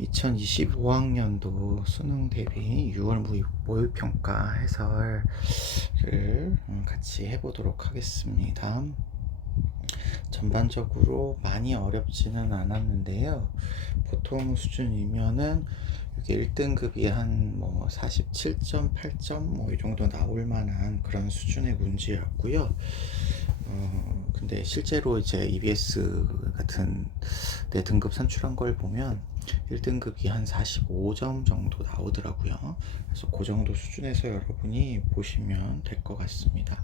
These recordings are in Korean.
2025학년도 수능 대비 6월 모의평가 해설을 같이 해보도록 하겠습니다. 전반적으로 많이 어렵지는 않았는데요. 보통 수준이면은 이게 1등급이 한 47점, 8점 이 정도 나올 만한 그런 수준의 문제였고요. 근데 실제로 이제 EBS 같은 내 등급 산출한 걸 보면 1등급이 한 45점 정도 나오더라고요. 그래서 그 정도 수준에서 여러분이 보시면 될 것 같습니다.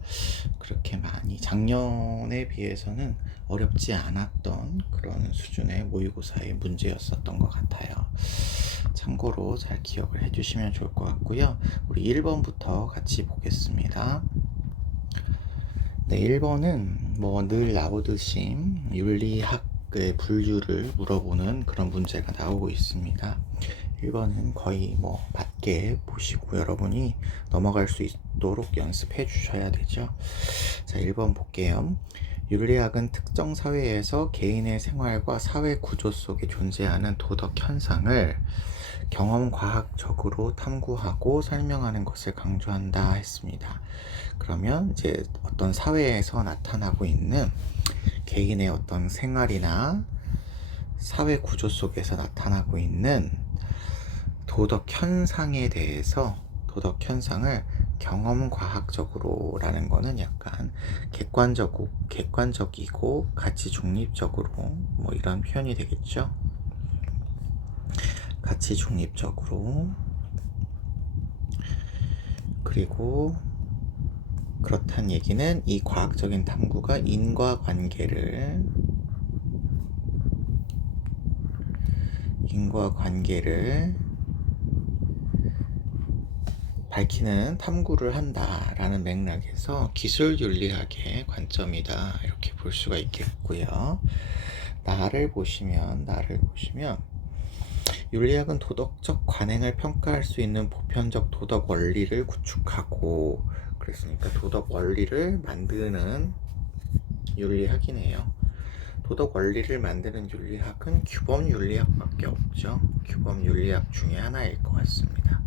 그렇게 많이 작년에 비해서는 어렵지 않았던 그런 수준의 모의고사의 문제였었던 것 같아요. 참고로 잘 기억을 해주시면 좋을 것 같고요. 우리 1번부터 같이 보겠습니다. 네, 1번은 늘 나오듯이 윤리학의 분류를 물어보는 그런 문제가 나오고 있습니다. 1번은 거의 맞게 보시고 여러분이 넘어갈 수 있도록 연습해 주셔야 되죠. 자, 1번 볼게요. 윤리학은 특정 사회에서 개인의 생활과 사회 구조 속에 존재하는 도덕 현상을 경험과학적으로 탐구하고 설명하는 것을 강조한다 했습니다. 그러면 이제 어떤 사회에서 나타나고 있는 개인의 어떤 생활이나 사회 구조 속에서 나타나고 있는 도덕 현상에 대해서 도덕 현상을 경험과학적으로 라는 거는 약간 객관적이고 가치 중립적으로 이런 표현이 되겠죠. 가치 중립적으로, 그리고 그렇다는 얘기는 이 과학적인 탐구가 인과관계를 밝히는 탐구를 한다라는 맥락에서 기술윤리학의 관점이다 이렇게 볼 수가 있겠고요. 나를 보시면 윤리학은 도덕적 관행을 평가할 수 있는 보편적 도덕 원리를 구축하고, 그랬으니까 도덕 원리를 만드는 윤리학이네요. 도덕 원리를 만드는 윤리학은 규범 윤리학밖에 없죠. 규범 윤리학 중에 하나일 것 같습니다.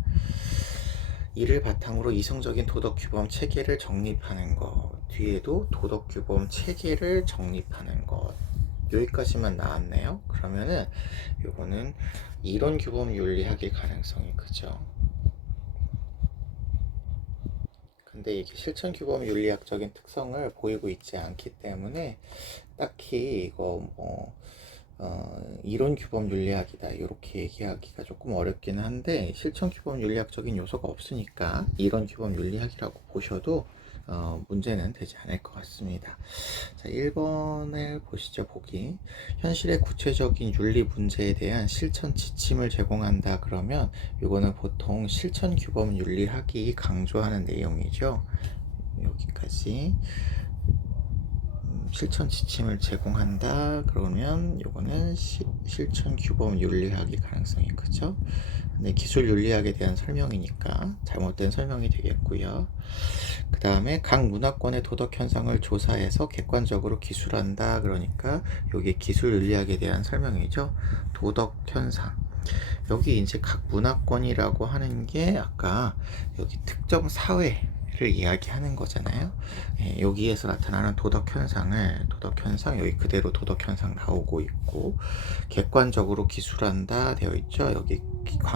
이를 바탕으로 이성적인 도덕 규범 체계를 정립하는 것, 뒤에도 도덕 규범 체계를 정립하는 것, 여기까지만 나왔네요. 그러면은 요거는 이론 규범 윤리학일 가능성이 크죠. 근데 이게 실천 규범 윤리학적인 특성을 보이고 있지 않기 때문에 딱히 이거 이론 규범 윤리학이다 이렇게 얘기하기가 조금 어렵기는 한데, 실천 규범 윤리학적인 요소가 없으니까 이론 규범 윤리학이라고 보셔도 문제는 되지 않을 것 같습니다. 자, 1번을 보시죠. 보기. 현실의 구체적인 윤리 문제에 대한 실천 지침을 제공한다 그러면 이거는 보통 실천 규범 윤리학이 강조하는 내용이죠. 여기까지. 실천 지침을 제공한다 그러면 요거는 실천 규범 윤리학일 가능성이 크죠. 근데 기술 윤리학에 대한 설명이니까 잘못된 설명이 되겠고요. 그 다음에 각 문화권의 도덕 현상을 조사해서 객관적으로 기술한다 그러니까 여기 기술 윤리학에 대한 설명이죠. 도덕 현상, 여기 이제 각 문화권이라고 하는 게 아까 여기 특정 사회를 이야기하는 거잖아요. 여기에서 나타나는 도덕 현상 여기 그대로 도덕 현상 나오고 있고, 객관적으로 기술한다 되어 있죠. 여기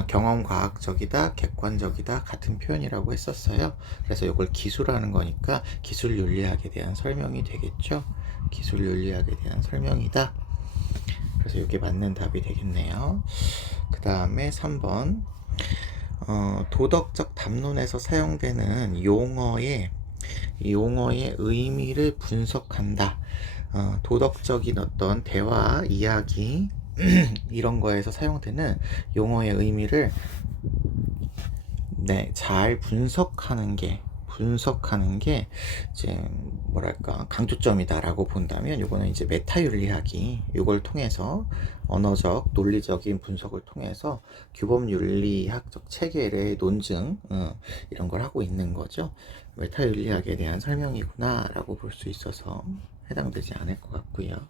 경험과학적이다, 객관적이다 같은 표현이라고 했었어요. 그래서 이걸 기술하는 거니까 기술 윤리학에 대한 설명이 되겠죠. 기술 윤리학에 대한 설명이다. 그래서 이게 맞는 답이 되겠네요. 그 다음에 3번. 도덕적 담론에서 사용되는 용어의 의미를 분석한다. 도덕적인 어떤 대화, 이야기 이런 거에서 사용되는 용어의 의미를 잘 분석하는 게 이제 강조점이다라고 본다면, 요거는 이제 메타윤리학이 이걸 통해서 언어적 논리적인 분석을 통해서 규범 윤리학적 체계의 논증 이런 걸 하고 있는 거죠. 메타윤리학에 대한 설명이구나라고 볼 수 있어서 해당되지 않을 것 같고요.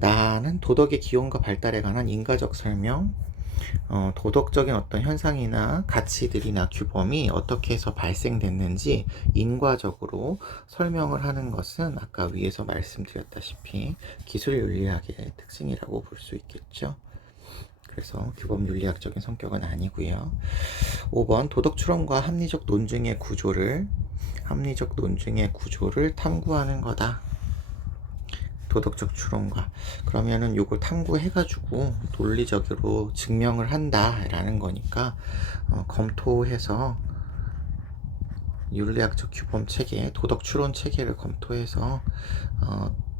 나는 도덕의 기원과 발달에 관한 인과적 설명, 도덕적인 어떤 현상이나 가치들이나 규범이 어떻게 해서 발생됐는지 인과적으로 설명을 하는 것은 아까 위에서 말씀드렸다시피 기술윤리학의 특징이라고 볼 수 있겠죠. 그래서 규범윤리학적인 성격은 아니고요. 5번 도덕 추론과 합리적 논증의 구조를 탐구하는 거다. 도덕적 추론과 그러면은 요걸 탐구해가지고 논리적으로 증명을 한다라는 거니까 검토해서 윤리학적 규범 체계, 도덕 추론 체계를 검토해서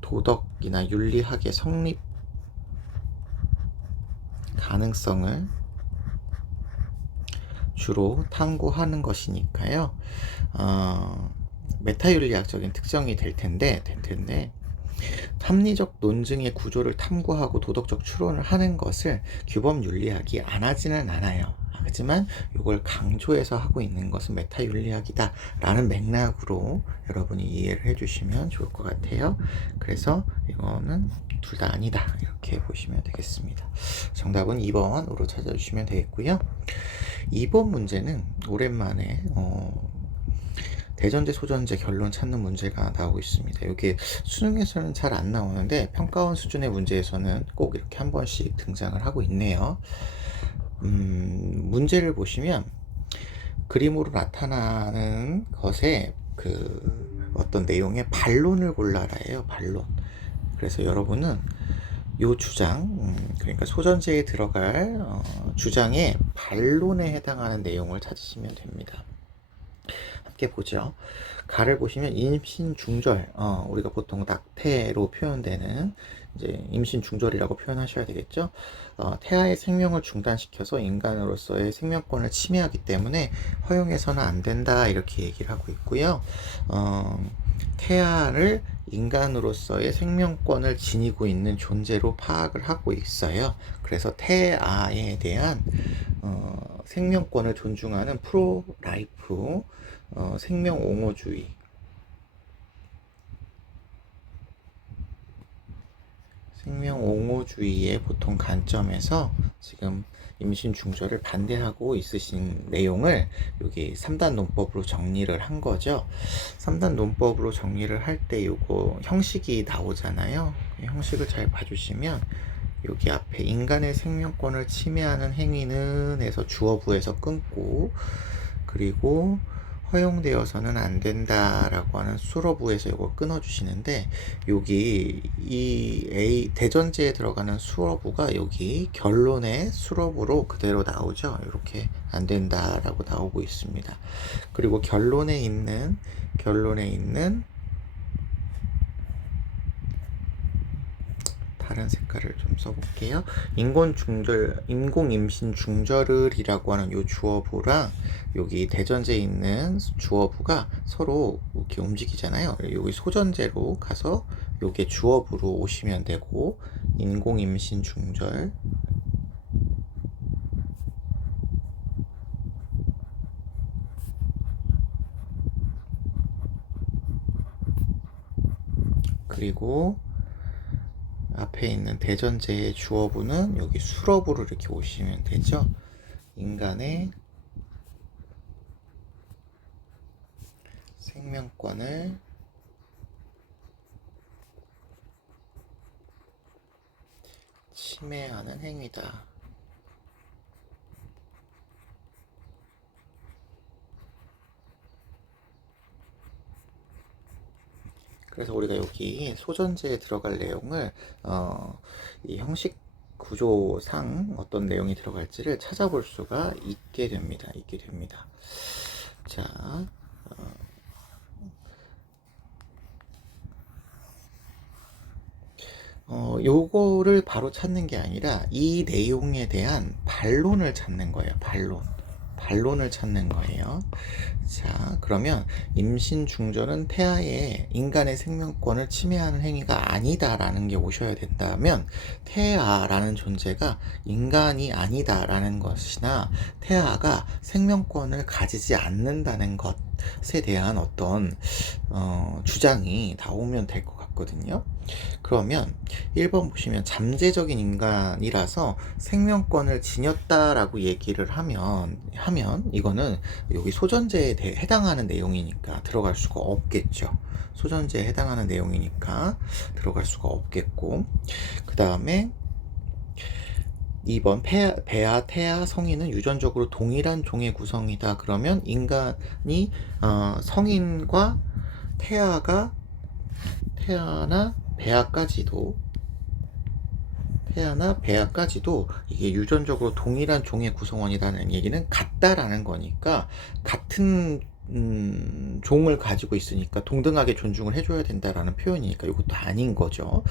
도덕이나 윤리학의 성립 가능성을 주로 탐구하는 것이니까요. 메타윤리학적인 특성이 될 텐데 합리적 논증의 구조를 탐구하고 도덕적 추론을 하는 것을 규범윤리학이 안 하지는 않아요. 하지만 이걸 강조해서 하고 있는 것은 메타윤리학이다 라는 맥락으로 여러분이 이해를 해주시면 좋을 것 같아요. 그래서 이거는 둘 다 아니다 이렇게 보시면 되겠습니다. 정답은 2번으로 찾아주시면 되겠고요. 2번 문제는 오랜만에 대전제 소전제 결론 찾는 문제가 나오고 있습니다. 이게 수능에서는 잘 안 나오는데 평가원 수준의 문제에서는 꼭 이렇게 한 번씩 등장을 하고 있네요. 문제를 보시면 그림으로 나타나는 것에 어떤 내용의 반론을 골라라예요. 반론. 그래서 여러분은 요 주장, 그러니까 소전제에 들어갈 주장의 반론에 해당하는 내용을 찾으시면 됩니다. 함께 보죠. 가를 보시면 임신 중절, 우리가 보통 낙태로 표현되는 이제 임신 중절이라고 표현하셔야 되겠죠. 태아의 생명을 중단시켜서 인간으로서의 생명권을 침해하기 때문에 허용해서는 안 된다 이렇게 얘기를 하고 있고요. 태아를 인간으로서의 생명권을 지니고 있는 존재로 파악을 하고 있어요. 그래서 태아에 대한 생명권을 존중하는 프로라이프 생명옹호주의의 보통 관점에서 지금 임신 중절을 반대하고 있으신 내용을 여기 3단 논법으로 정리를 한 거죠. 3단 논법으로 정리를 할 때 요거 형식이 나오잖아요. 형식을 잘 봐주시면 여기 앞에 인간의 생명권을 침해하는 행위는 해서 주어부에서 끊고, 그리고 허용되어서는 안 된다라고 하는 수어부에서 이걸 끊어주시는데, 여기 이 대전제에 들어가는 수어부가 여기 결론의 수어부로 그대로 나오죠. 이렇게 안 된다라고 나오고 있습니다. 그리고 결론에 있는 다른 색깔을 좀 써볼게요. 인공임신 중절을이라고 하는 요 주어부랑 여기 대전제에 있는 주어부가 서로 이렇게 움직이잖아요. 여기 소전제로 가서 요게 주어부로 오시면 되고, 인공임신 중절 그리고 앞에 있는 대전제의 주어부는 여기 수어부로 이렇게 오시면 되죠. 인간의 생명권을 침해하는 행위다. 그래서 우리가 여기 소전제에 들어갈 내용을 이 형식 구조상 어떤 내용이 들어갈지를 찾아볼 수가 있게 됩니다. 자, 요거를 바로 찾는 게 아니라 이 내용에 대한 반론을 찾는 거예요. 반론을 찾는 거예요. 자, 그러면 임신 중절은 태아의 인간의 생명권을 침해하는 행위가 아니다라는 게 오셔야 된다면, 태아라는 존재가 인간이 아니다라는 것이나 태아가 생명권을 가지지 않는다는 것에 대한 어떤 주장이 나오면 될 것 같아요. 같거든요. 그러면 1번 보시면 잠재적인 인간이라서 생명권을 지녔다라고 얘기를 하면 이거는 여기 소전제에 해당하는 내용이니까 들어갈 수가 없겠죠. 소전제에 해당하는 내용이니까 들어갈 수가 없겠고, 그 다음에 2번 배아, 태아, 성인은 유전적으로 동일한 종의 구성이다. 그러면 인간이 성인과 태아가 태아나 배아까지도 이게 유전적으로 동일한 종의 구성원이라는 얘기는 같다라는 거니까 같은 종을 가지고 있으니까 동등하게 존중을 해줘야 된다라는 표현이니까 이것도 아닌 거죠.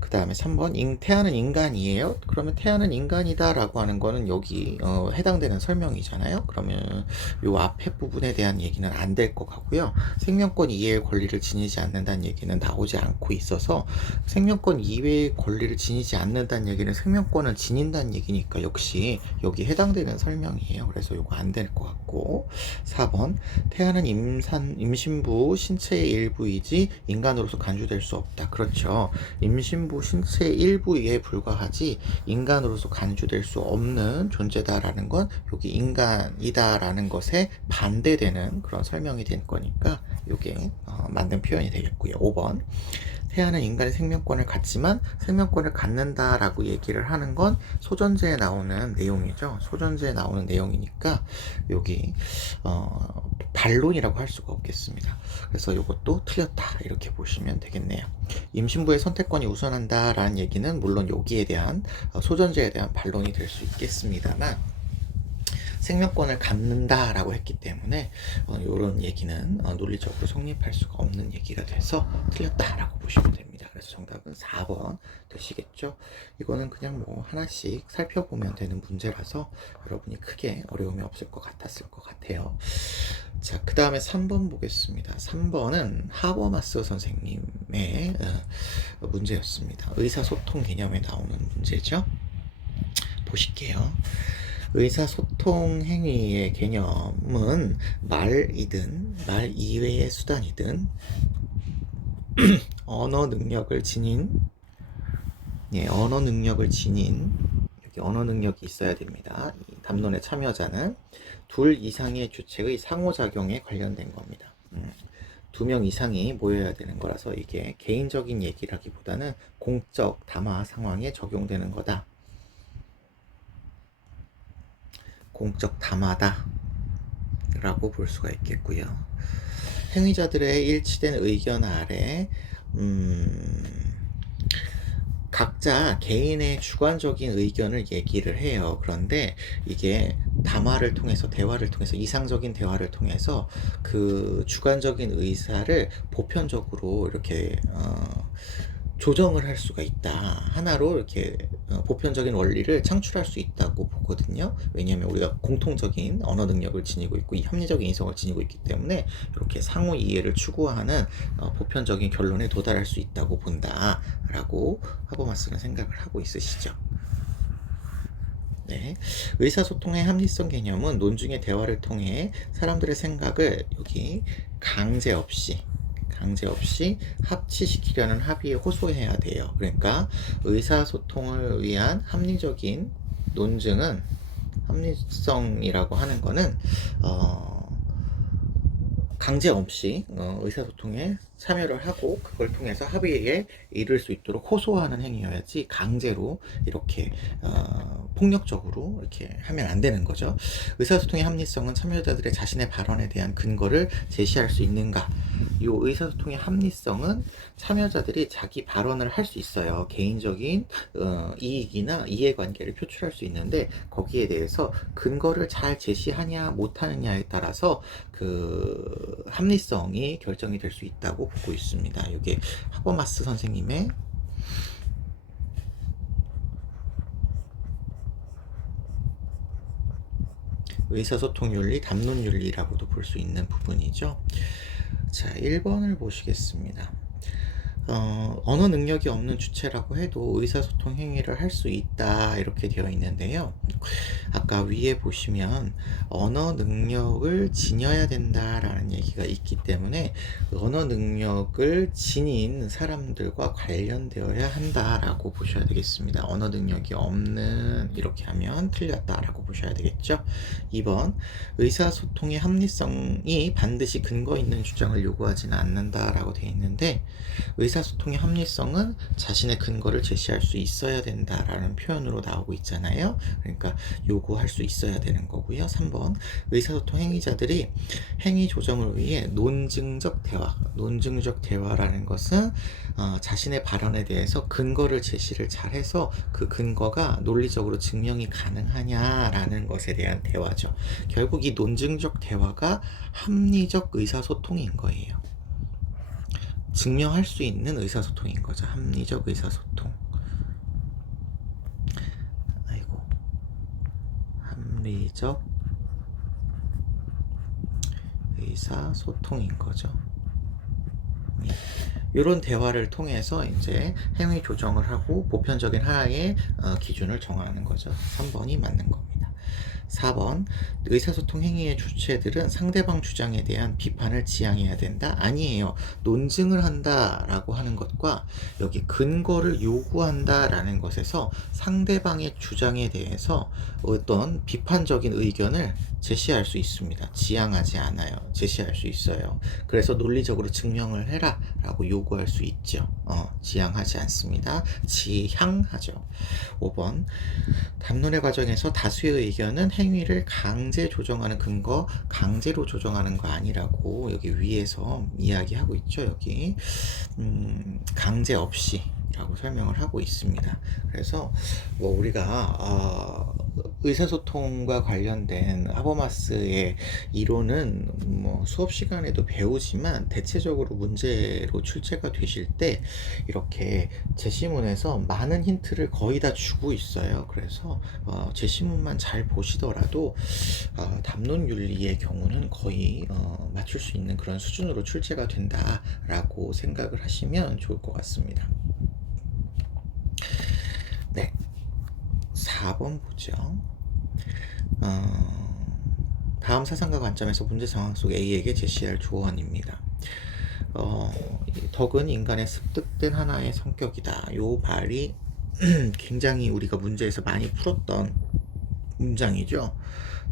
그 다음에 3번 태아는 인간이에요. 그러면 태아는 인간이다 라고 하는 거는 여기 해당되는 설명이잖아요. 그러면 요 앞에 부분에 대한 얘기는 안 될 것 같고요. 생명권 이외의 권리를 지니지 않는다는 얘기는 나오지 않고 있어서 생명권 이외의 권리를 지니지 않는다는 얘기는 생명권을 지닌다는 얘기니까 역시 여기 해당되는 설명이에요. 그래서 요거 안 될 것 같고, 4번 태아는 임신부 신체의 일부이지 인간으로서 간주될 수 없다. 그렇죠. 임신부 신체의 일부에 불과하지 인간으로서 간주될 수 없는 존재다라는 건 여기 인간이다라는 것에 반대되는 그런 설명이 될 거니까 이게 맞는 표현이 되겠고요. 5번 태아는 인간의 생명권을 갖지만 생명권을 갖는다라고 얘기를 하는 건 소전제에 나오는 내용이죠. 소전제에 나오는 내용이니까 여기 반론이라고 할 수가 없겠습니다. 그래서 이것도 틀렸다 이렇게 보시면 되겠네요. 임신부의 선택권이 우선한다라는 얘기는 물론 여기에 대한 소전제에 대한 반론이 될 수 있겠습니다만 생명권을 갖는다라고 했기 때문에 이런 얘기는 논리적으로 성립할 수가 없는 얘기가 돼서 틀렸다라고 보시면 됩니다. 그래서 정답은 4번 되시겠죠. 이거는 그냥 뭐 하나씩 살펴보면 되는 문제라서 여러분이 크게 어려움이 없을 것 같았을 것 같아요. 자, 그 다음에 3번 보겠습니다. 3번은 하버마스 선생님의 문제였습니다. 의사소통 개념에 나오는 문제죠. 보실게요. 의사소통 행위의 개념은 말이든 말 이외의 수단이든 언어 능력을 지닌 여기 언어 능력이 있어야 됩니다. 이 담론의 참여자는 둘 이상의 주체의 상호작용에 관련된 겁니다. 2명 이상이 모여야 되는 거라서 이게 개인적인 얘기라기보다는 공적 담화 상황에 적용되는 거다. 공적 담화다 라고 볼 수가 있겠고요. 행위자들의 일치된 의견 아래 각자 개인의 주관적인 의견을 얘기를 해요. 그런데 이게 담화를 통해서, 대화를 통해서, 이상적인 대화를 통해서 그 주관적인 의사를 보편적으로 이렇게 조정을 할 수가 있다. 하나로 이렇게 보편적인 원리를 창출할 수 있다고 보거든요. 왜냐하면 우리가 공통적인 언어 능력을 지니고 있고 이 합리적인 이성을 지니고 있기 때문에 이렇게 상호 이해를 추구하는 보편적인 결론에 도달할 수 있다고 본다라고 하버마스는 생각을 하고 있으시죠. 네. 의사소통의 합리성 개념은 논중의 대화를 통해 사람들의 생각을 여기 강제 없이 합치시키려는 합의에 호소해야 돼요. 그러니까 의사소통을 위한 합리적인 논증은, 합리성이라고 하는 거는 강제 없이 의사소통에 참여를 하고 그걸 통해서 합의에 이를 수 있도록 호소하는 행위여야지 강제로 이렇게 폭력적으로 이렇게 하면 안 되는 거죠. 의사소통의 합리성은 참여자들의 자신의 발언에 대한 근거를 제시할 수 있는가. 이 의사소통의 합리성은 참여자들이 자기 발언을 할 수 있어요. 개인적인 이익이나 이해관계를 표출할 수 있는데 거기에 대해서 근거를 잘 제시하냐 못하느냐에 따라서 그 합리성이 결정이 될 수 있다고 보고 있습니다. 이게 하버마스 선생님의 의사소통윤리, 담론윤리라고도 볼 수 있는 부분이죠. 자, 1번을 보시겠습니다. 언어 능력이 없는 주체라고 해도 의사소통 행위를 할 수 있다 이렇게 되어 있는데요. 아까 위에 보시면 언어 능력을 지녀야 된다라는 얘기가 있기 때문에 언어 능력을 지닌 사람들과 관련되어야 한다라고 보셔야 되겠습니다. 언어 능력이 없는 이렇게 하면 틀렸다라고 보셔야 되겠죠. 2번 의사소통의 합리성이 반드시 근거 있는 주장을 요구하지는 않는다라고 되어 있는데 의사소통의 합리성은 자신의 근거를 제시할 수 있어야 된다라는 표현으로 나오고 있잖아요. 그러니까 요구할 수 있어야 되는 거고요. 3번 의사소통 행위자들이 행위 조정을 위해 논증적 대화라는 것은 자신의 발언에 대해서 근거를 제시를 잘해서 그 근거가 논리적으로 증명이 가능하냐라는 것에 대한 대화죠. 결국 이 논증적 대화가 합리적 의사소통인 거예요. 증명할 수 있는 의사소통인 거죠. 합리적 의사소통. 합리적 의사소통인 거죠. 이런 대화를 통해서 이제 행위 조정을 하고 보편적인 하나의 기준을 정하는 거죠. 3번이 맞는 겁니다. 4번 의사소통 행위의 주체들은 상대방 주장에 대한 비판을 지향해야 된다? 아니에요. 논증을 한다라고 하는 것과 여기 근거를 요구한다라는 것에서 상대방의 주장에 대해서 어떤 비판적인 의견을 제시할 수 있습니다. 지향하지 않아요. 제시할 수 있어요. 그래서 논리적으로 증명을 해라 라고 요구할 수 있죠. 지향하지 않습니다. 지향하죠. 5번 담론의 과정에서 다수의 의견은 행위를 강제 조정하는 근거, 강제로 조정하는 거 아니라고 여기 위에서 이야기하고 있죠. 여기 강제 없이 라고 설명을 하고 있습니다. 그래서 뭐 우리가 의사소통과 관련된 하버마스의 이론은 뭐 수업 시간에도 배우지만 대체적으로 문제로 출제가 되실 때 이렇게 제시문에서 많은 힌트를 거의 다 주고 있어요. 그래서 제시문만 잘 보시더라도 담론 윤리의 경우는 거의 맞출 수 있는 그런 수준으로 출제가 된다라고 생각을 하시면 좋을 것 같습니다. 네, 4번 보죠. 다음 사상과 관점에서 문제 상황 속 A에게 제시할 조언입니다. 덕은 인간의 습득된 하나의 성격이다. 요 말이 굉장히 우리가 문제에서 많이 풀었던 문장이죠.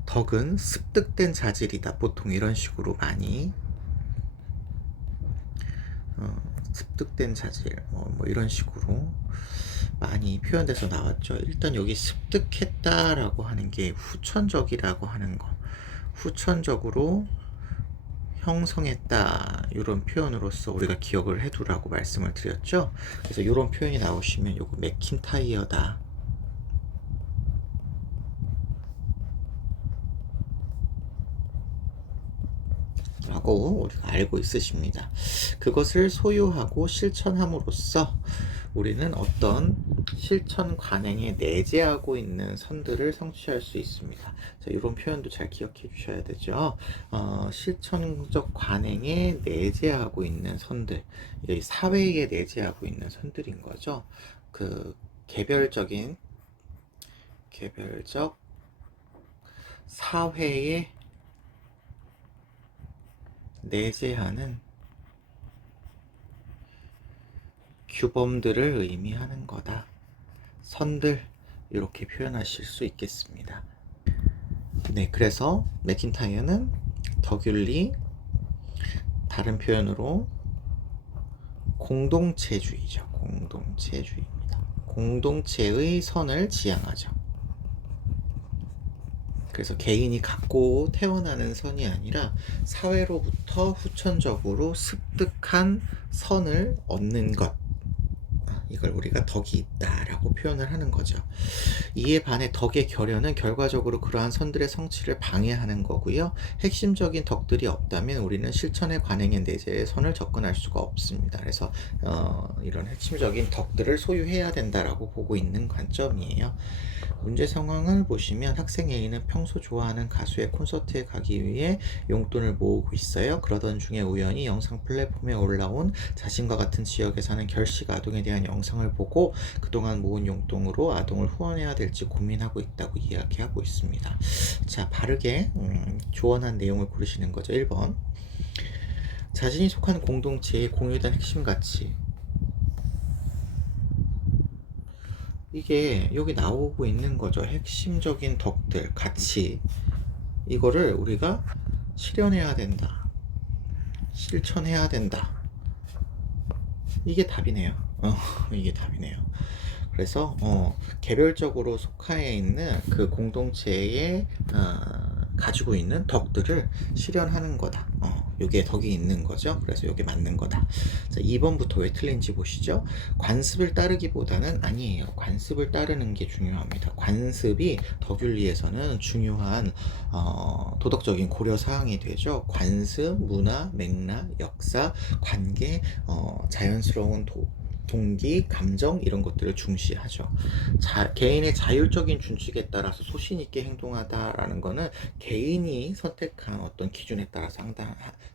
덕은 습득된 자질이다. 보통 이런 식으로 많이 습득된 자질 뭐 이런 식으로 많이 표현돼서 나왔죠. 일단 여기 습득했다라고 하는 게 후천적이라고 하는 거, 후천적으로 형성했다 이런 표현으로서 우리가 기억을 해두라고 말씀을 드렸죠. 그래서 이런 표현이 나오시면 요거 맥킨타이어다 라고 우리가 알고 있으십니다. 그것을 소유하고 실천함으로써 우리는 어떤 실천 관행에 내재하고 있는 선들을 성취할 수 있습니다. 자, 이런 표현도 잘 기억해 주셔야 되죠. 실천적 관행에 내재하고 있는 선들, 이게 사회에 내재하고 있는 선들인 거죠. 그 개별적 사회에 내재하는 규범들을 의미하는 거다. 선들 이렇게 표현하실 수 있겠습니다. 네, 그래서 맥킨타이어는 덕윤리, 다른 표현으로 공동체주의죠. 공동체주의입니다. 공동체의 선을 지향하죠. 그래서 개인이 갖고 태어나는 선이 아니라 사회로부터 후천적으로 습득한 선을 얻는 것, 이걸 우리가 덕이 있다라고 표현을 하는 거죠. 이에 반해 덕의 결여는 결과적으로 그러한 선들의 성취를 방해하는 거고요. 핵심적인 덕들이 없다면 우리는 실천의 관행의 내재의 선을 접근할 수가 없습니다. 그래서 이런 핵심적인 덕들을 소유해야 된다라고 보고 있는 관점이에요. 문제 상황을 보시면 학생 A는 평소 좋아하는 가수의 콘서트에 가기 위해 용돈을 모으고 있어요. 그러던 중에 우연히 영상 플랫폼에 올라온 자신과 같은 지역에 사는 결식 아동에 대한 영상을 보고 그동안 모은 용돈으로 아동을 후원해야 될지 고민하고 있다고 이야기하고 있습니다. 자, 바르게 조언한 내용을 고르시는 거죠. 1번. 자신이 속한 공동체의 공유된 핵심 가치. 이게 여기 나오고 있는 거죠. 핵심적인 덕들, 가치. 이거를 우리가 실현해야 된다. 실천해야 된다. 이게 답이네요. 이게 답이네요. 그래서 개별적으로 속하에 있는 그 공동체에 가지고 있는 덕들을 실현하는 거다. 요게 덕이 있는 거죠. 그래서 요게 맞는 거다. 자, 2번부터 왜 틀린지 보시죠. 관습을 따르기보다는 아니에요. 관습을 따르는 게 중요합니다. 관습이 덕윤리에서는 중요한 도덕적인 고려사항이 되죠. 관습, 문화, 맥락, 역사, 관계, 자연스러운 동기, 감정 이런 것들을 중시하죠. 개인의 자율적인 준칙에 따라서 소신 있게 행동하다라는 거는 개인이 선택한 어떤 기준에 따라서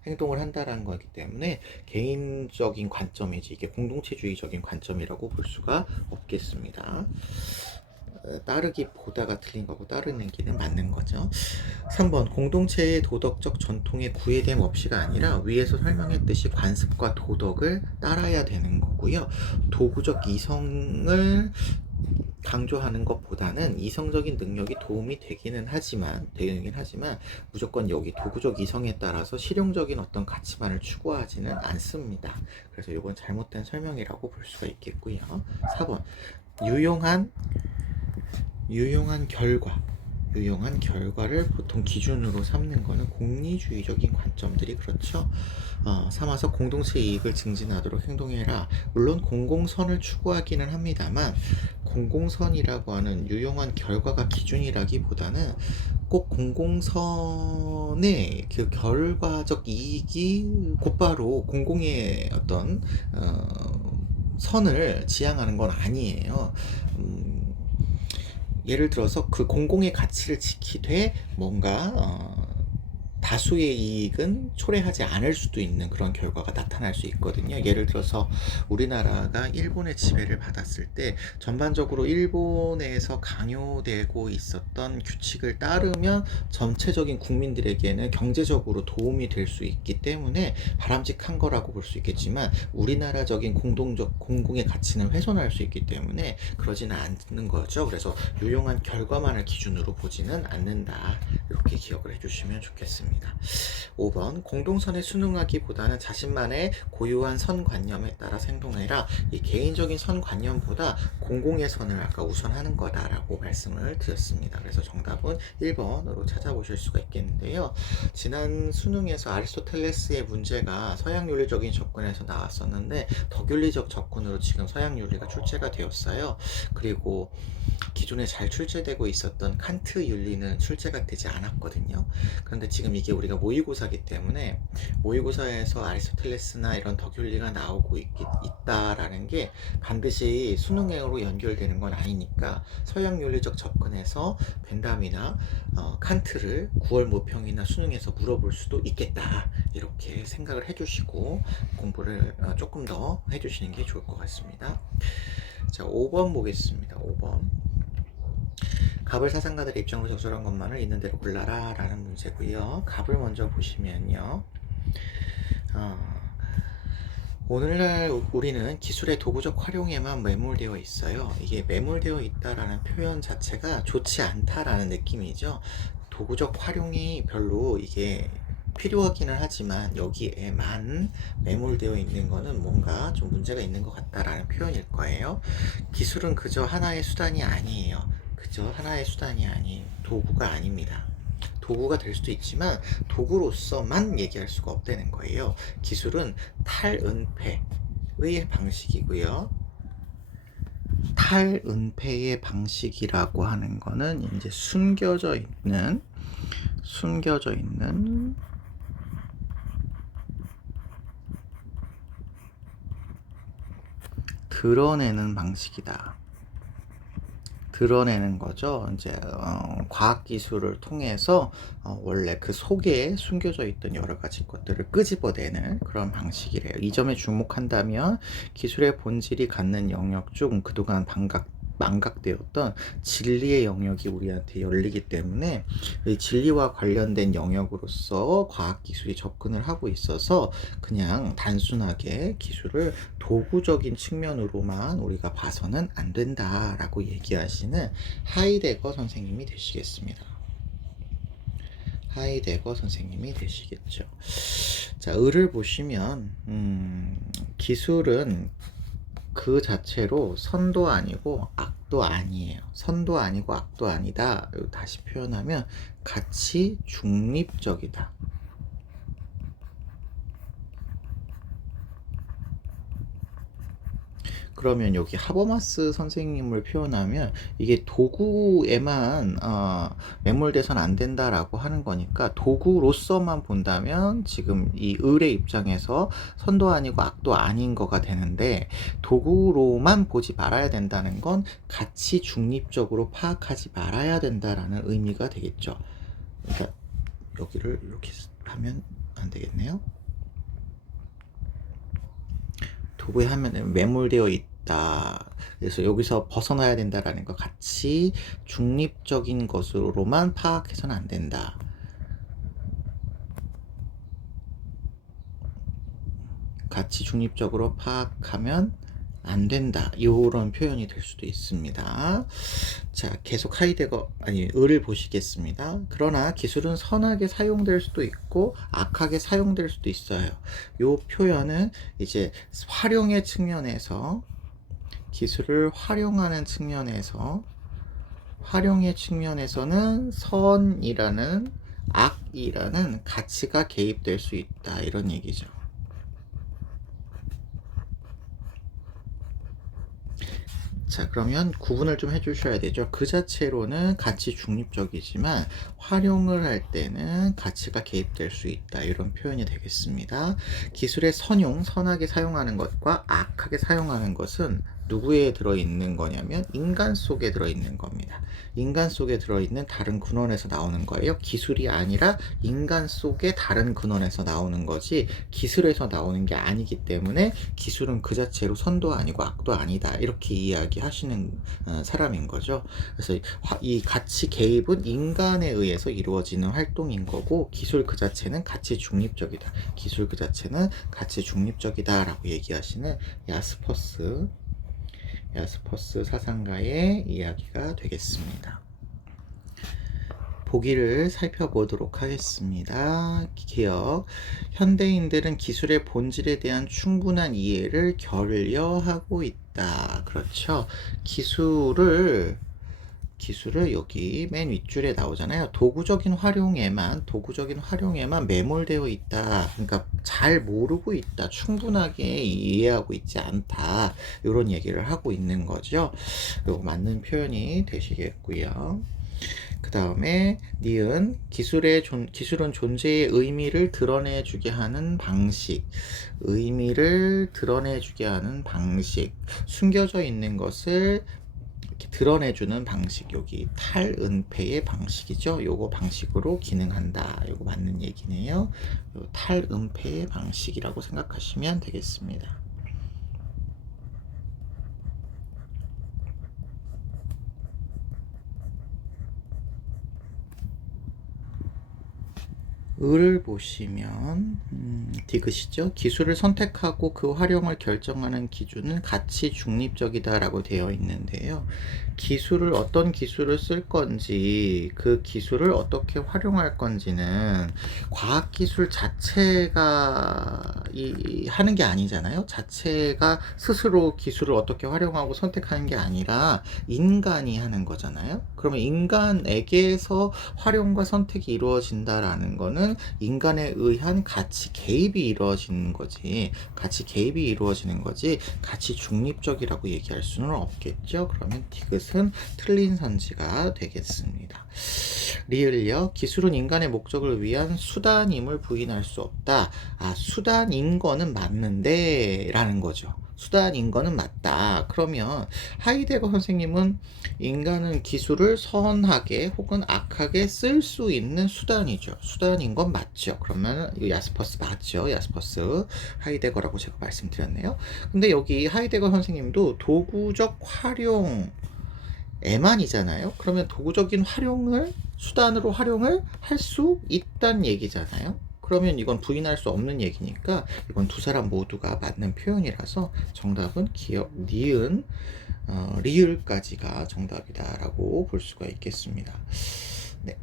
행동을 한다라는 거기 때문에 개인적인 관점이지 이게 공동체주의적인 관점이라고 볼 수가 없겠습니다. 따르기 보다가 틀린 거고 따르는 기는 맞는 거죠. 3번 공동체의 도덕적 전통의 구애됨 없이가 아니라 위에서 설명했듯이 관습과 도덕을 따라야 되는 거고요. 도구적 이성을 강조하는 것보다는 이성적인 능력이 도움이 되긴 하지만 무조건 여기 도구적 이성에 따라서 실용적인 어떤 가치만을 추구하지는 않습니다. 그래서 이건 잘못된 설명이라고 볼 수가 있겠고요. 4번 유용한 결과를 보통 기준으로 삼는 거는 공리주의적인 관점들이 그렇죠. 삼아서 공동체 이익을 증진하도록 행동해라. 물론 공공선을 추구하기는 합니다만 공공선이라고 하는 유용한 결과가 기준이라기보다는 꼭 공공선의 그 결과적 이익이 곧바로 공공의 어떤 선을 지향하는 건 아니에요. 예를 들어서 그 공공의 가치를 지키되 뭔가 다수의 이익은 초래하지 않을 수도 있는 그런 결과가 나타날 수 있거든요. 예를 들어서 우리나라가 일본의 지배를 받았을 때 전반적으로 일본에서 강요되고 있었던 규칙을 따르면 전체적인 국민들에게는 경제적으로 도움이 될 수 있기 때문에 바람직한 거라고 볼 수 있겠지만 우리나라적인 공공의 가치는 훼손할 수 있기 때문에 그러지는 않는 거죠. 그래서 유용한 결과만을 기준으로 보지는 않는다. 이렇게 기억을 해주시면 좋겠습니다. 5번 공동선에 순응하기보다는 자신만의 고유한 선관념에 따라 행동해라. 이 개인적인 선관념보다 공공의 선을 아까 우선하는 거다라고 말씀을 드렸습니다. 그래서 정답은 1번으로 찾아보실 수가 있겠는데요. 지난 수능에서 아리스토텔레스의 문제가 서양윤리적인 접근에서 나왔었는데 덕윤리적 접근으로 지금 서양윤리가 출제가 되었어요. 그리고 기존에 잘 출제되고 있었던 칸트 윤리는 출제가 되지 않았거든요. 그런데 지금 이게 우리가 모의고사이기 때문에 모의고사에서 아리스토텔레스나 이런 덕윤리가 나오고 있다라는 게 반드시 수능으로 연결되는 건 아니니까 서양 윤리적 접근에서 벤담이나 칸트를 9월 모평이나 수능에서 물어볼 수도 있겠다. 이렇게 생각을 해주시고 공부를 조금 더 해주시는 게 좋을 것 같습니다. 자, 5번 보겠습니다. 5번. 갑을 사상가들의 입장으로 적절한 것만을 있는 대로 골라라 라는 문제고요. 갑을 먼저 보시면요. 오늘날 우리는 기술의 도구적 활용에만 매몰되어 있어요. 이게 매몰되어 있다라는 표현 자체가 좋지 않다라는 느낌이죠. 도구적 활용이 별로 이게 필요하기는 하지만 여기에만 매몰되어 있는 거는 뭔가 좀 문제가 있는 것 같다라는 표현일 거예요. 기술은 그저 하나의 수단이 아니에요. 그저 하나의 수단이 아닌 도구가 아닙니다. 도구가 될 수도 있지만 도구로서만 얘기할 수가 없다는 거예요. 기술은 탈은폐의 방식이고요. 탈은폐의 방식이라고 하는 거는 이제 숨겨져 있는 드러내는 방식이다. 드러내는 거죠. 이제 과학 기술을 통해서 원래 그 속에 숨겨져 있던 여러 가지 것들을 끄집어내는 그런 방식이래요. 이 점에 주목한다면 기술의 본질이 갖는 영역 중 그동안 망각되었던 진리의 영역이 우리한테 열리기 때문에 이 진리와 관련된 영역으로서 과학기술이 접근을 하고 있어서 그냥 단순하게 기술을 도구적인 측면으로만 우리가 봐서는 안 된다라고 얘기하시는 하이데거 선생님이 되시겠습니다. 하이데거 선생님이 되시겠죠. 자, 을을 보시면 기술은 그 자체로 선도 아니고 악도 아니에요. 선도 아니고 악도 아니다. 다시 표현하면 가치 중립적이다. 그러면 여기 하버마스 선생님을 표현하면 이게 도구에만 매몰돼선 안 된다라고 하는 거니까 도구로서만 본다면 지금 이 을의 입장에서 선도 아니고 악도 아닌 거가 되는데 도구로만 보지 말아야 된다는 건 가치 중립적으로 파악하지 말아야 된다라는 의미가 되겠죠. 그러니까 여기를 이렇게 하면 안 되겠네요. 도구에 하면은 매몰되어 있다. 그래서 여기서 벗어나야 된다라는 거 같이 중립적인 것으로만 파악해서는 안 된다. 같이 중립적으로 파악하면 안 된다. 이런 표현이 될 수도 있습니다. 자, 계속 을을 보시겠습니다. 그러나 기술은 선하게 사용될 수도 있고 악하게 사용될 수도 있어요. 이 표현은 이제 활용의 측면에서 기술을 활용하는 활용의 측면에서는 선이라는 악이라는 가치가 개입될 수 있다. 이런 얘기죠. 자, 그러면 구분을 좀 해주셔야 되죠. 그 자체로는 가치 중립적이지만 활용을 할 때는 가치가 개입될 수 있다. 이런 표현이 되겠습니다. 기술의 선하게 사용하는 것과 악하게 사용하는 것은 누구에 들어있는 거냐면 인간 속에 들어있는 겁니다. 인간 속에 들어있는 다른 근원에서 나오는 거예요. 기술이 아니라 인간 속의 다른 근원에서 나오는 거지 기술에서 나오는 게 아니기 때문에 기술은 그 자체로 선도 아니고 악도 아니다. 이렇게 이야기하시는 사람인 거죠. 그래서 이 가치 개입은 인간에 의해서 이루어지는 활동인 거고 기술 그 자체는 가치 중립적이다. 기술 그 자체는 가치 중립적이다 라고 얘기하시는 야스퍼스 사상가의 이야기가 되겠습니다. 보기를 살펴보도록 하겠습니다. 기억. 현대인들은 기술의 본질에 대한 충분한 이해를 결여하고 있다. 그렇죠. 기술을 여기 맨 윗줄에 나오잖아요. 도구적인 활용에만 매몰되어 있다. 그러니까 잘 모르고 있다. 충분하게 이해하고 있지 않다. 이런 얘기를 하고 있는 거죠. 이거 맞는 표현이 되시겠고요. 그 다음에 니은 기술은 존재의 의미를 드러내주게 하는 방식. 숨겨져 있는 것을 이렇게 드러내주는 방식. 여기 탈은폐의 방식이죠. 요거 방식으로 기능한다. 요거 맞는 얘기네요. 요 탈은폐의 방식이라고 생각하시면 되겠습니다. 을을 보시면 디귿이죠. 기술을 선택하고 그 활용을 결정하는 기준은 가치 중립적이다라고 되어 있는데요. 어떤 기술을 쓸 건지 그 기술을 어떻게 활용할 건지는 과학기술 자체가 하는 게 아니잖아요. 자체가 스스로 기술을 어떻게 활용하고 선택하는 게 아니라 인간이 하는 거잖아요. 그러면 인간에게서 활용과 선택이 이루어진다라는 거는 이거는 인간에 의한 가치 개입이 이루어지는 거지. 가치 개입이 이루어지는 거지. 가치 중립적이라고 얘기할 수는 없겠죠. 그러면 디귿은 틀린 선지가 되겠습니다. 리을요. 기술은 인간의 목적을 위한 수단임을 부인할 수 없다. 수단인 거는 맞는데 라는 거죠. 수단인 거는 맞다. 그러면 하이데거 선생님은 인간은 기술을 선하게 혹은 악하게 쓸 수 있는 수단이죠. 수단인 건 맞죠. 그러면 이거 야스퍼스 맞죠. 야스퍼스 하이데거라고 제가 말씀드렸네요. 근데 여기 하이데거 선생님도 도구적 활용 에만이잖아요. 그러면 도구적인 활용을 수단으로 활용을 할 수 있다는 얘기잖아요. 그러면 이건 부인할 수 없는 얘기니까 이건 두 사람 모두가 맞는 표현이라서 정답은 기억, 니은, 리을까지가 정답이다라고 볼 수가 있겠습니다. 네.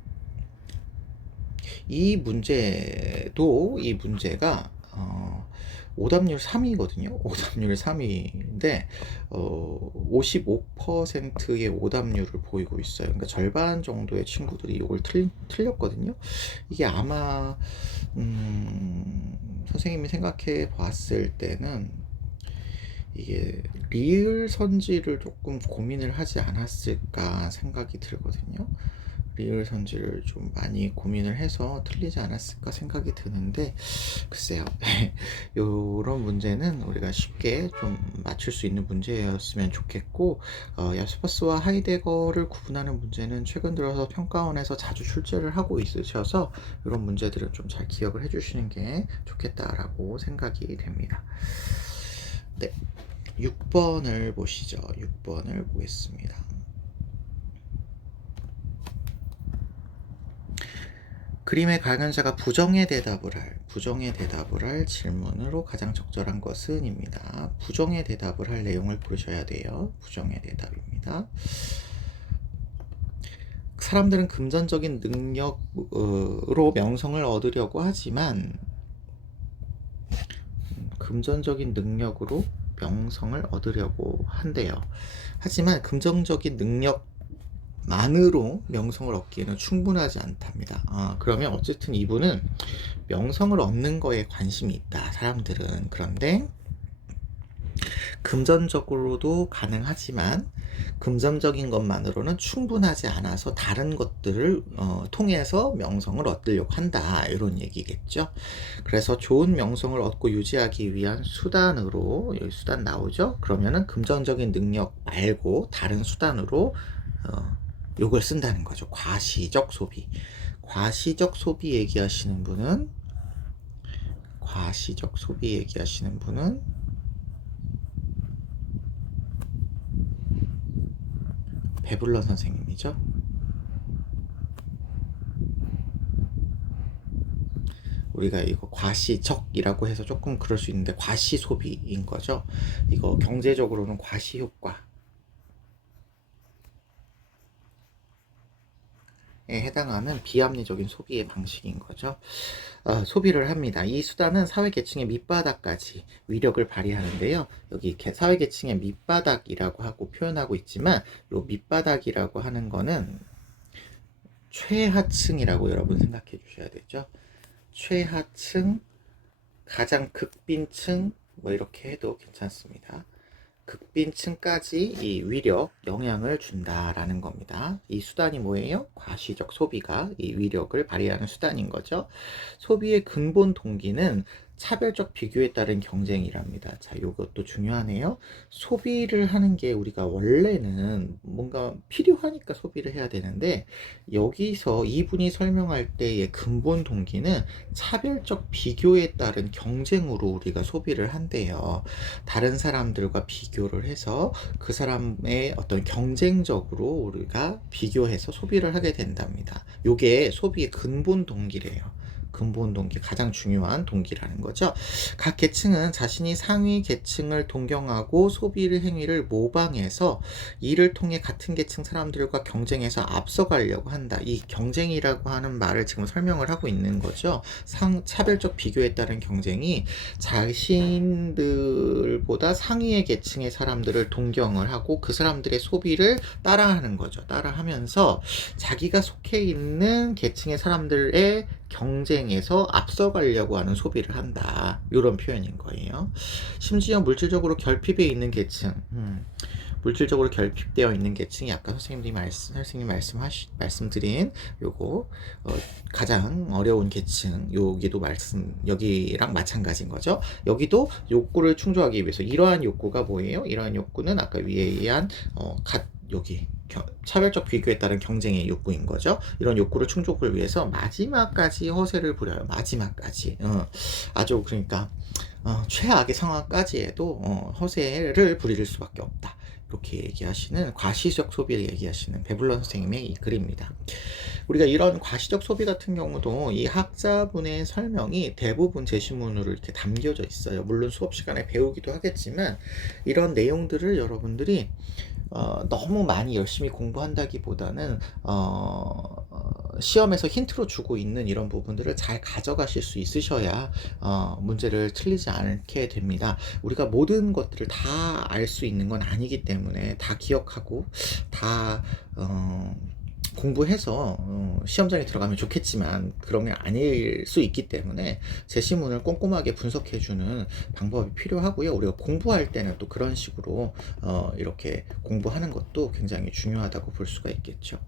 이 문제가 오답률 3위거든요. 오답률 3위인데 55%의 오답률을 보이고 있어요. 그러니까 절반 정도의 친구들이 이걸 틀렸거든요. 이게 아마 선생님이 생각해 봤을 때는 이게 리을 선지를 조금 고민을 하지 않았을까 생각이 들거든요. 리을 선지를 좀 많이 고민을 해서 틀리지 않았을까 생각이 드는데 글쎄요. 요런 문제는 우리가 쉽게 좀 맞출 수 있는 문제였으면 좋겠고 야스퍼스와 하이데거를 구분하는 문제는 최근 들어서 평가원에서 자주 출제를 하고 있으셔서 이런 문제들은 좀 잘 기억을 해주시는 게 좋겠다라고 생각이 됩니다. 네, 6번을 보시죠. 6번을 보겠습니다. 그림의 발견자가 부정의 대답을 할 질문으로 가장 적절한 것은 입니다. 부정의 대답을 할 내용을 고르셔야 돼요. 부정의 대답입니다. 사람들은 금전적인 능력으로 명성을 얻으려고 하지만 금전적인 능력으로 명성을 얻으려고 한대요. 하지만 금전적인 능력만으로 명성을 얻기에는 충분하지 않답니다. 그러면 어쨌든 이분은 명성을 얻는 거에 관심이 있다. 사람들은. 그런데 금전적으로도 가능하지만 금전적인 것만으로는 충분하지 않아서 다른 것들을 통해서 명성을 얻으려고 한다. 이런 얘기겠죠. 그래서 좋은 명성을 얻고 유지하기 위한 수단으로 여기 수단 나오죠. 그러면은 금전적인 능력 말고 다른 수단으로 요걸 쓴다는 거죠. 과시적 소비. 과시적 소비 얘기하시는 분은 배불런 선생님이죠. 우리가 이거 과시적이라고 해서 조금 그럴 수 있는데 과시소비인 거죠. 이거 경제적으로는 과시효과에 해당하는 비합리적인 소비의 방식인 거죠. 소비를 합니다. 이 수단은 사회계층의 밑바닥까지 위력을 발휘하는데요. 여기 사회계층의 밑바닥이라고 하고 표현하고 있지만 이 밑바닥이라고 하는 거는 최하층이라고 여러분 생각해 주셔야 되죠. 최하층, 가장 극빈층 뭐 이렇게 해도 괜찮습니다. 극빈층까지 이 위력, 영향을 준다라는 겁니다. 이 수단이 뭐예요? 과시적 소비가 이 위력을 발휘하는 수단인 거죠. 소비의 근본 동기는 차별적 비교에 따른 경쟁이랍니다. 자, 이것도 중요하네요. 소비를 하는 게 우리가 원래는 뭔가 필요하니까 소비를 해야 되는데 여기서 이분이 설명할 때의 근본 동기는 차별적 비교에 따른 경쟁으로 우리가 소비를 한대요. 다른 사람들과 비교를 해서 그 사람의 어떤 경쟁적으로 우리가 비교해서 소비를 하게 된답니다. 이게 소비의 근본 동기래요. 근본 동기, 가장 중요한 동기라는 거죠. 각 계층은 자신이 상위 계층을 동경하고 소비를 행위를 모방해서 이를 통해 같은 계층 사람들과 경쟁해서 앞서가려고 한다. 이 경쟁이라고 하는 말을 지금 설명을 하고 있는 거죠. 차별적 비교에 따른 경쟁이 자신들보다 상위의 계층의 사람들을 동경을 하고 그 사람들의 소비를 따라하는 거죠. 따라하면서 자기가 속해 있는 계층의 사람들의 경쟁에서 앞서가려고 하는 소비를 한다. 요런 표현인 거예요. 심지어 물질적으로 결핍해 있는 계층, 물질적으로 결핍되어 있는 계층이 아까 선생님 말씀드린 요거 가장 어려운 계층, 여기랑 마찬가지인 거죠. 여기도 욕구를 충족하기 위해서 이러한 욕구가 뭐예요? 이러한 욕구는 아까 위에 의한 여기 차별적 비교에 따른 경쟁의 욕구인 거죠. 이런 욕구를 충족을 위해서 마지막까지 허세를 부려요. 마지막까지. 아주 그러니까 최악의 상황까지 해도 허세를 부릴 수밖에 없다. 이렇게 얘기하시는 과시적 소비를 얘기하시는 배블러 선생님의 이 글입니다. 우리가 이런 과시적 소비 같은 경우도 이 학자분의 설명이 대부분 제시문으로 이렇게 담겨져 있어요. 물론 수업 시간에 배우기도 하겠지만 이런 내용들을 여러분들이 너무 많이 열심히 공부한다기보다는 시험에서 힌트로 주고 있는 이런 부분들을 잘 가져가실 수 있으셔야 문제를 틀리지 않게 됩니다. 우리가 모든 것들을 다 알 수 있는 건 아니기 때문에 다 기억하고 다 공부해서 시험장에 들어가면 좋겠지만 그런 게 아닐 수 있기 때문에 제시문을 꼼꼼하게 분석해주는 방법이 필요하고요. 우리가 공부할 때는 또 그런 식으로 이렇게 공부하는 것도 굉장히 중요하다고 볼 수가 있겠죠.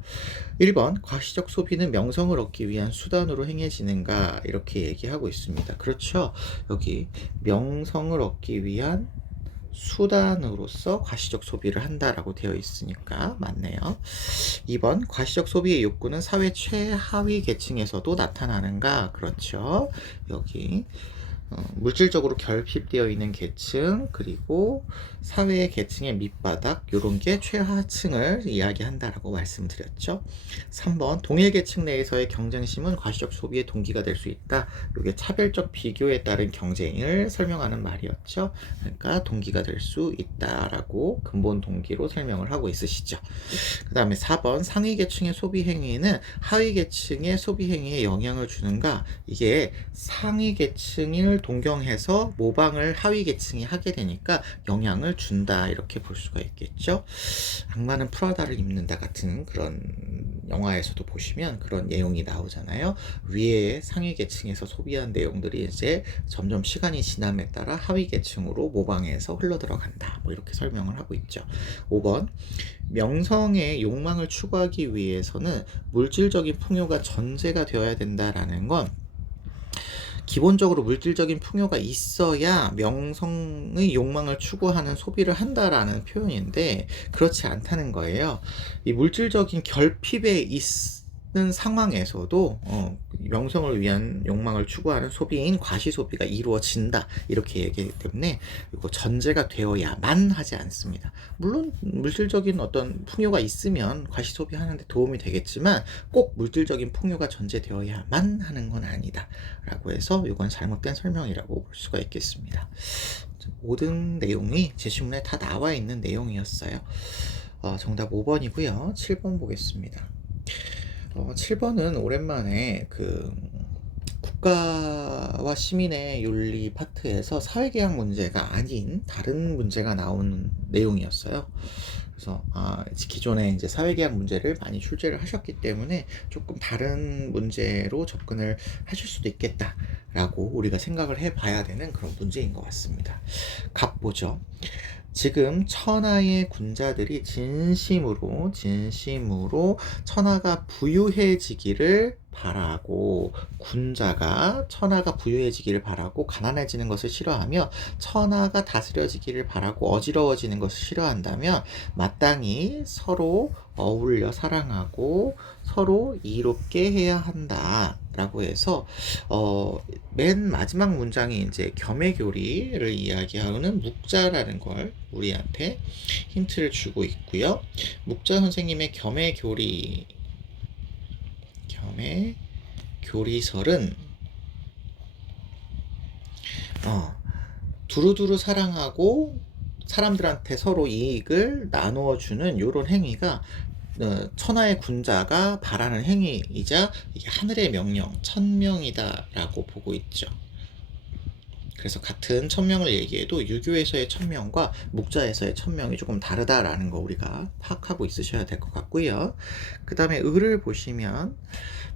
1번 과시적 소비는 명성을 얻기 위한 수단으로 행해지는가 이렇게 얘기하고 있습니다. 그렇죠. 여기 명성을 얻기 위한 수단으로서 과시적 소비를 한다라고 되어 있으니까 맞네요. 2번 과시적 소비의 욕구는 사회 최하위 계층에서도 나타나는가? 그렇죠. 여기 물질적으로 결핍되어 있는 계층 그리고 사회의 계층의 밑바닥 요런 게 최하층을 이야기한다라고 말씀드렸죠. 3번 동일 계층 내에서의 경쟁심은 과시적 소비의 동기가 될 수 있다. 이게 차별적 비교에 따른 경쟁을 설명하는 말이었죠. 그러니까 동기가 될 수 있다라고 근본 동기로 설명을 하고 있으시죠. 그 다음에 4번 상위 계층의 소비 행위는 하위 계층의 소비 행위에 영향을 주는가? 이게 상위 계층을 동경해서 모방을 하위 계층이 하게 되니까 영향을 준다 이렇게 볼 수가 있겠죠. 악마는 프라다를 입는다 같은 그런 영화에서도 보시면 그런 내용이 나오잖아요. 위에 상위 계층에서 소비한 내용들이 이제 점점 시간이 지남에 따라 하위 계층으로 모방해서 흘러들어간다 뭐 이렇게 설명을 하고 있죠. 5번 명성의 욕망을 추구하기 위해서는 물질적인 풍요가 전제가 되어야 된다라는 건 기본적으로 물질적인 풍요가 있어야 명성의 욕망을 추구하는 소비를 한다라는 표현인데 그렇지 않다는 거예요. 이 물질적인 결핍에 있는 상황에서도 명성을 위한 욕망을 추구하는 소비인 과시소비가 이루어진다 이렇게 얘기하기 때문에 이거 전제가 되어야만 하지 않습니다. 물론 물질적인 어떤 풍요가 있으면 과시소비 하는데 도움이 되겠지만 꼭 물질적인 풍요가 전제되어야만 하는 건 아니다 라고 해서 이건 잘못된 설명이라고 볼 수가 있겠습니다. 모든 내용이 제시문에 다 나와 있는 내용이었어요. 정답 5번이고요 7번 보겠습니다. 7번은 오랜만에 국가와 시민의 윤리 파트에서 사회계약 문제가 아닌 다른 문제가 나오는 내용이었어요. 그래서 기존에 이제 사회계약 문제를 많이 출제를 하셨기 때문에 조금 다른 문제로 접근을 하실 수도 있겠다라고 우리가 생각을 해봐야 되는 그런 문제인 것 같습니다. 갑보죠. 지금 천하의 군자들이 진심으로 천하가 부유해지기를 바라고 군자가 천하가 부유해지기를 바라고 가난해지는 것을 싫어하며 천하가 다스려지기를 바라고 어지러워지는 것을 싫어한다면 마땅히 서로 어울려 사랑하고 서로 이롭게 해야 한다 라고 해서 맨 마지막 문장이 이제 겸해교리를 이야기하는 묵자라는 걸 우리한테 힌트를 주고 있고요. 묵자 선생님의 겸해교리설은 두루두루 사랑하고 사람들한테 서로 이익을 나누어주는 이런 행위가 천하의 군자가 바라는 행위이자 이게 하늘의 명령, 천명이다 라고 보고 있죠. 그래서 같은 천명을 얘기해도 유교에서의 천명과 묵자에서의 천명이 조금 다르다라는 거 우리가 파악하고 있으셔야 될 것 같고요. 그 다음에 을을 보시면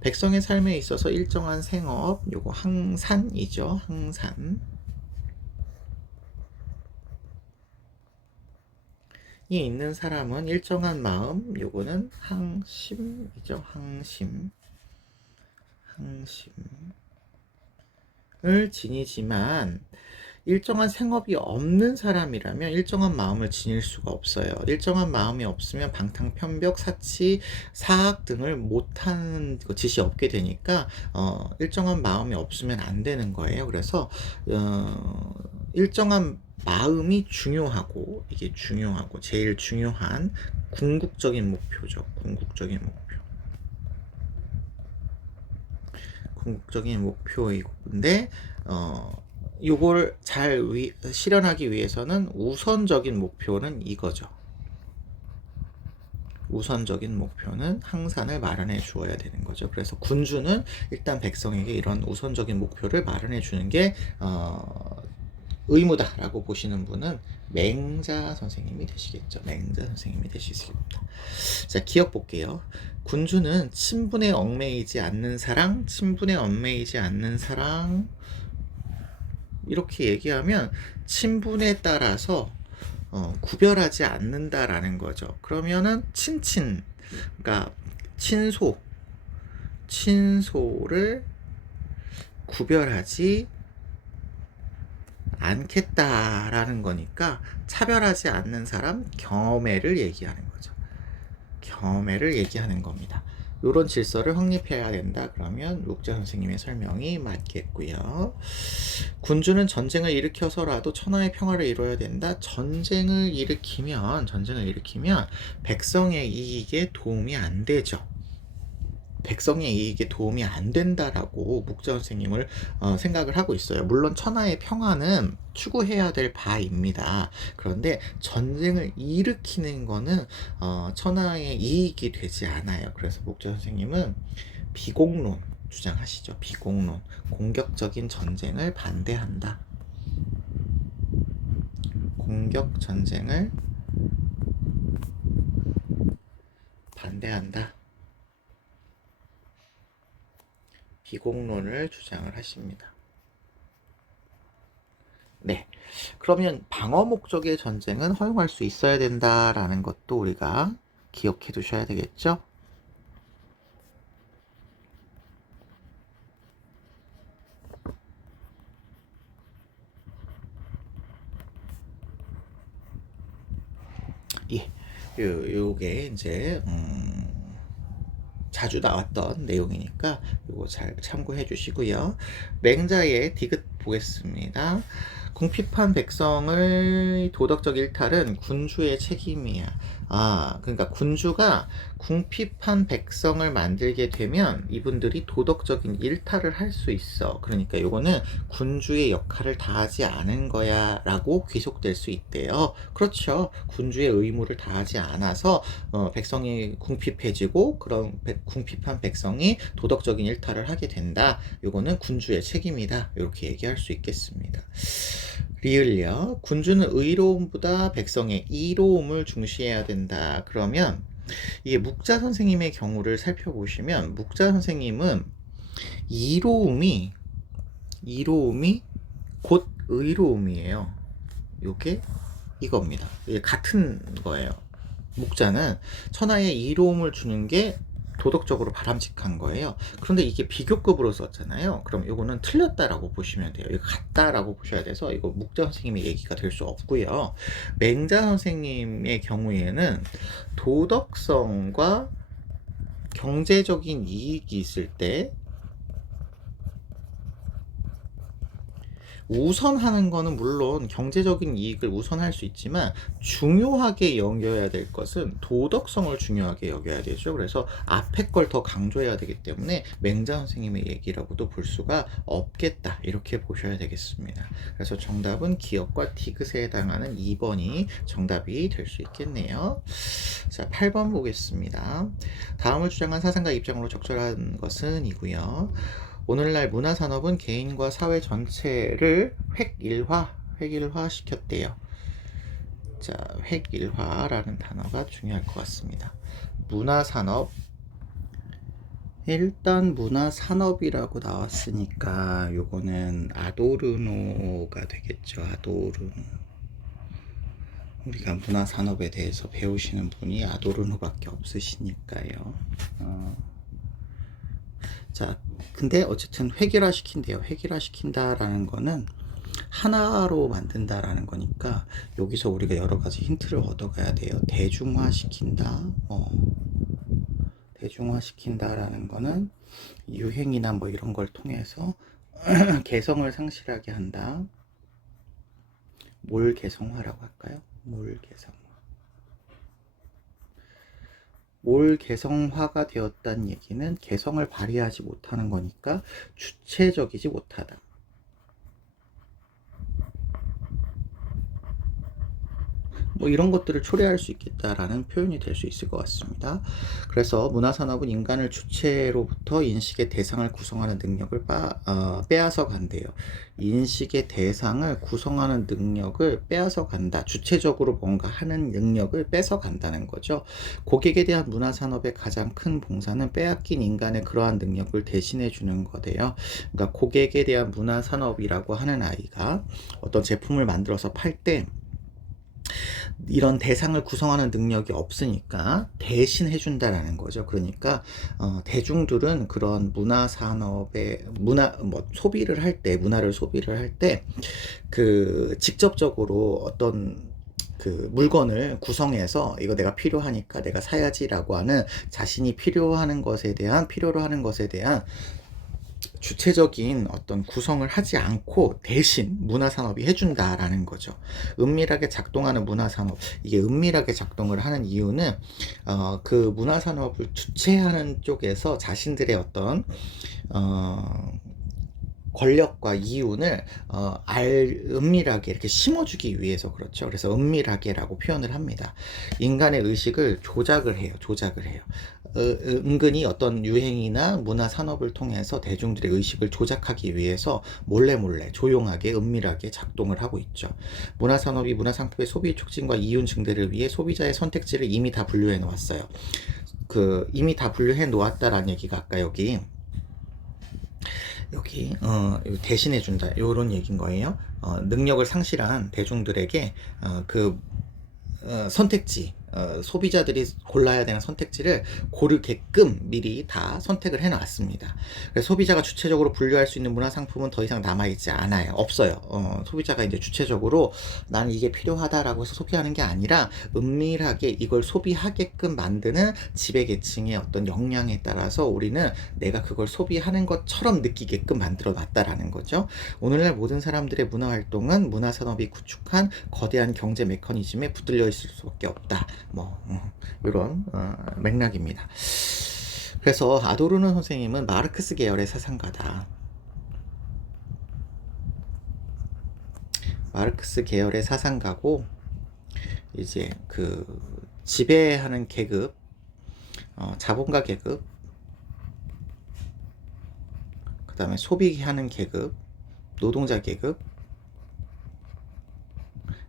백성의 삶에 있어서 일정한 생업, 요거 항산이죠. 항산. 이 있는 사람은 일정한 마음, 요거는 항심이죠. 항심. 항심을 지니지만 일정한 생업이 없는 사람이라면 일정한 마음을 지닐 수가 없어요. 일정한 마음이 없으면 방탕편벽, 사치, 사악 등을 못하는 짓이 없게 되니까 일정한 마음이 없으면 안 되는 거예요. 그래서 일정한 마음이 중요하고 이게 중요하고 제일 중요한 궁극적인 목표죠. 궁극적인 목표인데 요걸 잘 실현하기 위해서는 우선적인 목표는 이거죠. 우선적인 목표는 항산을 마련해 주어야 되는 거죠. 그래서 군주는 일단 백성에게 이런 우선적인 목표를 마련해 주는 게 의무다라고 보시는 분은 맹자 선생님이 되시겠죠. 맹자 선생님이 되시겠습니다. 자, 기억 볼게요. 군주는 친분에 얽매이지 않는 사랑, 친분에 얽매이지 않는 사랑, 이렇게 얘기하면 친분에 따라서 구별하지 않는다라는 거죠. 그러면은 친친, 그러니까 친소를 구별하지 않겠다라는 거니까 차별하지 않는 사람, 겸애를 얘기하는 거죠. 겸애를 얘기하는 겁니다. 이런 질서를 확립해야 된다. 그러면 묵자 선생님의 설명이 맞겠고요. 군주는 전쟁을 일으켜서라도 천하의 평화를 이뤄야 된다. 전쟁을 일으키면 백성의 이익에 도움이 안 되죠. 백성의 이익에 도움이 안 된다라고 묵자 선생님을 생각을 하고 있어요. 물론 천하의 평화는 추구해야 될 바입니다. 그런데 전쟁을 일으키는 거는 천하의 이익이 되지 않아요. 그래서 묵자 선생님은 비공론 주장하시죠. 비공론, 공격적인 전쟁을 반대한다. 공격 전쟁을 반대한다. 비공론을 주장을 하십니다. 네. 그러면 방어 목적의 전쟁은 허용할 수 있어야 된다라는 것도 우리가 기억해 두셔야 되겠죠? 예. 요게 이제 자주 나왔던 내용이니까 이거 잘 참고해 주시고요. 맹자의 디귿 보겠습니다. 궁핍한 백성의 도덕적 일탈은 군주의 책임이야. 그러니까 군주가 궁핍한 백성을 만들게 되면 이분들이 도덕적인 일탈을 할 수 있어. 그러니까 요거는 군주의 역할을 다하지 않은 거야 라고 귀속될 수 있대요. 그렇죠. 군주의 의무를 다하지 않아서 백성이 궁핍해지고 그런 궁핍한 백성이 도덕적인 일탈을 하게 된다. 요거는 군주의 책임이다. 이렇게 얘기할 수 있겠습니다. 리을요. 군주는 의로움보다 백성의 이로움을 중시해야 된다. 그러면 이게 묵자 선생님의 경우를 살펴보시면 묵자 선생님은 이로움이 곧 의로움이에요. 요게 이겁니다. 이게 같은 거예요. 묵자는 천하에 이로움을 주는 게 도덕적으로 바람직한 거예요. 그런데 이게 비교급으로 썼잖아요. 그럼 이거는 틀렸다라고 보시면 돼요. 이거 같다라고 보셔야 돼서 이거 묵자 선생님의 얘기가 될 수 없고요. 맹자 선생님의 경우에는 도덕성과 경제적인 이익이 있을 때 우선하는 거는 물론 경제적인 이익을 우선할 수 있지만 중요하게 여겨야 될 것은 도덕성을 중요하게 여겨야 되죠. 그래서 앞에 걸 더 강조해야 되기 때문에 맹자 선생님의 얘기라고도 볼 수가 없겠다. 이렇게 보셔야 되겠습니다. 그래서 정답은 기역과 디귿에 해당하는 2번이 정답이 될 수 있겠네요. 자, 8번 보겠습니다. 다음을 주장한 사상가 입장으로 적절한 것은 이고요. 오늘날 문화산업은 개인과 사회 전체를 획일화 시켰대요. 자, 획일화라는 단어가 중요할 것 같습니다. 문화산업, 일단 문화산업이라고 나왔으니까 요거는 아도르노가 되겠죠. 아도르노. 우리가 문화산업에 대해서 배우시는 분이 아도르노밖에 없으시니까요. 자, 근데 어쨌든 획일화 시킨대요. 획일화 시킨다라는 거는 하나로 만든다라는 거니까 여기서 우리가 여러 가지 힌트를 얻어가야 돼요. 대중화시킨다. 대중화시킨다라는 거는 유행이나 뭐 이런 걸 통해서 개성을 상실하게 한다. 뭘 개성화라고 할까요? 뭘 개성화. 뭘 개성화가 되었다는 얘기는 개성을 발휘하지 못하는 거니까 주체적이지 못하다. 뭐 이런 것들을 초래할 수 있겠다라는 표현이 될 수 있을 것 같습니다. 그래서 문화산업은 인간을 주체로부터 인식의 대상을 구성하는 능력을 빼앗아 간대요. 인식의 대상을 구성하는 능력을 빼앗아 간다. 주체적으로 뭔가 하는 능력을 뺏어 간다는 거죠. 고객에 대한 문화산업의 가장 큰 봉사는 빼앗긴 인간의 그러한 능력을 대신해 주는 거대요. 그러니까 고객에 대한 문화산업이라고 하는 아이가 어떤 제품을 만들어서 팔 때 이런 대상을 구성하는 능력이 없으니까 대신 해준다라는 거죠. 그러니까 대중들은 그런 소비를 할 때, 문화를 소비를 할 때 그 직접적으로 어떤 그 물건을 구성해서 이거 내가 필요하니까 내가 사야지라고 하는 자신이 필요로 하는 것에 대한 주체적인 어떤 구성을 하지 않고 대신 문화산업이 해준다라는 거죠. 은밀하게 작동하는 문화산업. 이게 은밀하게 작동을 하는 이유는 그 문화산업을 주체하는 쪽에서 자신들의 어떤 권력과 이윤을 은밀하게 이렇게 심어주기 위해서 그렇죠. 그래서 은밀하게라고 표현을 합니다. 인간의 의식을 조작을 해요. 은근히 어떤 유행이나 문화 산업을 통해서 대중들의 의식을 조작하기 위해서 몰래 조용하게 은밀하게 작동을 하고 있죠. 문화 산업이 문화 상품의 소비 촉진과 이윤 증대를 위해 소비자의 선택지를 이미 다 분류해 놓았어요. 이미 다 분류해 놓았다라는 얘기가 아까 여기 대신해 준다 요런 얘기인 거예요. 능력을 상실한 대중들에게 선택지, 소비자들이 골라야 되는 선택지를 고르게끔 미리 다 선택을 해놨습니다. 그래서 소비자가 주체적으로 분류할 수 있는 문화상품은 더 이상 남아있지 않아요. 없어요. 소비자가 이제 주체적으로 나는 이게 필요하다라고 해서 소비하는 게 아니라 은밀하게 이걸 소비하게끔 만드는 지배계층의 어떤 역량에 따라서 우리는 내가 그걸 소비하는 것처럼 느끼게끔 만들어 놨다라는 거죠. 오늘날 모든 사람들의 문화활동은 문화산업이 구축한 거대한 경제 메커니즘에 붙들려 있을 수밖에 없다. 이런 맥락입니다. 그래서 아도르노 선생님은 마르크스 계열의 사상가다. 마르크스 계열의 사상가고 이제 그 지배하는 계급, 자본가 계급, 그 다음에 소비하는 계급, 노동자 계급,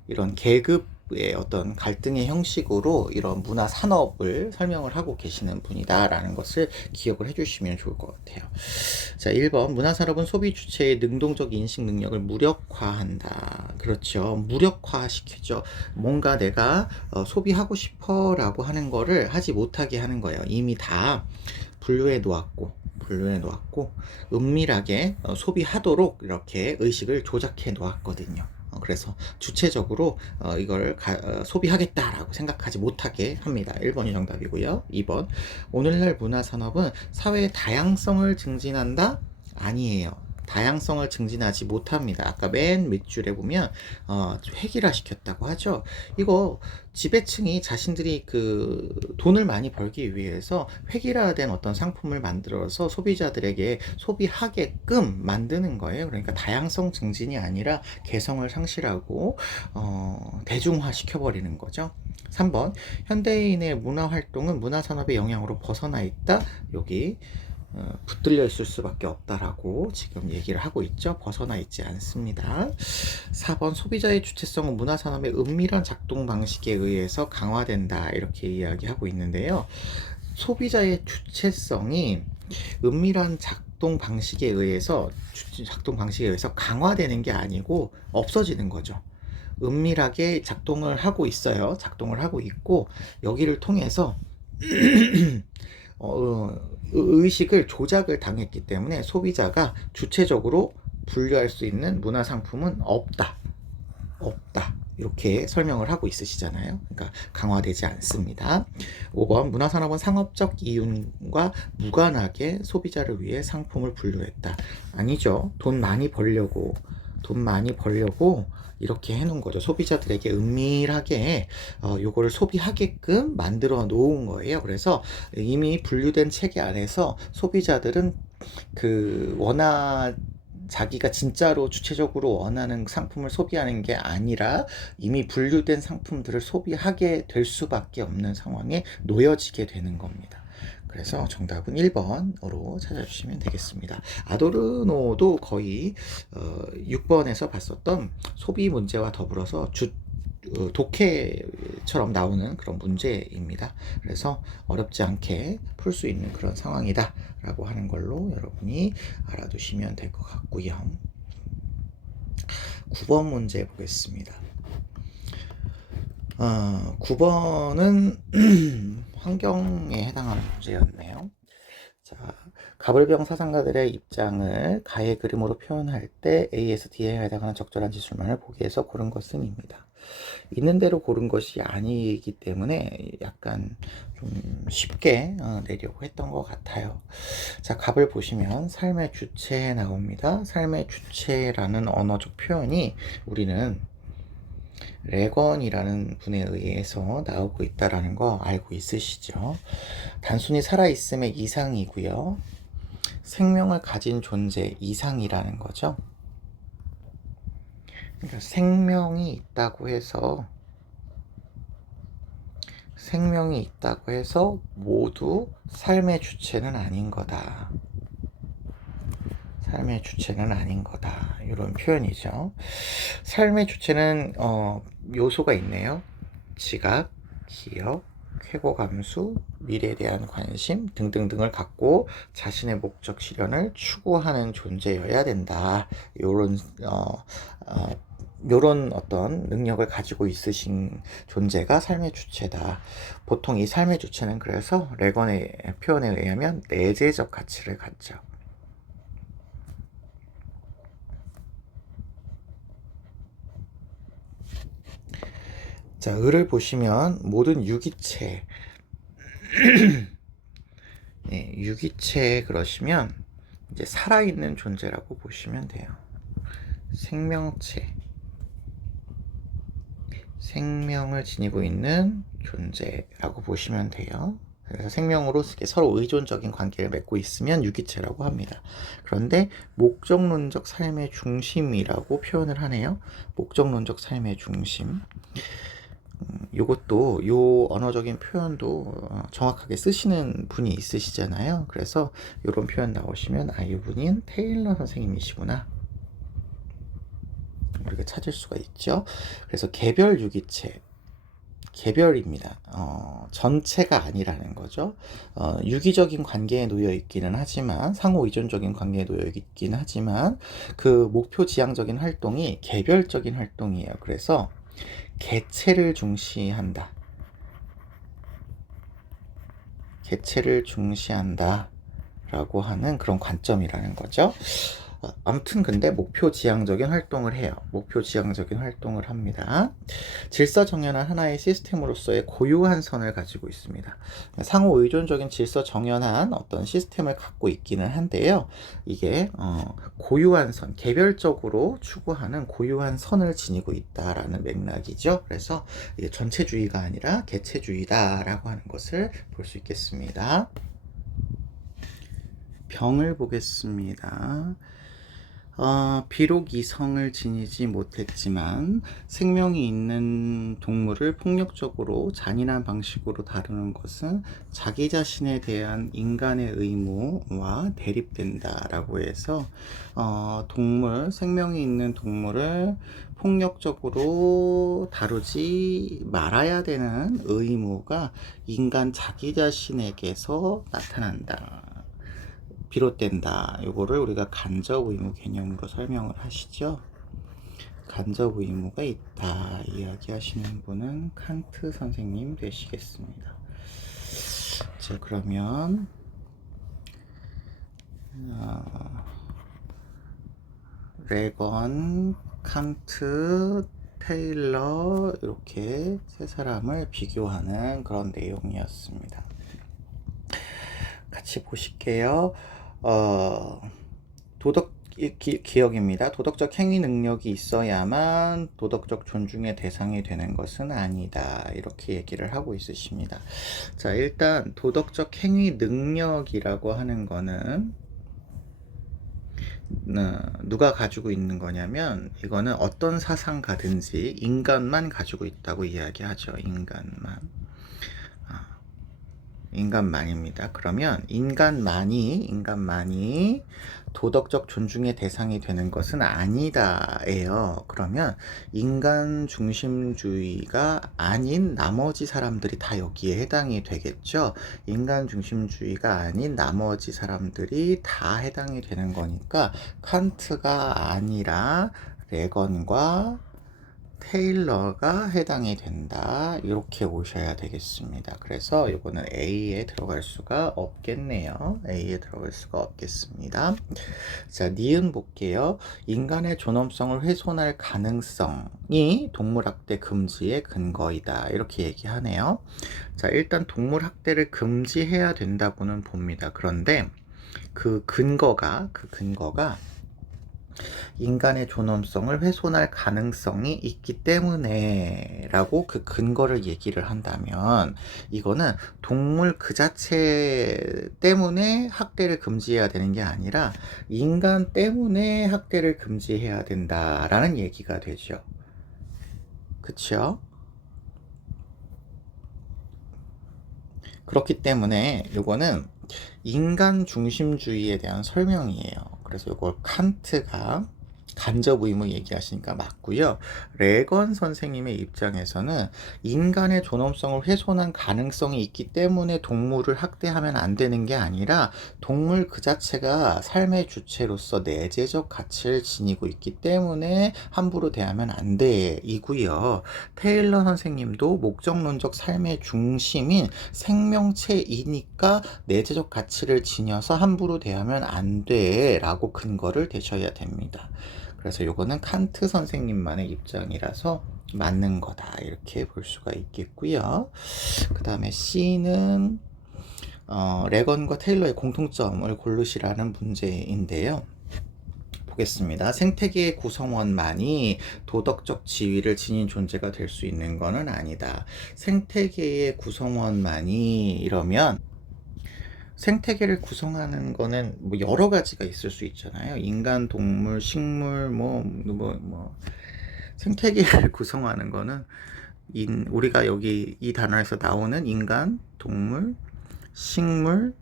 이런 계급의 어떤 갈등의 형식으로 이런 문화 산업을 설명을 하고 계시는 분이다라는 것을 기억을 해주시면 좋을 것 같아요. 자, 1번 문화 산업은 소비 주체의 능동적 인식 능력을 무력화한다. 그렇죠. 무력화시키죠. 뭔가 내가 소비하고 싶어라고 하는 거를 하지 못하게 하는 거예요. 이미 다 분류해 놓았고 은밀하게 소비하도록 이렇게 의식을 조작해 놓았거든요. 그래서 주체적으로 이걸 소비하겠다라고 생각하지 못하게 합니다. 1번이 정답이고요. 2번 오늘날 문화산업은 사회의 다양성을 증진한다? 아니에요. 다양성을 증진하지 못합니다. 아까 맨 밑줄에 보면 획일화 시켰다고 하죠. 이거 지배층이 자신들이 그 돈을 많이 벌기 위해서 획일화된 어떤 상품을 만들어서 소비자들에게 소비하게끔 만드는 거예요. 그러니까 다양성 증진이 아니라 개성을 상실하고 대중화 시켜버리는 거죠. 3번 현대인의 문화활동은 문화산업의 영향으로 벗어나 있다. 여기 붙들려 있을 수밖에 없다라고 지금 얘기를 하고 있죠. 벗어나 있지 않습니다. 4번 소비자의 주체성은 문화산업의 은밀한 작동 방식에 의해서 강화된다 이렇게 이야기하고 있는데요. 소비자의 주체성이 은밀한 작동 방식에 의해서 강화되는 게 아니고 없어지는 거죠. 은밀하게 작동을 하고 있어요. 작동을 하고 있고 여기를 통해서 의식을 조작을 당했기 때문에 소비자가 주체적으로 분류할 수 있는 문화 상품은 없다. 이렇게 설명을 하고 있으시잖아요. 그러니까 강화되지 않습니다. 5번 문화산업은 상업적 이윤과 무관하게 소비자를 위해 상품을 분류했다. 아니죠. 돈 많이 벌려고 이렇게 해놓은 거죠. 소비자들에게 은밀하게 요거를 소비하게끔 만들어 놓은 거예요. 그래서 이미 분류된 체계 안에서 소비자들은 자기가 진짜로 주체적으로 원하는 상품을 소비하는 게 아니라 이미 분류된 상품들을 소비하게 될 수밖에 없는 상황에 놓여지게 되는 겁니다. 그래서 정답은 1번으로 찾아주시면 되겠습니다. 아도르노도 거의 6번에서 봤었던 소비 문제와 더불어서 독해처럼 나오는 그런 문제입니다. 그래서 어렵지 않게 풀 수 있는 그런 상황이다 라고 하는 걸로 여러분이 알아두시면 될 것 같고요. 9번 문제 보겠습니다. 9번은 환경에 해당하는 문제였네요. 자, 가불병 사상가들의 입장을 가의 그림으로 표현할 때 A에서 D에 해당하는 적절한 지술만을 보기에서 고른 것은입니다. 있는 대로 고른 것이 아니기 때문에 약간 좀 쉽게 내려고 했던 것 같아요. 자, 갑을 보시면 삶의 주체에 나옵니다. 삶의 주체라는 언어적 표현이 우리는 레건이라는 분에 의해서 나오고 있다는 거 알고 있으시죠? 단순히 살아있음의 이상이고요. 생명을 가진 존재 이상이라는 거죠. 그러니까 생명이 있다고 해서 모두 삶의 주체는 아닌 거다. 삶의 주체는 아닌 거다. 이런 표현이죠. 삶의 주체는 요소가 있네요. 지각, 기억, 쾌고감수, 미래에 대한 관심 등등등을 갖고 자신의 목적 실현을 추구하는 존재여야 된다. 요런 어떤 능력을 가지고 있으신 존재가 삶의 주체다. 보통 이 삶의 주체는 그래서 레건의 표현에 의하면 내재적 가치를 갖죠. 자, 을을 보시면 모든 유기체 네, 유기체 그러시면 이제 살아있는 존재라고 보시면 돼요. 생명체, 생명을 지니고 있는 존재라고 보시면 돼요. 그래서 생명으로 서로 의존적인 관계를 맺고 있으면 유기체라고 합니다. 그런데 목적론적 삶의 중심이라고 표현을 하네요. 목적론적 삶의 중심. 요것도 요 언어적인 표현도 정확하게 쓰시는 분이 있으시잖아요. 그래서 요런 표현 나오시면 이분은 테일러 선생님이시구나 우리가 찾을 수가 있죠. 그래서 개별 유기체 개별입니다. 전체가 아니라는 거죠. 유기적인 관계에 놓여 있기는 하지만 상호 의존적인 관계에 놓여 있기는 하지만 그 목표 지향적인 활동이 개별적인 활동이에요. 그래서 개체를 중시한다. 개체를 중시한다 라고 하는 그런 관점이라는 거죠. 아무튼 근데 목표 지향적인 활동을 해요. 목표 지향적인 활동을 합니다. 질서 정연한 하나의 시스템으로서의 고유한 선을 가지고 있습니다. 상호 의존적인 질서 정연한 어떤 시스템을 갖고 있기는 한데요. 이게 고유한 선, 개별적으로 추구하는 고유한 선을 지니고 있다라는 맥락이죠. 그래서 이게 전체주의가 아니라 개체주의다라고 하는 것을 볼 수 있겠습니다. 병을 보겠습니다. 비록 이성을 지니지 못했지만 생명이 있는 동물을 폭력적으로 잔인한 방식으로 다루는 것은 자기 자신에 대한 인간의 의무와 대립된다라고 해서 생명이 있는 동물을 폭력적으로 다루지 말아야 되는 의무가 인간 자기 자신에게서 나타난다. 비롯된다. 요거를 우리가 간접 의무 개념으로 설명을 하시죠. 간접 의무가 있다 이야기하시는 분은 칸트 선생님 되시겠습니다. 자, 그러면 레건, 칸트, 테일러 이렇게 세 사람을 비교하는 그런 내용이었습니다. 같이 보실게요. 기억입니다. 도덕적 행위 능력이 있어야만 도덕적 존중의 대상이 되는 것은 아니다. 이렇게 얘기를 하고 있으십니다. 자, 일단 도덕적 행위 능력이라고 하는 거는 누가 가지고 있는 거냐면 이거는 어떤 사상가든지 인간만 가지고 있다고 이야기하죠. 인간만입니다. 그러면 인간만이 도덕적 존중의 대상이 되는 것은 아니다예요. 그러면 인간 중심주의가 아닌 나머지 사람들이 다 여기에 해당이 되겠죠. 인간 중심주의가 아닌 나머지 사람들이 다 해당이 되는 거니까 칸트가 아니라 레건과 테일러가 해당이 된다. 이렇게 보셔야 되겠습니다. 그래서 이거는 A에 들어갈 수가 없겠네요. A에 들어갈 수가 없겠습니다. 자, 니은 볼게요. 인간의 존엄성을 훼손할 가능성이 동물학대 금지의 근거이다. 이렇게 얘기하네요. 자, 일단 동물학대를 금지해야 된다고는 봅니다. 그런데 그 근거가 인간의 존엄성을 훼손할 가능성이 있기 때문에 라고 그 근거를 얘기를 한다면 이거는 동물 그 자체 때문에 학대를 금지해야 되는 게 아니라 인간 때문에 학대를 금지해야 된다라는 얘기가 되죠. 그쵸? 그렇기 때문에 이거는 인간 중심주의에 대한 설명이에요. 그래서 이걸 칸트가 간접 의무 얘기하시니까 맞고요. 레건 선생님의 입장에서는 인간의 존엄성을 훼손한 가능성이 있기 때문에 동물을 학대하면 안 되는 게 아니라 동물 그 자체가 삶의 주체로서 내재적 가치를 지니고 있기 때문에 함부로 대하면 안 돼 이고요. 테일러 선생님도 목적론적 삶의 중심인 생명체이니까 내재적 가치를 지녀서 함부로 대하면 안 돼 라고 근거를 대셔야 됩니다. 그래서 요거는 칸트 선생님만의 입장이라서 맞는 거다 이렇게 볼 수가 있겠고요. 그 다음에 C는 레건과 테일러의 공통점을 고르시라는 문제인데요. 보겠습니다. 생태계의 구성원만이 도덕적 지위를 지닌 존재가 될 수 있는 것은 아니다. 생태계의 구성원만이 이러면 생태계를 구성하는 거는 뭐 여러 가지가 있을 수 있잖아요. 인간, 동물, 식물, 생태계를 구성하는 거는 우리가 여기 이 단어에서 나오는 인간, 동물, 식물,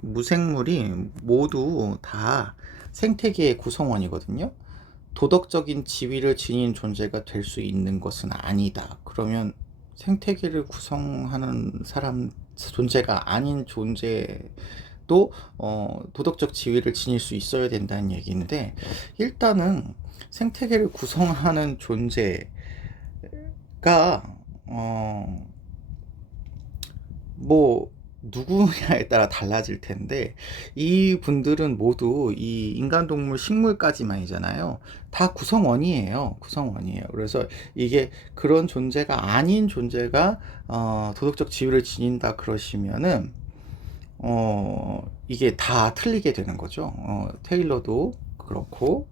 무생물이 모두 다 생태계의 구성원이거든요. 도덕적인 지위를 지닌 존재가 될 수 있는 것은 아니다. 그러면 생태계를 구성하는 존재가 아닌 존재도 도덕적 지위를 지닐 수 있어야 된다는 얘기인데, 일단은 생태계를 구성하는 존재가 누구냐에 따라 달라질 텐데, 이 분들은 모두 이 인간, 동물, 식물까지만이잖아요. 다 구성원이에요. 그래서 이게 그런 존재가 아닌 존재가 도덕적 지위를 지닌다 그러시면은 이게 다 틀리게 되는 거죠. 테일러도 그렇고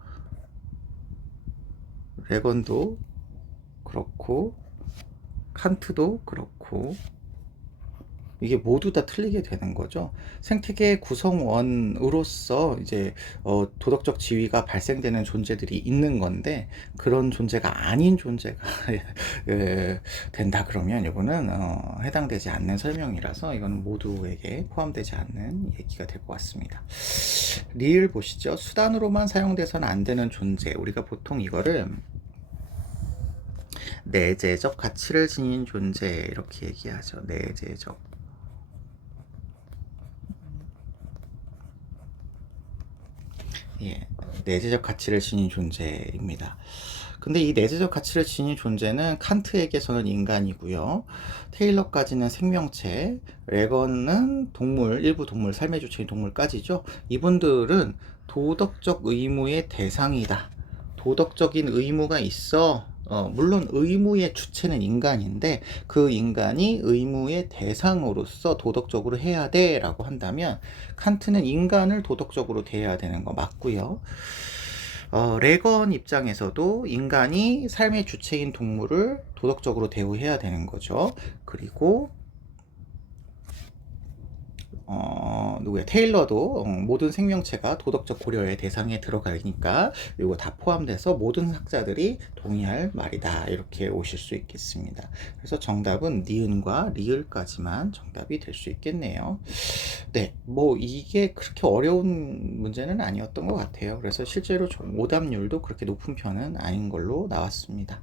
레건도 그렇고 칸트도 그렇고 이게 모두 다 틀리게 되는 거죠. 생태계 구성원으로서 이제 도덕적 지위가 발생되는 존재들이 있는 건데, 그런 존재가 아닌 존재가 된다 그러면 이거는 해당되지 않는 설명이라서 이거는 모두에게 포함되지 않는 얘기가 될 것 같습니다. 리을 보시죠. 수단으로만 사용돼서는 안 되는 존재. 우리가 보통 이거를 내재적 가치를 지닌 존재 이렇게 얘기하죠. 내재적. 예, 내재적 가치를 지닌 존재입니다. 근데 이 내재적 가치를 지닌 존재는 칸트에게서는 인간이고요. 테일러까지는 생명체, 레건은 동물, 일부 동물, 삶의 주체인 동물까지죠. 이분들은 도덕적 의무의 대상이다. 도덕적인 의무가 있어. 물론 의무의 주체는 인간인데 그 인간이 의무의 대상으로서 도덕적으로 해야 돼 라고 한다면 칸트는 인간을 도덕적으로 대해야 되는 거 맞고요. 레건 입장에서도 인간이 삶의 주체인 동물을 도덕적으로 대우해야 되는 거죠. 그리고 누구야? 테일러도 모든 생명체가 도덕적 고려의 대상에 들어가니까 이거 다 포함돼서 모든 학자들이 동의할 말이다. 이렇게 오실 수 있겠습니다. 그래서 정답은 니은과 리을까지만 정답이 될 수 있겠네요. 네, 뭐 이게 그렇게 어려운 문제는 아니었던 것 같아요. 그래서 실제로 오답률도 그렇게 높은 편은 아닌 걸로 나왔습니다.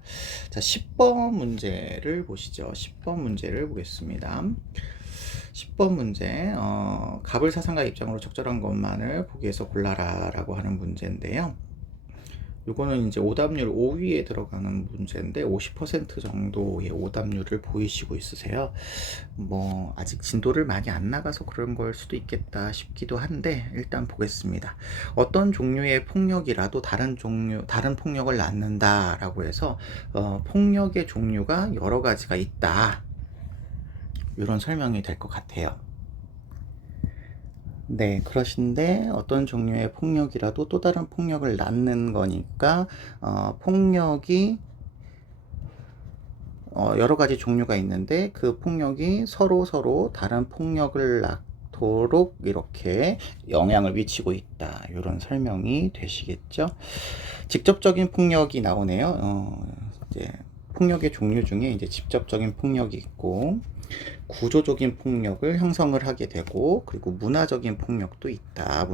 자, 10번 문제를 보시죠. 10번 문제를 보겠습니다. 10번 문제, 갑을 사상가 입장으로 적절한 것만을 보기에서 골라라 라고 하는 문제인데요. 요거는 이제 오답률 5위에 들어가는 문제인데 50% 정도의 오답률을 보이시고 있으세요. 뭐 아직 진도를 많이 안 나가서 그런 걸 수도 있겠다 싶기도 한데 일단 보겠습니다. 어떤 종류의 폭력이라도 다른 폭력을 낳는다라고 해서 폭력의 종류가 여러 가지가 있다. 이런 설명이 될 것 같아요. 네, 그러신데 어떤 종류의 폭력이라도 또 다른 폭력을 낳는 거니까 폭력이 여러 가지 종류가 있는데 그 폭력이 서로 다른 폭력을 낳도록 이렇게 영향을 미치고 있다. 이런 설명이 되시겠죠? 직접적인 폭력이 나오네요. 이제 폭력의 종류 중에 이제 직접적인 폭력이 있고 구조적인 폭력을 형성을 하게 되고 그리고 문화적인 폭력도 있다.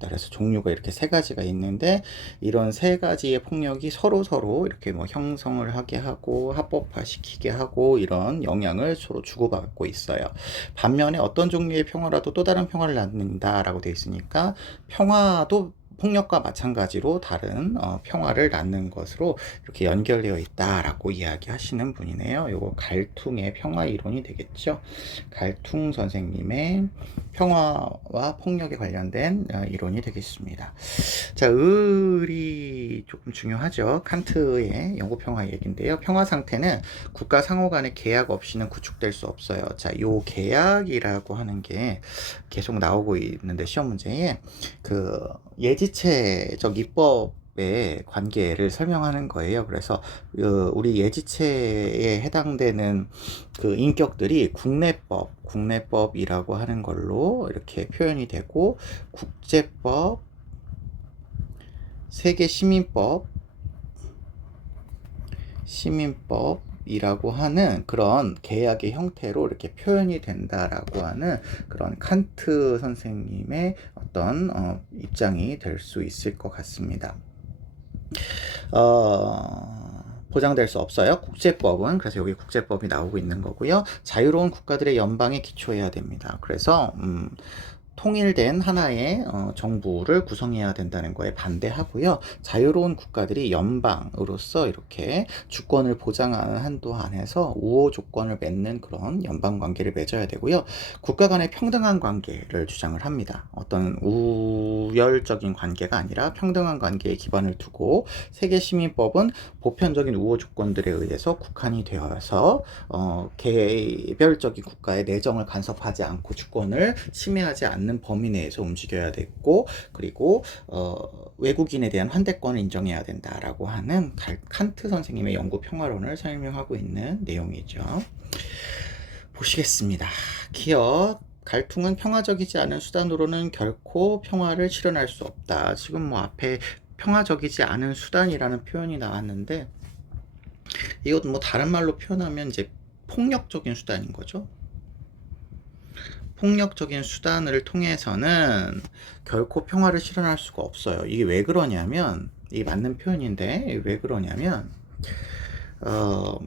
그래서 종류가 이렇게 세 가지가 있는데 이런 세 가지의 폭력이 서로 이렇게 뭐 형성을 하게 하고 합법화시키게 하고 이런 영향을 서로 주고받고 있어요. 반면에 어떤 종류의 평화라도 또 다른 평화를 낳는다라고 되어 있으니까 평화도 폭력과 마찬가지로 다른 평화를 낳는 것으로 이렇게 연결되어 있다라고 이야기하시는 분이네요. 요거 갈퉁의 평화 이론이 되겠죠. 갈퉁 선생님의 평화와 폭력에 관련된 이론이 되겠습니다. 자, 을이 조금 중요하죠. 칸트의 영구평화 얘기인데요. 평화 상태는 국가 상호 간의 계약 없이는 구축될 수 없어요. 자, 요 계약이라고 하는 게 계속 나오고 있는데 시험 문제에 그 예지체적 입법의 관계를 설명하는 거예요. 그래서 우리 예지체에 해당되는 그 인격들이 국내법이라고 하는 걸로 이렇게 표현이 되고 국제법, 세계 시민법이라고 하는 그런 계약의 형태로 이렇게 표현이 된다라고 하는 그런 칸트 선생님의 어떤 입장이 될 수 있을 것 같습니다. 보장될 수 없어요. 국제법은 그래서 여기 국제법이 나오고 있는 거고요. 자유로운 국가들의 연방에 기초해야 됩니다. 그래서 통일된 하나의 정부를 구성해야 된다는 거에 반대하고요. 자유로운 국가들이 연방으로서 이렇게 주권을 보장하는 한도 안에서 우호 조건을 맺는 그런 연방 관계를 맺어야 되고요. 국가 간의 평등한 관계를 주장을 합니다. 어떤 우열적인 관계가 아니라 평등한 관계에 기반을 두고 세계 시민법은 보편적인 우호 조건들에 의해서 국한이 되어서 개별적인 국가의 내정을 간섭하지 않고 주권을 침해하지 않는 범위 내에서 움직여야 됐고 그리고 외국인에 대한 환대권을 인정해야 된다라고 하는 칸트 선생님의 영구 평화론을 설명하고 있는 내용이죠. 보시겠습니다. 기억. 갈등은 평화적이지 않은 수단으로는 결코 평화를 실현할 수 없다. 지금 뭐 앞에 평화적이지 않은 수단이라는 표현이 나왔는데, 이것 뭐 다른 말로 표현하면 이제 폭력적인 수단인 거죠. 폭력적인 수단을 통해서는 결코 평화를 실현할 수가 없어요. 이게 왜 그러냐면, 이게 맞는 표현인데 왜 그러냐면, 어,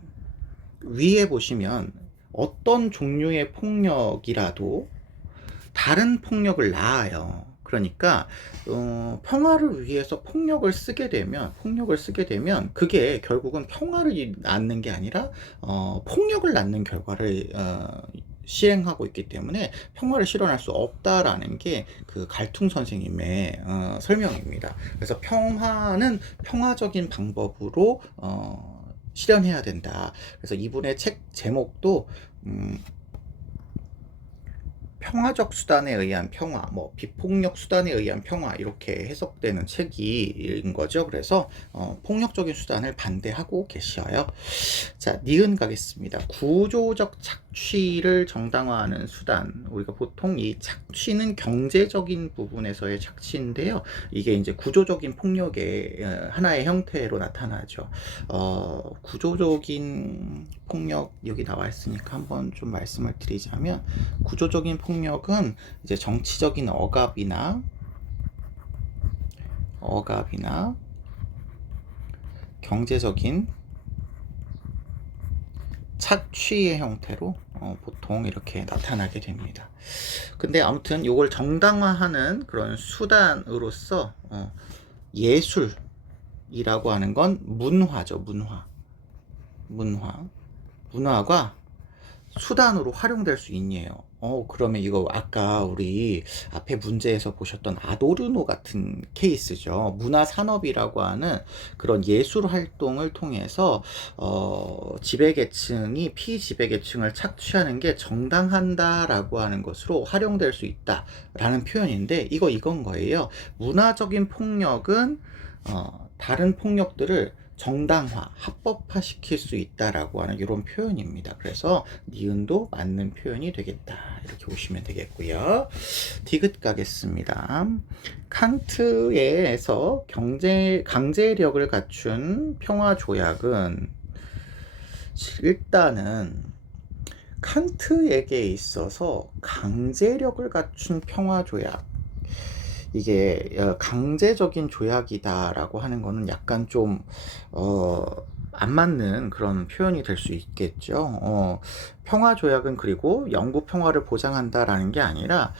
위에 보시면 어떤 종류의 폭력이라도 다른 폭력을 낳아요. 그러니까 평화를 위해서 폭력을 쓰게 되면 그게 결국은 평화를 낳는 게 아니라 폭력을 낳는 결과를 시행하고 있기 때문에 평화를 실현할 수 없다라는 게 그 갈퉁 선생님의 설명입니다. 그래서 평화는 평화적인 방법으로 실현해야 된다. 그래서 이분의 책 제목도 평화적 수단에 의한 평화, 뭐 비폭력 수단에 의한 평화 이렇게 해석되는 책인 거죠. 그래서 폭력적인 수단을 반대하고 계셔요. 자, 니은 가겠습니다. 구조적 착취를 정당화하는 수단. 우리가 보통 이 착취는 경제적인 부분에서의 착취인데요. 이게 이제 구조적인 폭력의 하나의 형태로 나타나죠. 구조적인 폭력 여기 나와 있으니까 한번 좀 말씀을 드리자면, 구조적인 폭력은 이제 정치적인 억압이나 경제적인 착취의 형태로 보통 이렇게 나타나게 됩니다. 근데 아무튼 이걸 정당화하는 그런 수단으로서 예술이라고 하는 건 문화죠. 문화가 수단으로 활용될 수 있네요. 그러면 이거 아까 우리 앞에 문제에서 보셨던 아도르노 같은 케이스죠. 문화산업이라고 하는 그런 예술 활동을 통해서 지배계층이 피지배계층을 착취하는 게 정당한다라고 하는 것으로 활용될 수 있다라는 표현인데, 이건 거예요. 문화적인 폭력은 다른 폭력들을 정당화, 합법화 시킬 수 있다라고 하는 이런 표현입니다. 그래서 니은도 맞는 표현이 되겠다. 이렇게 보시면 되겠고요. 디귿 가겠습니다. 칸트에서 강제력을 갖춘 평화 조약은 일단은 칸트에게 있어서 강제력을 갖춘 평화 조약, 이게 강제적인 조약이다라고 하는 거는 약간 좀 안 맞는 그런 표현이 될 수 있겠죠. 평화 조약은 그리고 영구 평화를 보장한다라는 게 아니라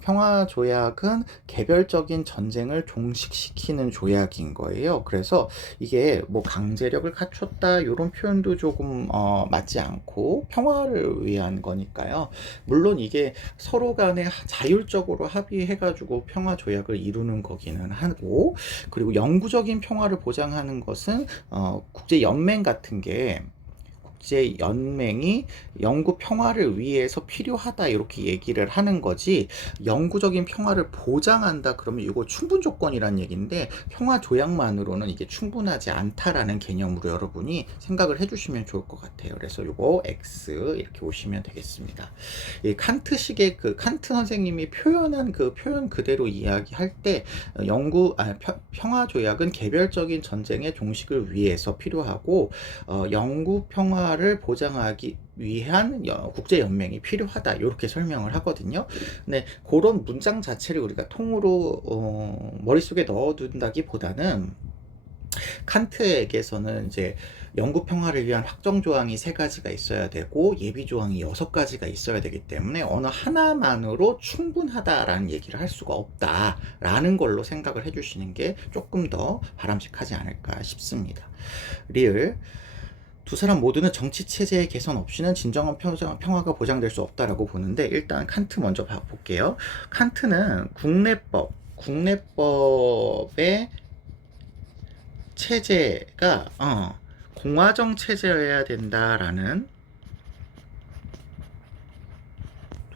평화 조약은 개별적인 전쟁을 종식시키는 조약인 거예요. 그래서 이게 뭐 강제력을 갖췄다 이런 표현도 조금 맞지 않고 평화를 위한 거니까요. 물론 이게 서로 간에 자율적으로 합의해가지고 평화 조약을 이루는 거기는 하고, 그리고 영구적인 평화를 보장하는 것은 국제 연맹 같은 게, 국제 연맹이 영구 평화를 위해서 필요하다 이렇게 얘기를 하는 거지, 영구적인 평화를 보장한다 그러면 이거 충분 조건이란 얘기인데, 평화 조약만으로는 이게 충분하지 않다라는 개념으로 여러분이 생각을 해주시면 좋을 것 같아요. 그래서 이거 X 이렇게 보시면 되겠습니다. 이 칸트식의 그 칸트 선생님이 표현한 그 표현 그대로 이야기할 때 평화 조약은 개별적인 전쟁의 종식을 위해서 필요하고 영구 평화를 보장하기 위한 국제연맹이 필요하다 이렇게 설명을 하거든요. 근데 그런 문장 자체를 우리가 통으로 머릿속에 넣어둔다기보다는, 칸트에게서는 이제 영구 평화를 위한 확정 조항이 3가지가 있어야 되고 예비 조항이 6가지가 있어야 되기 때문에 어느 하나만으로 충분하다라는 얘기를 할 수가 없다라는 걸로 생각을 해주시는 게 조금 더 바람직하지 않을까 싶습니다. 리을. 두 사람 모두는 정치 체제의 개선 없이는 진정한 평화가 보장될 수 없다라고 보는데, 일단 칸트 먼저 볼게요. 칸트는 국내법의 체제가 공화정 체제여야 된다라는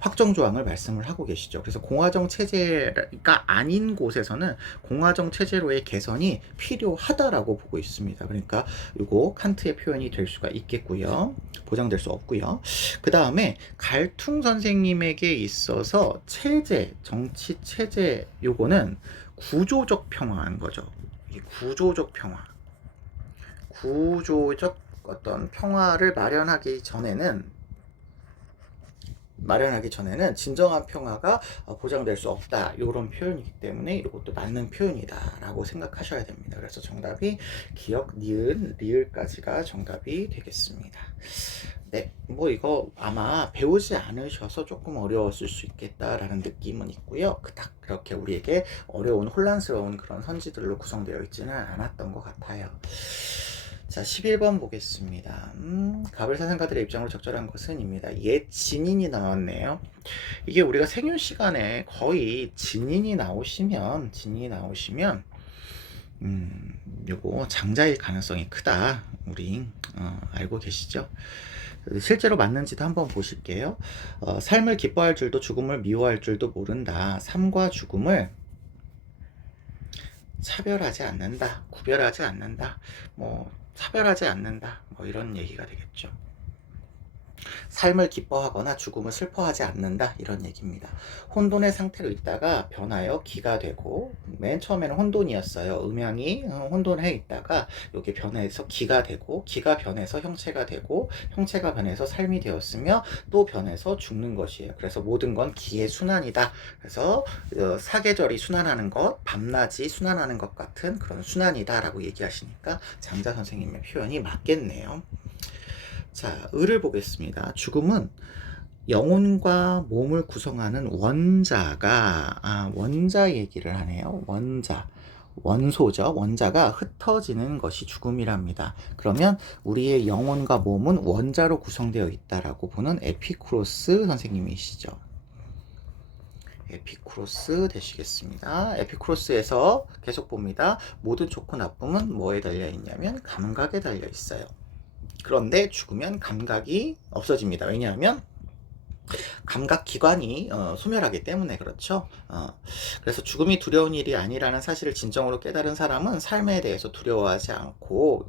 확정 조항을 말씀을 하고 계시죠. 그래서 공화정 체제가 아닌 곳에서는 공화정 체제로의 개선이 필요하다라고 보고 있습니다. 그러니까 이거 칸트의 표현이 될 수가 있겠고요. 보장될 수 없고요. 그 다음에 갈퉁 선생님에게 있어서 체제, 정치 체제 요거는 구조적 평화인 거죠. 이 구조적 평화. 구조적 어떤 평화를 마련하기 전에는 진정한 평화가 보장될 수 없다. 이런 표현이기 때문에 이것도 맞는 표현이다라고 생각하셔야 됩니다. 그래서 정답이 기역, 니은, 리을까지가 정답이 되겠습니다. 네, 뭐 이거 아마 배우지 않으셔서 조금 어려웠을 수 있겠다라는 느낌은 있고요. 딱 그렇게 우리에게 어려운 혼란스러운 그런 선지들로 구성되어 있지는 않았던 것 같아요. 자, 11번 보겠습니다. 가불사상가들의 입장으로 적절한 것은 입니다. 옛 진인이 나왔네요. 이게 우리가 생윤 시간에 거의 진인이 나오시면 요거 장자일 가능성이 크다. 우리 알고 계시죠? 실제로 맞는지도 한번 보실게요. 삶을 기뻐할 줄도 죽음을 미워할 줄도 모른다. 삶과 죽음을 차별하지 않는다. 구별하지 않는다. 차별하지 않는다. 이런 얘기가 되겠죠. 삶을 기뻐하거나 죽음을 슬퍼하지 않는다. 이런 얘기입니다. 혼돈의 상태로 있다가 변하여 기가 되고, 맨 처음에는 혼돈이었어요. 음양이 혼돈해 있다가 여기 변해서 기가 되고, 기가 변해서 형체가 되고, 형체가 변해서 삶이 되었으며 또 변해서 죽는 것이에요. 그래서 모든 건 기의 순환이다. 그래서 사계절이 순환하는 것, 밤낮이 순환하는 것 같은 그런 순환이다 라고 얘기하시니까 장자 선생님의 표현이 맞겠네요. 자, 을을 보겠습니다. 죽음은 영혼과 몸을 구성하는 원자가 원자 얘기를 하네요. 원소죠. 원자가 흩어지는 것이 죽음이랍니다. 그러면 우리의 영혼과 몸은 원자로 구성되어 있다라고 보는 에피쿠로스 선생님이시죠. 에피쿠로스 되시겠습니다. 에피쿠로스에서 계속 봅니다. 모든 좋고 나쁨은 뭐에 달려 있냐면 감각에 달려 있어요. 그런데 죽으면 감각이 없어집니다. 왜냐하면 감각기관이 소멸하기 때문에 그렇죠. 그래서 죽음이 두려운 일이 아니라는 사실을 진정으로 깨달은 사람은 삶에 대해서 두려워하지 않고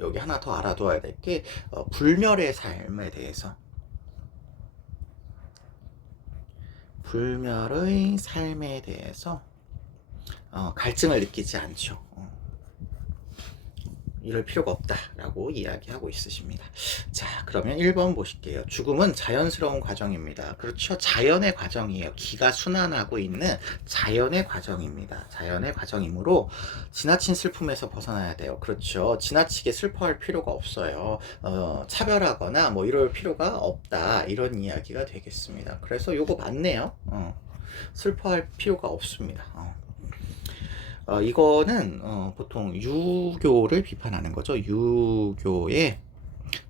여기 하나 더 알아둬야 될 게 불멸의 삶에 대해서 갈증을 느끼지 않죠. 이럴 필요가 없다라고 이야기하고 있으십니다. 자, 그러면 1번 보실게요. 죽음은 자연스러운 과정입니다. 그렇죠. 자연의 과정이에요. 기가 순환하고 있는 자연의 과정입니다. 자연의 과정이므로 지나친 슬픔에서 벗어나야 돼요. 그렇죠. 지나치게 슬퍼할 필요가 없어요. 차별하거나 이럴 필요가 없다. 이런 이야기가 되겠습니다. 그래서 요거 맞네요. 슬퍼할 필요가 없습니다. 이거는 보통 유교를 비판하는 거죠. 유교의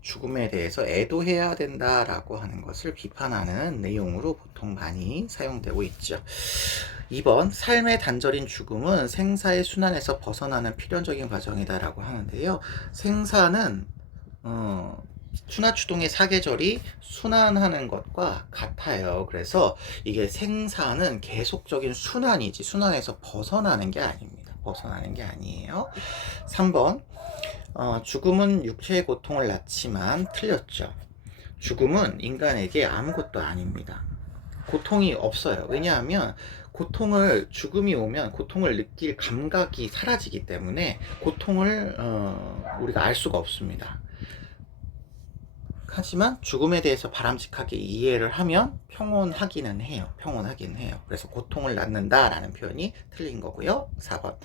죽음에 대해서 애도해야 된다라고 하는 것을 비판하는 내용으로 보통 많이 사용되고 있죠. 2번 삶의 단절인 죽음은 생사의 순환에서 벗어나는 필연적인 과정이다라고 하는데요. 생사는 추나추동의 사계절이 순환하는 것과 같아요. 그래서 이게 생사는 계속적인 순환이지 순환에서 벗어나는 게 아닙니다. 벗어나는 게 아니에요. 3번 죽음은 육체의 고통을 낳지만 틀렸죠. 죽음은 인간에게 아무것도 아닙니다. 고통이 없어요. 왜냐하면 죽음이 오면 고통을 느낄 감각이 사라지기 때문에 고통을 우리가 알 수가 없습니다. 하지만 죽음에 대해서 바람직하게 이해를 하면 평온하기는 해요. 그래서 고통을 낳는다라는 표현이 틀린 거고요. 4번.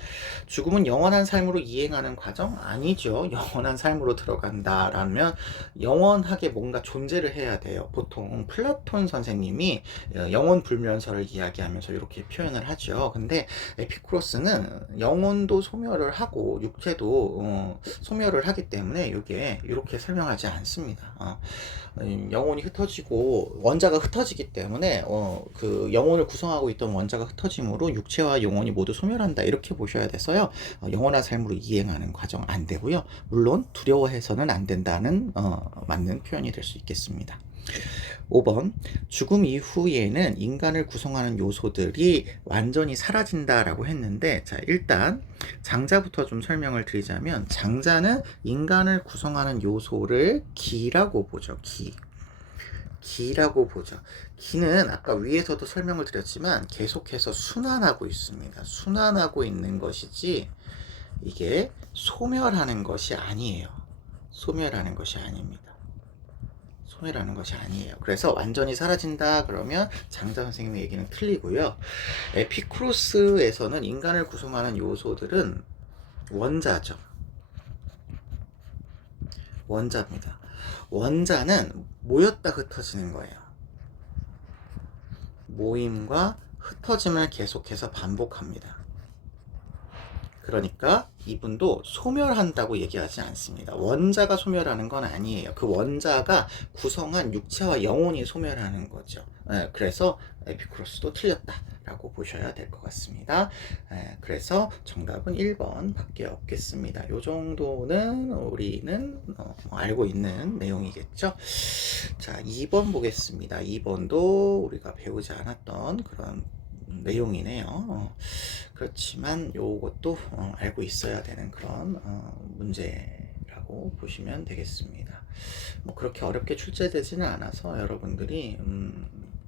죽음은 영원한 삶으로 이행하는 과정? 아니죠. 영원한 삶으로 들어간다라면 영원하게 뭔가 존재를 해야 돼요. 보통 플라톤 선생님이 영원 불면설을 이야기하면서 이렇게 표현을 하죠. 근데 에피쿠로스는 영혼도 소멸을 하고 육체도 소멸을 하기 때문에 이게 이렇게 설명하지 않습니다. 영혼이 흩어지고 원자가 흩어지기 때문에 그 영혼을 구성하고 있던 원자가 흩어짐으로 육체와 영혼이 모두 소멸한다 이렇게 보셔야 돼서요. 영원한 삶으로 이행하는 과정 안 되고요. 물론 두려워해서는 안 된다는 맞는 표현이 될 수 있겠습니다. 5번 죽음 이후에는 인간을 구성하는 요소들이 완전히 사라진다라고 했는데, 자, 일단 장자부터 좀 설명을 드리자면, 장자는 인간을 구성하는 요소를 기라고 보죠. 기라고 보죠. 기는 아까 위에서도 설명을 드렸지만 계속해서 순환하고 있습니다. 순환하고 있는 것이지 이게 소멸하는 것이 아니에요. 소멸하는 것이 아닙니다. 소멸하는 것이 아니에요. 그래서 완전히 사라진다 그러면 장자 선생님의 얘기는 틀리고요. 에피쿠로스에서는 인간을 구성하는 요소들은 원자죠. 원자입니다. 원자는 모였다 흩어지는 거예요. 모임과 흩어짐을 계속해서 반복합니다. 그러니까 이분도 소멸한다고 얘기하지 않습니다. 원자가 소멸하는 건 아니에요. 그 원자가 구성한 육체와 영혼이 소멸하는 거죠. 그래서 에피쿠로스도 틀렸다라고 보셔야 될 것 같습니다. 그래서 정답은 1번 밖에 없겠습니다. 이 정도는 우리는 알고 있는 내용이겠죠. 자, 2번 보겠습니다. 2번도 우리가 배우지 않았던 그런 내용이네요. 그렇지만 요것도 알고 있어야 되는 그런 문제라고 보시면 되겠습니다. 뭐 그렇게 어렵게 출제되지는 않아서 여러분들이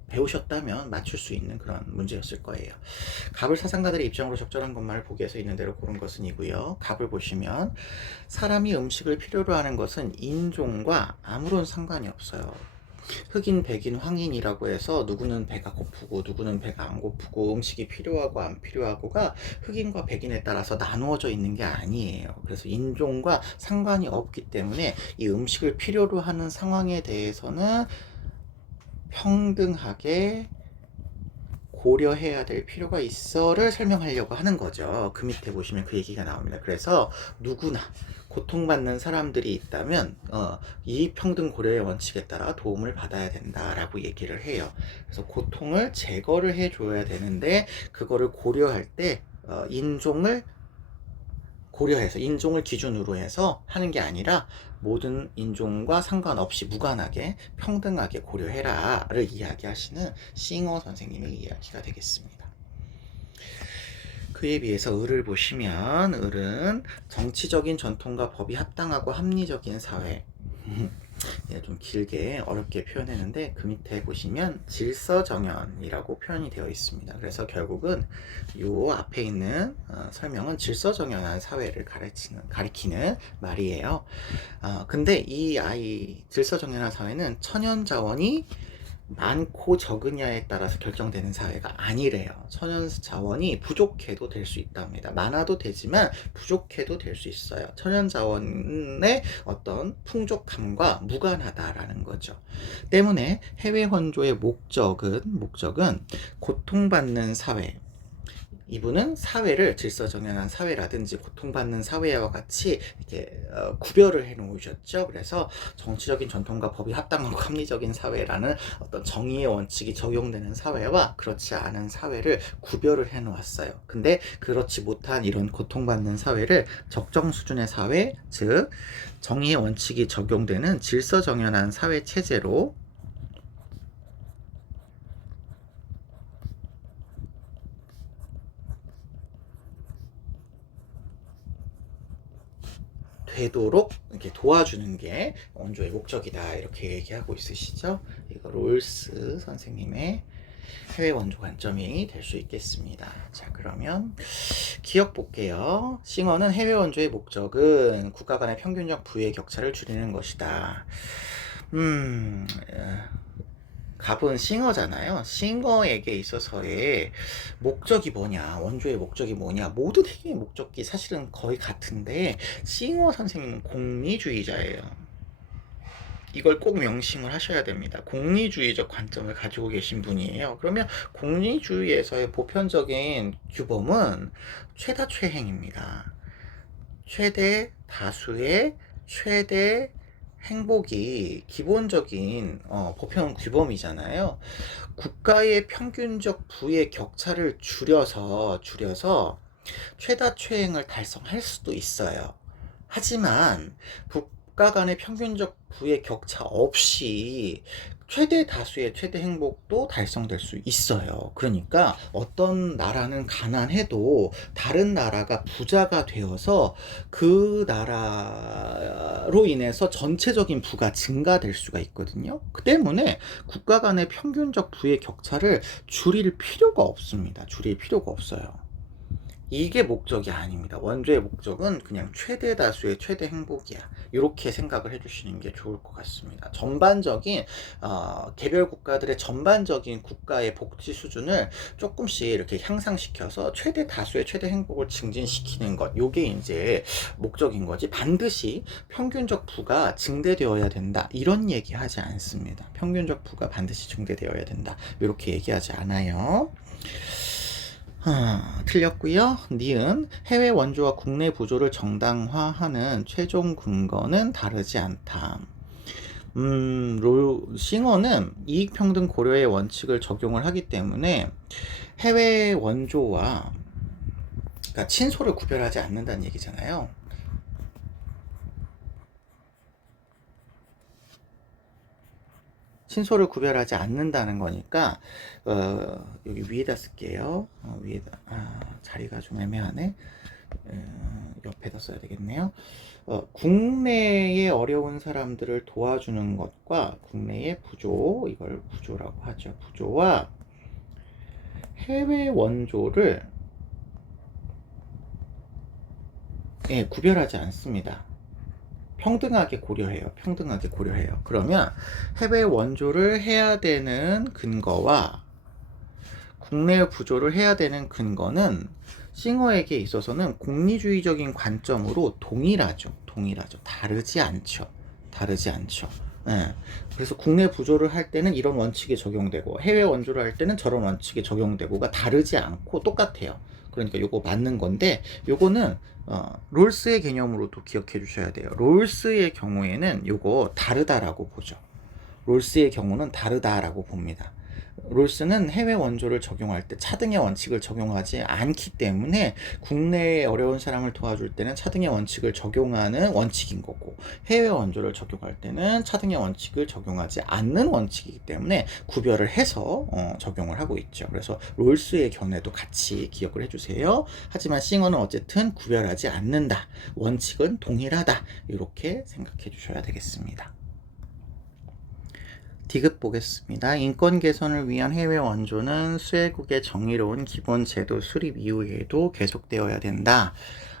배우셨다면 맞출 수 있는 그런 문제였을 거예요. 갑을 사상가들의 입장으로 적절한 것만을 보기에서 있는 대로 고른 것은 이고요. 갑을 보시면 사람이 음식을 필요로 하는 것은 인종과 아무런 상관이 없어요. 흑인, 백인, 황인이라고 해서 누구는 배가 고프고 누구는 배가 안 고프고 음식이 필요하고 안 필요하고가 흑인과 백인에 따라서 나누어져 있는 게 아니에요. 그래서 인종과 상관이 없기 때문에 이 음식을 필요로 하는 상황에 대해서는 평등하게 고려해야 될 필요가 있어를 설명하려고 하는 거죠. 그 밑에 보시면 그 얘기가 나옵니다. 그래서 누구나 고통받는 사람들이 있다면 이 평등 고려의 원칙에 따라 도움을 받아야 된다라고 얘기를 해요. 그래서 고통을 제거를 해줘야 되는데 그거를 고려할 때 인종을 고려해서 인종을 기준으로 해서 하는 게 아니라 모든 인종과 상관없이 무관하게 평등하게 고려해라를 이야기하시는 싱어 선생님의 이야기가 되겠습니다. 그에 비해서 을을 보시면 을은 정치적인 전통과 법이 합당하고 합리적인 사회 좀 길게 어렵게 표현했는데 그 밑에 보시면 질서정연이라고 표현이 되어 있습니다. 그래서 결국은 요 앞에 있는 설명은 질서정연한 사회를 가리키는 말이에요. 근데 이 질서정연한 사회는 천연자원이 많고 적으냐에 따라서 결정되는 사회가 아니래요. 천연자원이 부족해도 될 수 있답니다. 많아도 되지만 부족해도 될 수 있어요. 천연자원의 어떤 풍족함과 무관하다라는 거죠. 때문에 해외 헌조의 목적은 고통받는 사회, 이분은 사회를 질서정연한 사회라든지 고통받는 사회와 같이 이렇게 구별을 해 놓으셨죠. 그래서 정치적인 전통과 법이 합당하고 합리적인 사회라는 어떤 정의의 원칙이 적용되는 사회와 그렇지 않은 사회를 구별을 해 놓았어요. 근데 그렇지 못한 이런 고통받는 사회를 적정 수준의 사회, 즉 정의의 원칙이 적용되는 질서정연한 사회 체제로 되도록 이렇게 도와주는 게 원조의 목적이다 이렇게 얘기하고 있으시죠. 이거 롤스 선생님의 해외 원조 관점이 될 수 있겠습니다. 자, 그러면 기억 볼게요. 싱어는 해외 원조의 목적은 국가 간의 평균적 부의 격차를 줄이는 것이다. 갑은 싱어잖아요. 싱어에게 있어서의 목적이 뭐냐, 원조의 목적이 뭐냐, 모두 되게 목적이 사실은 거의 같은데 싱어 선생님은 공리주의자예요. 이걸 꼭 명심을 하셔야 됩니다. 공리주의적 관점을 가지고 계신 분이에요. 그러면 공리주의에서의 보편적인 규범은 최다 최행입니다. 최대 다수의 최대 행복이 기본적인 보편 규범이잖아요. 국가의 평균적 부의 격차를 줄여서 최다 최행을 달성할 수도 있어요. 하지만 국가 간의 평균적 부의 격차 없이 최대 다수의 최대 행복도 달성될 수 있어요. 그러니까 어떤 나라는 가난해도 다른 나라가 부자가 되어서 그 나라로 인해서 전체적인 부가 증가될 수가 있거든요. 그 때문에 국가 간의 평균적 부의 격차를 줄일 필요가 없습니다. 줄일 필요가 없어요. 이게 목적이 아닙니다. 원조의 목적은 그냥 최대 다수의 최대 행복이야. 이렇게 생각을 해주시는 게 좋을 것 같습니다. 전반적인 개별 국가들의 전반적인 국가의 복지 수준을 조금씩 이렇게 향상시켜서 최대 다수의 최대 행복을 증진시키는 것, 요게 이제 목적인 거지. 반드시 평균적 부가 증대되어야 된다, 이런 얘기하지 않습니다. 평균적 부가 반드시 증대되어야 된다, 이렇게 얘기하지 않아요. 틀렸고요. 니은 해외 원조와 국내 부조를 정당화하는 최종 근거는 다르지 않다. 싱어는 이익평등 고려의 원칙을 적용을 하기 때문에 해외 원조와, 그러니까 친소를 구별하지 않는다는 얘기잖아요. 친소를 구별하지 않는다는 거니까 여기 위에다 쓸게요. 위에다, 자리가 좀 애매하네. 옆에다 써야 되겠네요. 국내에 어려운 사람들을 도와주는 것과 국내의 부조, 이걸 부조라고 하죠. 부조와 해외 원조를 구별하지 않습니다. 평등하게 고려해요. 평등하게 고려해요. 그러면 해외 원조를 해야 되는 근거와 국내 부조를 해야 되는 근거는 싱어에게 있어서는 공리주의적인 관점으로 동일하죠. 동일하죠. 다르지 않죠. 다르지 않죠. 네. 그래서 국내 부조를 할 때는 이런 원칙이 적용되고 해외 원조를 할 때는 저런 원칙이 적용되고가 다르지 않고 똑같아요. 그러니까 요거 맞는 건데, 요거는 롤스의 개념으로도 기억해 주셔야 돼요. 롤스의 경우에는 요거 다르다라고 보죠. 롤스의 경우는 다르다라고 봅니다. 롤스는 해외 원조를 적용할 때 차등의 원칙을 적용하지 않기 때문에 국내에 어려운 사람을 도와줄 때는 차등의 원칙을 적용하는 원칙인 거고, 해외 원조를 적용할 때는 차등의 원칙을 적용하지 않는 원칙이기 때문에 구별을 해서 적용을 하고 있죠. 그래서 롤스의 견해도 같이 기억을 해주세요. 하지만 싱어는 어쨌든 구별하지 않는다, 원칙은 동일하다, 이렇게 생각해 주셔야 되겠습니다. 디귿 보겠습니다. 인권 개선을 위한 해외 원조는 수혜국의 정의로운 기본 제도 수립 이후에도 계속되어야 된다.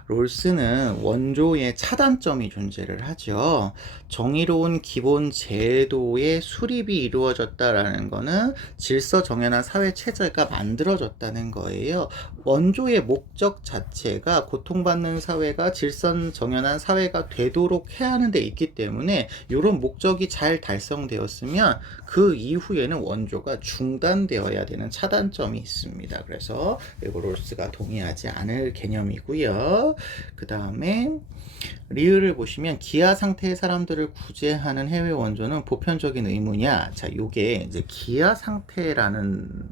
롤스는 원조의 차단점이 존재를 하죠. 정의로운 기본 제도의 수립이 이루어졌다라는 거는 질서 정연한 사회 체제가 만들어졌다는 거예요. 원조의 목적 자체가 고통받는 사회가 질서 정연한 사회가 되도록 해야 하는 데 있기 때문에 이런 목적이 잘 달성되었으면 그 이후에는 원조가 중단되어야 되는 차단점이 있습니다. 그래서 이거 롤스가 동의하지 않을 개념이고요. 그 다음에 리을을 보시면 기아 상태의 사람들을 구제하는 해외 원조는 보편적인 의무냐. 자, 요게 이제 기아 상태라는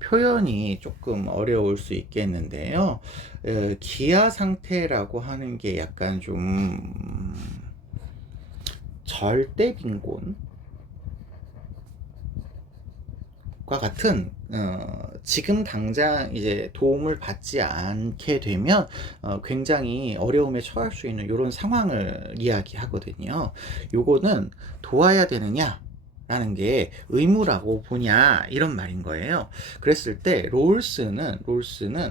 표현이 조금 어려울 수 있겠는데요. 기아 상태라고 하는 게 약간 좀 절대 빈곤 같은 지금 당장 이제 도움을 받지 않게 되면 굉장히 어려움에 처할 수 있는 이런 상황을 이야기하거든요. 요거는 도와야 되느냐 라는 게 의무라고 보냐, 이런 말인 거예요. 그랬을 때 롤스는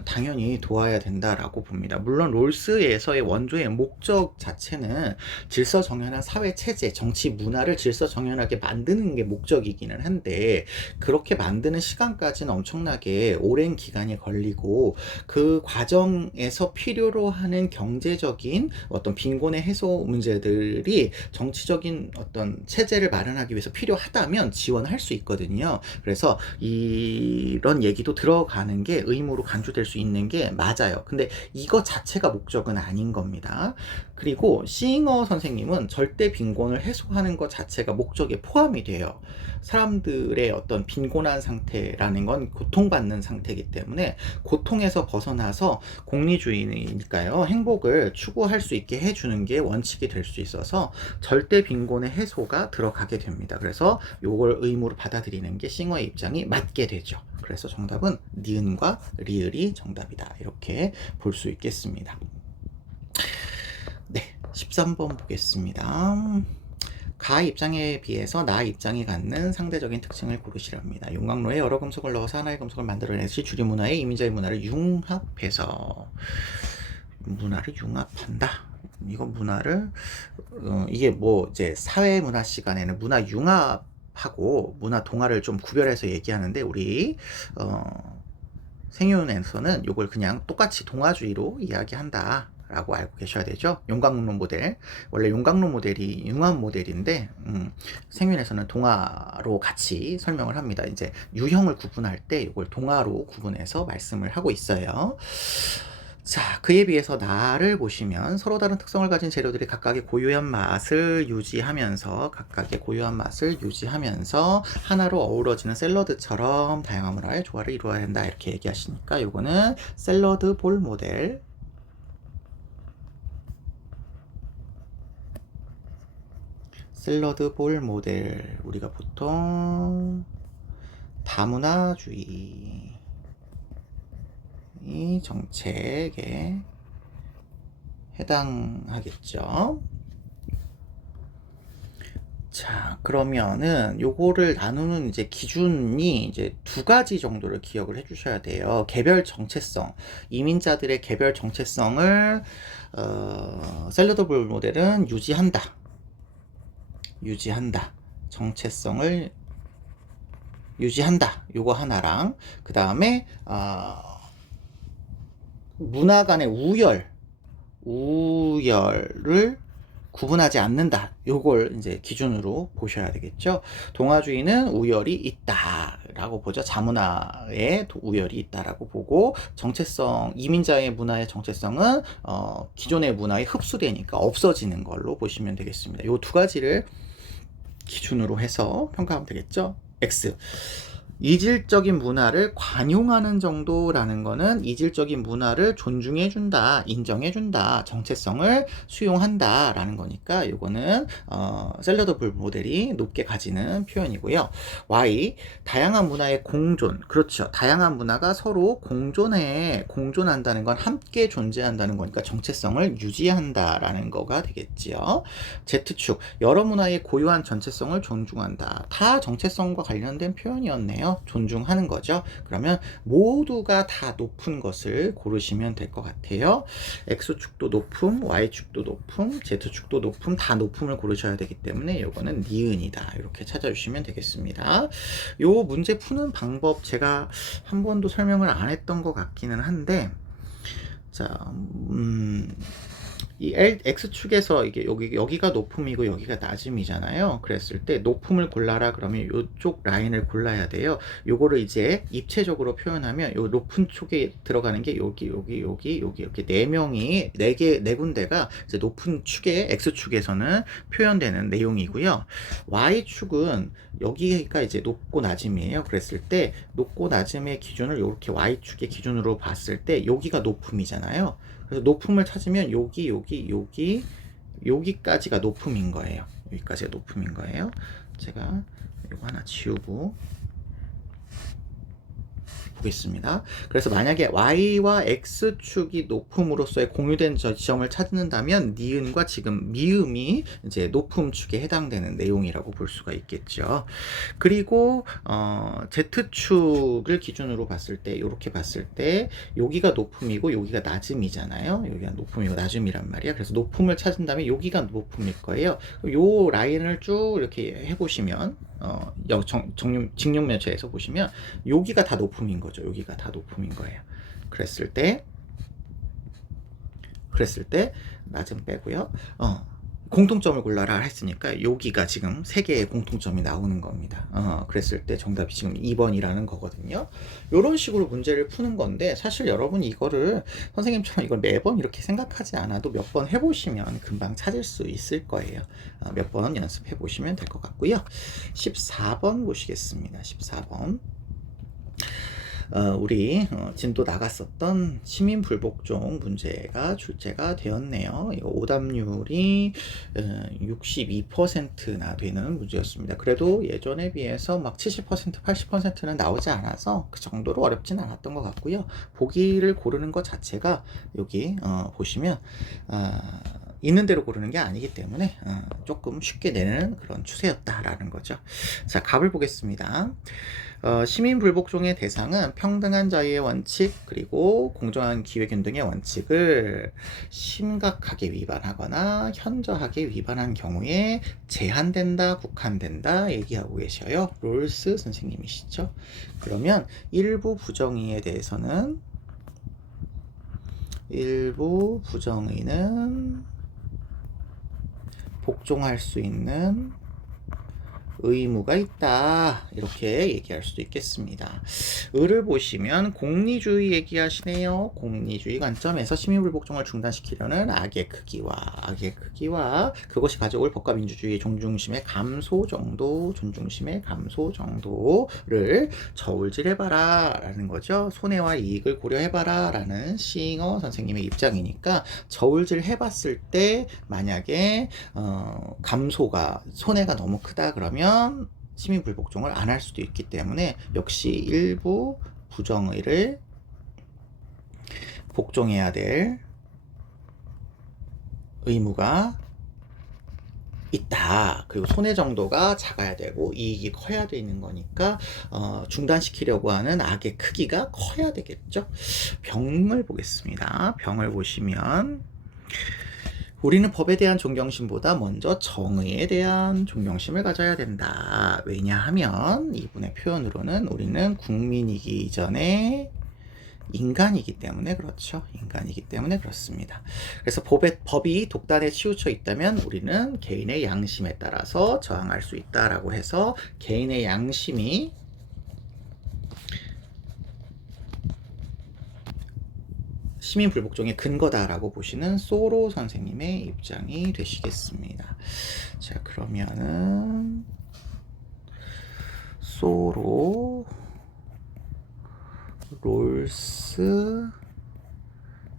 당연히 도와야 된다라고 봅니다. 물론 롤스에서의 원조의 목적 자체는 질서 정연한 사회 체제, 정치 문화를 질서 정연하게 만드는 게 목적이기는 한데, 그렇게 만드는 시간까지는 엄청나게 오랜 기간이 걸리고 그 과정에서 필요로 하는 경제적인 어떤 빈곤의 해소 문제들이 정치적인 어떤 체제를 마련하기 위해서 필요한 하다면 지원할 수 있거든요. 그래서 이런 얘기도 들어가는 게 의무로 간주될 수 있는 게 맞아요. 근데 이거 자체가 목적은 아닌 겁니다. 그리고 싱어 선생님은 절대 빈곤을 해소하는 것 자체가 목적에 포함이 돼요. 사람들의 어떤 빈곤한 상태라는 건 고통받는 상태이기 때문에 고통에서 벗어나서 공리주의니까요. 행복을 추구할 수 있게 해주는 게 원칙이 될 수 있어서 절대 빈곤의 해소가 들어가게 됩니다. 그래서 요걸 의무로 받아들이는 게 싱어의 입장이 맞게 되죠. 그래서 정답은 니은과 리을이 정답이다. 이렇게 볼 수 있겠습니다. 네, 13번 보겠습니다. 가 입장에 비해서 나 입장이 갖는 상대적인 특징을 고르시랍니다. 용광로에 여러 금속을 넣어서 하나의 금속을 만들어내듯이 주류 문화의 이민자의 문화를 융합해서 문화를 융합한다. 이거 문화를 이게 뭐 이제 사회 문화 시간에는 문화 융합하고 문화 동화를 좀 구별해서 얘기하는데 우리 생윤에서는 이걸 그냥 똑같이 동화주의로 이야기한다 라고 알고 계셔야 되죠. 용광로 모델, 원래 용광로 모델이 융합 모델인데 생윤에서는 동화로 같이 설명을 합니다. 이제 유형을 구분할 때 이걸 동화로 구분해서 말씀을 하고 있어요. 자, 그에 비해서 나를 보시면 서로 다른 특성을 가진 재료들이 각각의 고유한 맛을 유지하면서 하나로 어우러지는 샐러드처럼 다양한 문화의 조화를 이루어야 한다 이렇게 얘기하시니까 요거는 샐러드 볼 모델, 우리가 보통 다문화주의 이 정책에 해당하겠죠. 자, 그러면은 요거를 나누는 이제 기준이 이제 두 가지 정도를 기억을 해 주셔야 돼요. 개별 정체성, 이민자들의 개별 정체성을 샐러드 볼 모델은 유지한다. 정체성을 유지한다. 요거 하나랑 그 다음에 문화 간의 우열을 구분하지 않는다. 요걸 이제 기준으로 보셔야 되겠죠. 동화주의는 우열이 있다라고 보죠. 자문화에 우열이 있다라고 보고 정체성, 이민자의 문화의 정체성은 기존의 문화에 흡수되니까 없어지는 걸로 보시면 되겠습니다. 요 두 가지를 기준으로 해서 평가하면 되겠죠. X. 이질적인 문화를 관용하는 정도라는 거는 이질적인 문화를 존중해준다, 인정해준다, 정체성을 수용한다 라는 거니까 이거는 샐러드 볼 모델이 높게 가지는 표현이고요. Y, 다양한 문화의 공존. 그렇죠. 다양한 문화가 서로 공존한다는 건 함께 존재한다는 거니까 정체성을 유지한다라는 거가 되겠지요. Z축, 여러 문화의 고유한 전체성을 존중한다. 다 정체성과 관련된 표현이었네요. 존중하는 거죠. 그러면 모두가 다 높은 것을 고르시면 될 것 같아요. X축도 높음, Y축도 높음, Z축도 높음, 다 높음을 고르셔야 되기 때문에 이거는 니은이다. 이렇게 찾아주시면 되겠습니다. 요 문제 푸는 방법 제가 한 번도 설명을 안 했던 것 같기는 한데 자, 이 X축에서 이게 여기가 높음이고 여기가 낮음이잖아요. 그랬을 때 높음을 골라라 그러면 이쪽 라인을 골라야 돼요. 요거를 이제 입체적으로 표현하면 요 높은 축에 들어가는 게 여기 이렇게 네 군데가 이제 높은 축에 X축에서는 표현되는 내용이고요. Y축은 여기가 이제 높고 낮음이에요. 그랬을 때 높고 낮음의 기준을 이렇게 Y축의 기준으로 봤을 때 여기가 높음이잖아요. 그래서 높음을 찾으면 여기까지가 높음인 거예요. 여기까지가 높음인 거예요. 제가 이거 하나 지우고 보겠습니다. 그래서 만약에 Y와 X축이 높음으로써의 공유된 지점을 찾는다면 니은과 지금 미음이 이제 높음축에 해당되는 내용이라고 볼 수가 있겠죠. 그리고 Z축을 기준으로 봤을 때 이렇게 봤을 때 여기가 높음이고 여기가 낮음이잖아요. 여기가 높음이고 낮음이란 말이야. 그래서 높음을 찾은다면 여기가 높음일 거예요. 요 라인을 쭉 이렇게 해보시면 직육면체에서 보시면 여기가 다 높음인 거죠. 여기가 다 높음인 거예요. 그랬을 때 낮음 빼고요. 공통점을 골라라 했으니까 여기가 지금 세 개의 공통점이 나오는 겁니다. 그랬을 때 정답이 지금 2번이라는 거거든요. 이런 식으로 문제를 푸는 건데 사실 여러분이 이거를 선생님처럼 이걸 매번 이렇게 생각하지 않아도 몇 번 해보시면 금방 찾을 수 있을 거예요. 몇 번 연습해 보시면 될 것 같고요. 14번 보시겠습니다. 14번. 우리 진도 나갔었던 시민 불복종 문제가 출제가 되었네요. 이거 오답률이 62%나 되는 문제였습니다. 그래도 예전에 비해서 막 70%, 80%는 나오지 않아서 그 정도로 어렵진 않았던 것 같고요. 보기를 고르는 것 자체가 여기 보시면 있는 대로 고르는 게 아니기 때문에 조금 쉽게 내는 그런 추세였다라는 거죠. 자, 답을 보겠습니다. 시민 불복종의 대상은 평등한 자유의 원칙 그리고 공정한 기회균등의 원칙을 심각하게 위반하거나 현저하게 위반한 경우에 제한된다, 국한된다 얘기하고 계셔요. 롤스 선생님이시죠. 그러면 일부 부정의에 대해서는 일부 부정의는 복종할 수 있는 의무가 있다 이렇게 얘기할 수도 있겠습니다. 을을 보시면 공리주의 얘기하시네요. 공리주의 관점에서 시민불복종을 중단시키려는 악의 크기와 그것이 가져올 법과 민주주의의 존중심의 감소 정도, 존중심의 감소 정도를 저울질해봐라 라는 거죠. 손해와 이익을 고려해봐라 라는 싱어 선생님의 입장이니까 저울질 해봤을 때 만약에 감소가 손해가 너무 크다 그러면 시민 불복종을 안 할 수도 있기 때문에 역시 일부 부정의를 복종해야 될 의무가 있다. 그리고 손해 정도가 작아야 되고 이익이 커야 되는 거니까 중단시키려고 하는 악의 크기가 커야 되겠죠. 병을 보겠습니다. 병을 보시면 우리는 법에 대한 존경심보다 먼저 정의에 대한 존경심을 가져야 된다. 왜냐하면 이분의 표현으로는 우리는 국민이기 이전에 인간이기 때문에 그렇죠. 인간이기 때문에 그렇습니다. 그래서 법이 독단에 치우쳐 있다면 우리는 개인의 양심에 따라서 저항할 수 있다라고 해서 개인의 양심이 시민 불복종의 근거다라고 보시는 소로 선생님의 입장이 되시겠습니다. 자, 그러면은 소로, 롤스,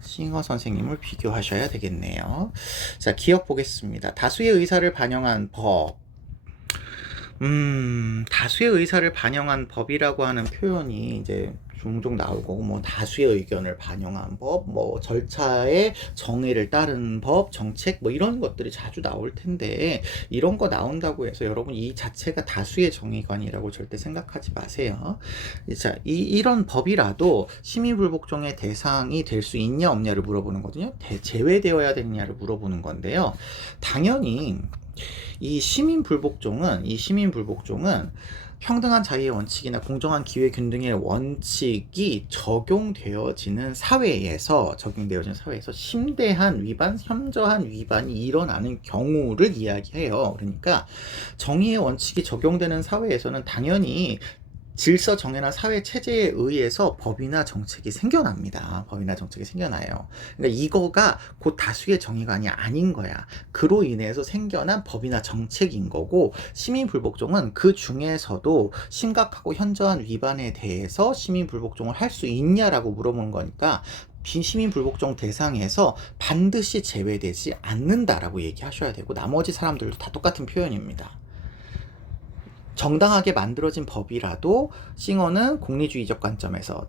싱어 선생님을 비교하셔야 되겠네요. 자, 기억 보겠습니다. 다수의 의사를 반영한 법. 다수의 의사를 반영한 법이라고 하는 표현이 이제 종종 나오고 뭐 다수의 의견을 반영한 법, 뭐 절차의 정의를 따르는 법, 정책 뭐 이런 것들이 자주 나올 텐데 이런 거 나온다고 해서 여러분 이 자체가 다수의 정의관이라고 절대 생각하지 마세요. 자, 이런 법이라도 시민불복종의 대상이 될 수 있냐 없냐를 물어보는 거거든요. 제외되어야 되느냐를 물어보는 건데요. 당연히 이 시민불복종은 평등한 자유의 원칙이나 공정한 기회균등의 원칙이 적용되어지는 사회에서 심대한 위반, 현저한 위반이 일어나는 경우를 이야기해요. 그러니까 정의의 원칙이 적용되는 사회에서는 당연히 질서 정해나 사회 체제에 의해서 법이나 정책이 생겨납니다. 그러니까 이거가 곧 다수의 정의관이 아닌 거야. 그로 인해서 생겨난 법이나 정책인 거고 시민불복종은 그 중에서도 심각하고 현저한 위반에 대해서 시민불복종을 할 수 있냐라고 물어보는 거니까 비시민불복종 대상에서 반드시 제외되지 않는다라고 얘기하셔야 되고 나머지 사람들도 다 똑같은 표현입니다. 정당하게 만들어진 법이라도 싱어는 공리주의적 관점에서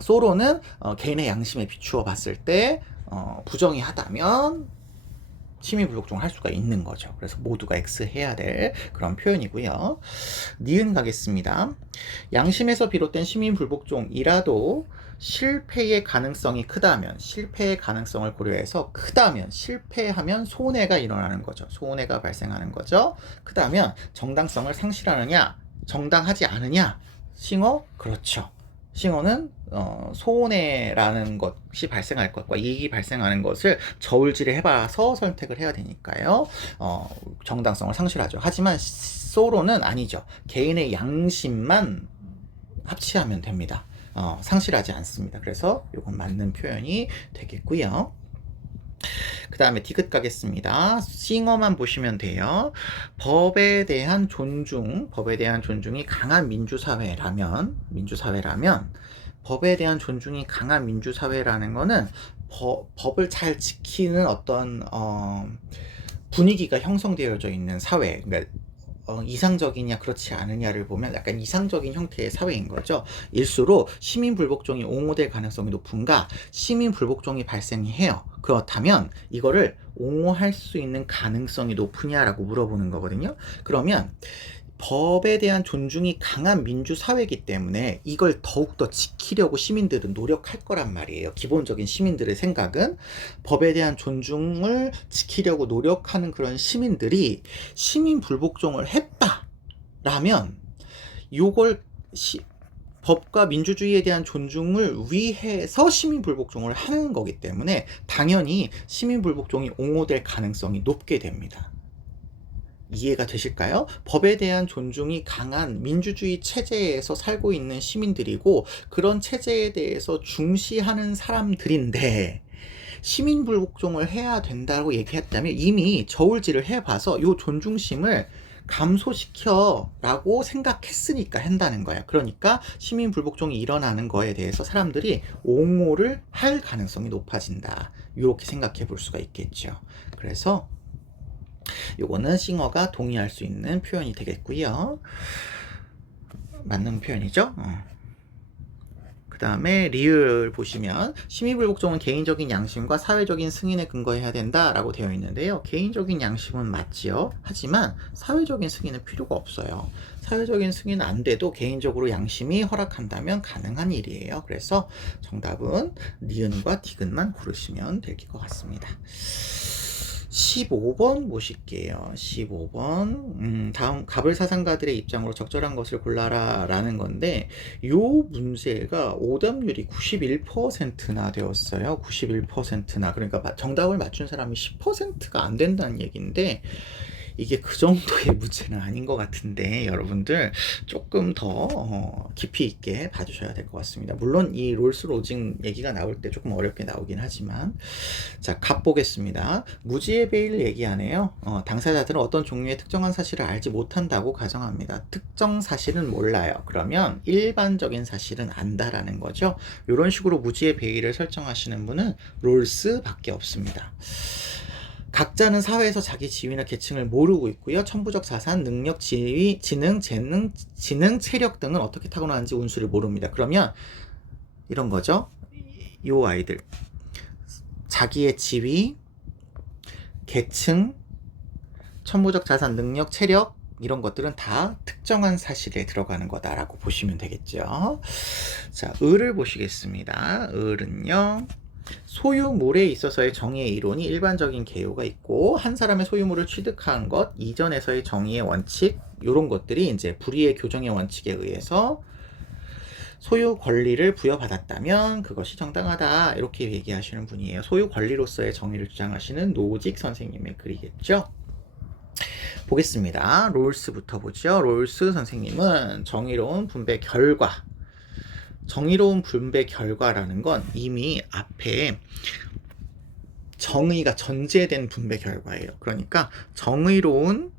소로는 개인의 양심에 비추어 봤을 때 부정의하다면 시민불복종을 할 수가 있는 거죠. 그래서 모두가 X 해야 될 그런 표현이고요. 니은 가겠습니다. 양심에서 비롯된 시민불복종이라도 실패의 가능성이 크다면, 실패의 가능성을 고려해서 크다면, 실패하면 손해가 일어나는 거죠. 손해가 발생하는 거죠. 크다면 정당성을 상실하느냐, 정당하지 않으냐? 싱어? 그렇죠. 싱어는 손해라는 것이 발생할 것과 이익이 발생하는 것을 저울질을 해봐서 선택을 해야 되니까요. 정당성을 상실하죠. 하지만 소로는 아니죠. 개인의 양심만 합치하면 됩니다. 상실하지 않습니다. 그래서 이건 맞는 표현이 되겠고요. 그 다음에 디귿 가겠습니다. 싱어만 보시면 돼요. 법에 대한 존중이 강한 민주사회라면, 법에 대한 존중이 강한 민주사회라는 거는 법을 잘 지키는 어떤 분위기가 형성되어져 있는 사회, 그러니까 이상적이냐 그렇지 않으냐를 보면 약간 이상적인 형태의 사회인 거죠. 일수록 시민 불복종이 옹호될 가능성이 높은가? 시민 불복종이 발생해요. 그렇다면 이거를 옹호할 수 있는 가능성이 높으냐라고 물어보는 거거든요. 그러면 법에 대한 존중이 강한 민주사회이기 때문에 이걸 더욱더 지키려고 시민들은 노력할 거란 말이에요. 기본적인 시민들의 생각은 법에 대한 존중을 지키려고 노력하는 그런 시민들이 시민 불복종을 했다라면 요걸 법과 민주주의에 대한 존중을 위해서 시민 불복종을 하는 거기 때문에 당연히 시민 불복종이 옹호될 가능성이 높게 됩니다. 이해가 되실까요? 법에 대한 존중이 강한 민주주의 체제에서 살고 있는 시민들이고 그런 체제에 대해서 중시하는 사람들인데 시민 불복종을 해야 된다고 얘기했다면 이미 저울질을 해봐서 이 존중심을 감소시켜 라고 생각했으니까 한다는 거야. 그러니까 시민 불복종이 일어나는 거에 대해서 사람들이 옹호를 할 가능성이 높아진다. 이렇게 생각해 볼 수가 있겠죠. 그래서 요거는 싱어가 동의할 수 있는 표현이 되겠고요. 맞는 표현이죠. 그 다음에 리을 보시면 시민불복종은 개인적인 양심과 사회적인 승인에 근거해야 된다라고 되어 있는데요. 개인적인 양심은 맞지요. 하지만 사회적인 승인은 필요가 없어요. 사회적인 승인은 안 돼도 개인적으로 양심이 허락한다면 가능한 일이에요. 그래서 정답은 니은과 디귿만 고르시면 될 것 같습니다. 15번 보실게요. 15번. 다음 갑을 사상가들의 입장으로 적절한 것을 골라라 라는 건데 요 문제가 오답률이 91%나 되었어요. 91%나. 그러니까 정답을 맞춘 사람이 10%가 안 된다는 얘기인데 이게 그 정도의 문제는 아닌 것 같은데 여러분들 조금 더 깊이 있게 봐주셔야 될 것 같습니다. 물론 이 롤스 로징 얘기가 나올 때 조금 어렵게 나오긴 하지만 자, 갑 보겠습니다. 무지의 베일 얘기하네요. 당사자들은 어떤 종류의 특정한 사실을 알지 못한다고 가정합니다. 특정 사실은 몰라요. 그러면 일반적인 사실은 안다라는 거죠. 이런 식으로 무지의 베일을 설정하시는 분은 롤스밖에 없습니다. 각자는 사회에서 자기 지위나 계층을 모르고 있고요. 천부적 자산, 능력, 지위, 지능, 체력 등은 어떻게 타고나는지 운수를 모릅니다. 그러면 이런 거죠. 요 아이들 자기의 지위, 계층, 천부적 자산, 능력, 체력 이런 것들은 다 특정한 사실에 들어가는 거다라고 보시면 되겠죠. 자, 을을 보시겠습니다. 을은요. 소유물에 있어서의 정의의 이론이 일반적인 개요가 있고 한 사람의 소유물을 취득한 것 이전에서의 정의의 원칙 이런 것들이 이제 불의의 교정의 원칙에 의해서 소유 권리를 부여받았다면 그것이 정당하다 이렇게 얘기하시는 분이에요. 소유 권리로서의 정의를 주장하시는 노직 선생님의 글이겠죠. 보겠습니다. 롤스부터 보죠. 롤스 선생님은 정의로운 분배 결과 정의로운 분배 결과라는 건 이미 앞에 정의가 전제된 분배 결과예요. 그러니까 정의로운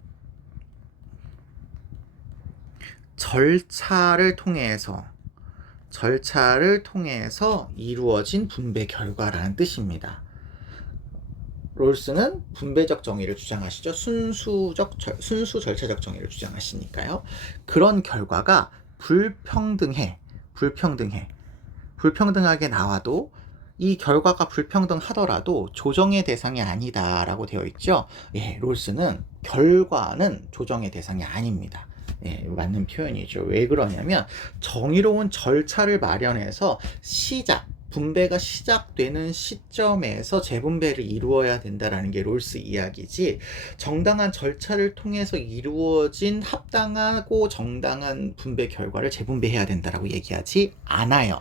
절차를 통해서 이루어진 분배 결과라는 뜻입니다. 롤스는 분배적 정의를 주장하시죠. 순수 절차적 정의를 주장하시니까요. 그런 결과가 불평등하게 나와도 이 결과가 불평등하더라도 조정의 대상이 아니다라고 되어 있죠. 예, 롤스는 결과는 조정의 대상이 아닙니다. 예, 맞는 표현이죠. 왜 그러냐면 정의로운 절차를 마련해서 분배가 시작되는 시점에서 재분배를 이루어야 된다라는 게 롤스 이야기지, 정당한 절차를 통해서 이루어진 합당하고 정당한 분배 결과를 재분배해야 된다라고 얘기하지 않아요.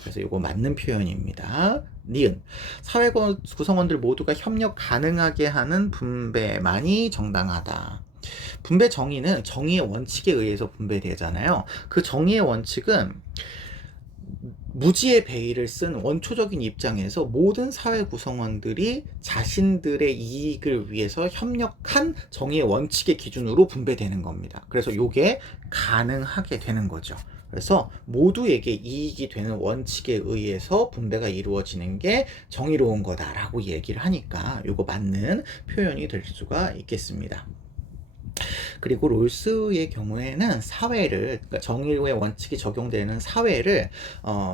그래서 이거 맞는 표현입니다. 니은, 사회 구성원들 모두가 협력 가능하게 하는 분배만이 정당하다. 분배 정의는 정의의 원칙에 의해서 분배되잖아요. 그 정의의 원칙은 무지의 베일을 쓴 원초적인 입장에서 모든 사회 구성원들이 자신들의 이익을 위해서 협력한 정의의 원칙의 기준으로 분배되는 겁니다. 그래서 이게 가능하게 되는 거죠. 그래서 모두에게 이익이 되는 원칙에 의해서 분배가 이루어지는 게 정의로운 거다라고 얘기를 하니까 이거 맞는 표현이 될 수가 있겠습니다. 그리고 롤스의 경우에는 사회를, 그러니까 정의의 원칙이 적용되는 사회를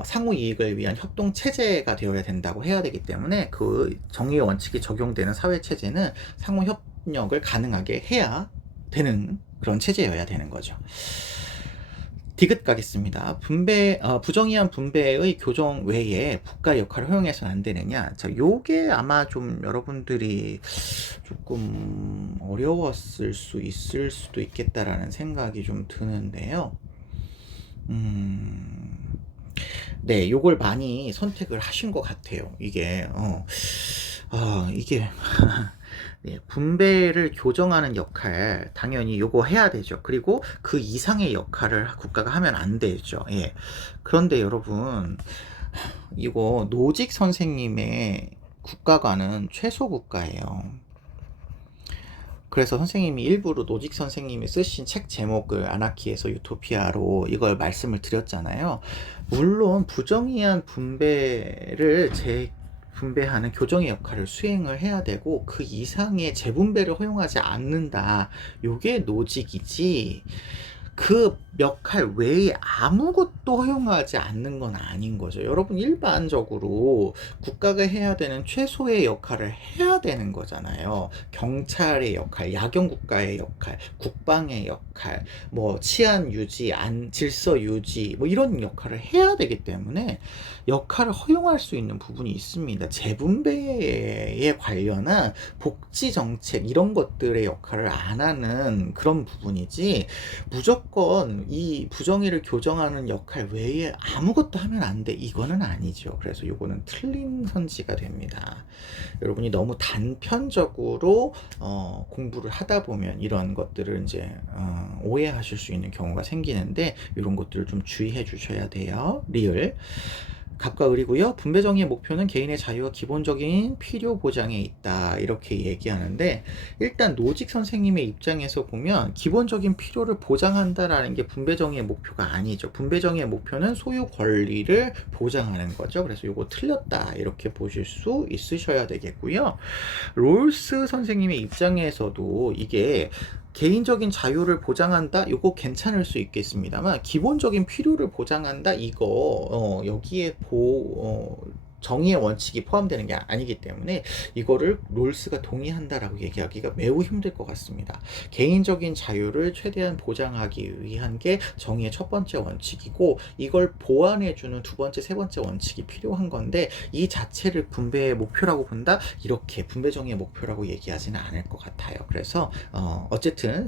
상호 이익을 위한 협동 체제가 되어야 된다고 해야 되기 때문에 그 정의의 원칙이 적용되는 사회 체제는 상호 협력을 가능하게 해야 되는 그런 체제여야 되는 거죠. 디귿 가겠습니다. 부정의한 분배의 교정 외에 국가의 역할을 허용해서는 안 되느냐. 자, 요게 아마 좀 여러분들이 조금 어려웠을 수 있을 수도 있겠다라는 생각이 좀 드는데요. 네, 요걸 많이 선택을 하신 것 같아요. 이게, 이게, 네, 분배를 교정하는 역할 당연히 요거 해야 되죠. 그리고 그 이상의 역할을 국가가 하면 안 되죠. 예. 그런데 여러분, 이거 노직 선생님의 국가관은 최소 국가예요. 그래서 선생님이 일부러 노직 선생님이 쓰신 책 제목을 아나키에서 유토피아로 이걸 말씀을 드렸잖아요. 물론 부정의한 분배를 분배하는 교정의 역할을 수행을 해야 되고 그 이상의 재분배를 허용하지 않는다. 요게 노직이지, 그 역할 외에 아무것도 허용하지 않는 건 아닌 거죠. 여러분, 일반적으로 국가가 해야 되는 최소의 역할을 해야 되는 거잖아요. 경찰의 역할, 야경 국가의 역할, 국방의 역할, 뭐 치안 유지, 질서 유지, 뭐 이런 역할을 해야 되기 때문에 역할을 허용할 수 있는 부분이 있습니다. 재분배에 관련한 복지 정책 이런 것들의 역할을 안 하는 그런 부분이지, 무조건 이 부정의를 교정하는 역할 외에 아무것도 하면 안 돼, 이거는 아니죠. 그래서 이거는 틀린 선지가 됩니다. 여러분이 너무 단편적으로 공부를 하다 보면 이런 것들을 이제 오해하실 수 있는 경우가 생기는데, 이런 것들을 좀 주의해 주셔야 돼요. 리을 갑과 을이고요. 분배정의의 목표는 개인의 자유와 기본적인 필요 보장에 있다, 이렇게 얘기하는데, 일단 노직 선생님의 입장에서 보면 기본적인 필요를 보장한다라는 게 분배정의의 목표가 아니죠. 분배정의의 목표는 소유 권리를 보장하는 거죠. 그래서 이거 틀렸다, 이렇게 보실 수 있으셔야 되겠고요. 롤스 선생님의 입장에서도 이게 개인적인 자유를 보장한다, 이거 괜찮을 수 있겠습니다만 기본적인 필요를 보장한다, 이거 여기에 정의의 원칙이 포함되는 게 아니기 때문에 이거를 롤스가 동의한다라고 얘기하기가 매우 힘들 것 같습니다. 개인적인 자유를 최대한 보장하기 위한 게 정의의 첫 번째 원칙이고, 이걸 보완해주는 두 번째, 세 번째 원칙이 필요한 건데, 이 자체를 분배의 목표라고 본다, 이렇게 분배 정의의 목표라고 얘기하지는 않을 것 같아요. 그래서 어쨌든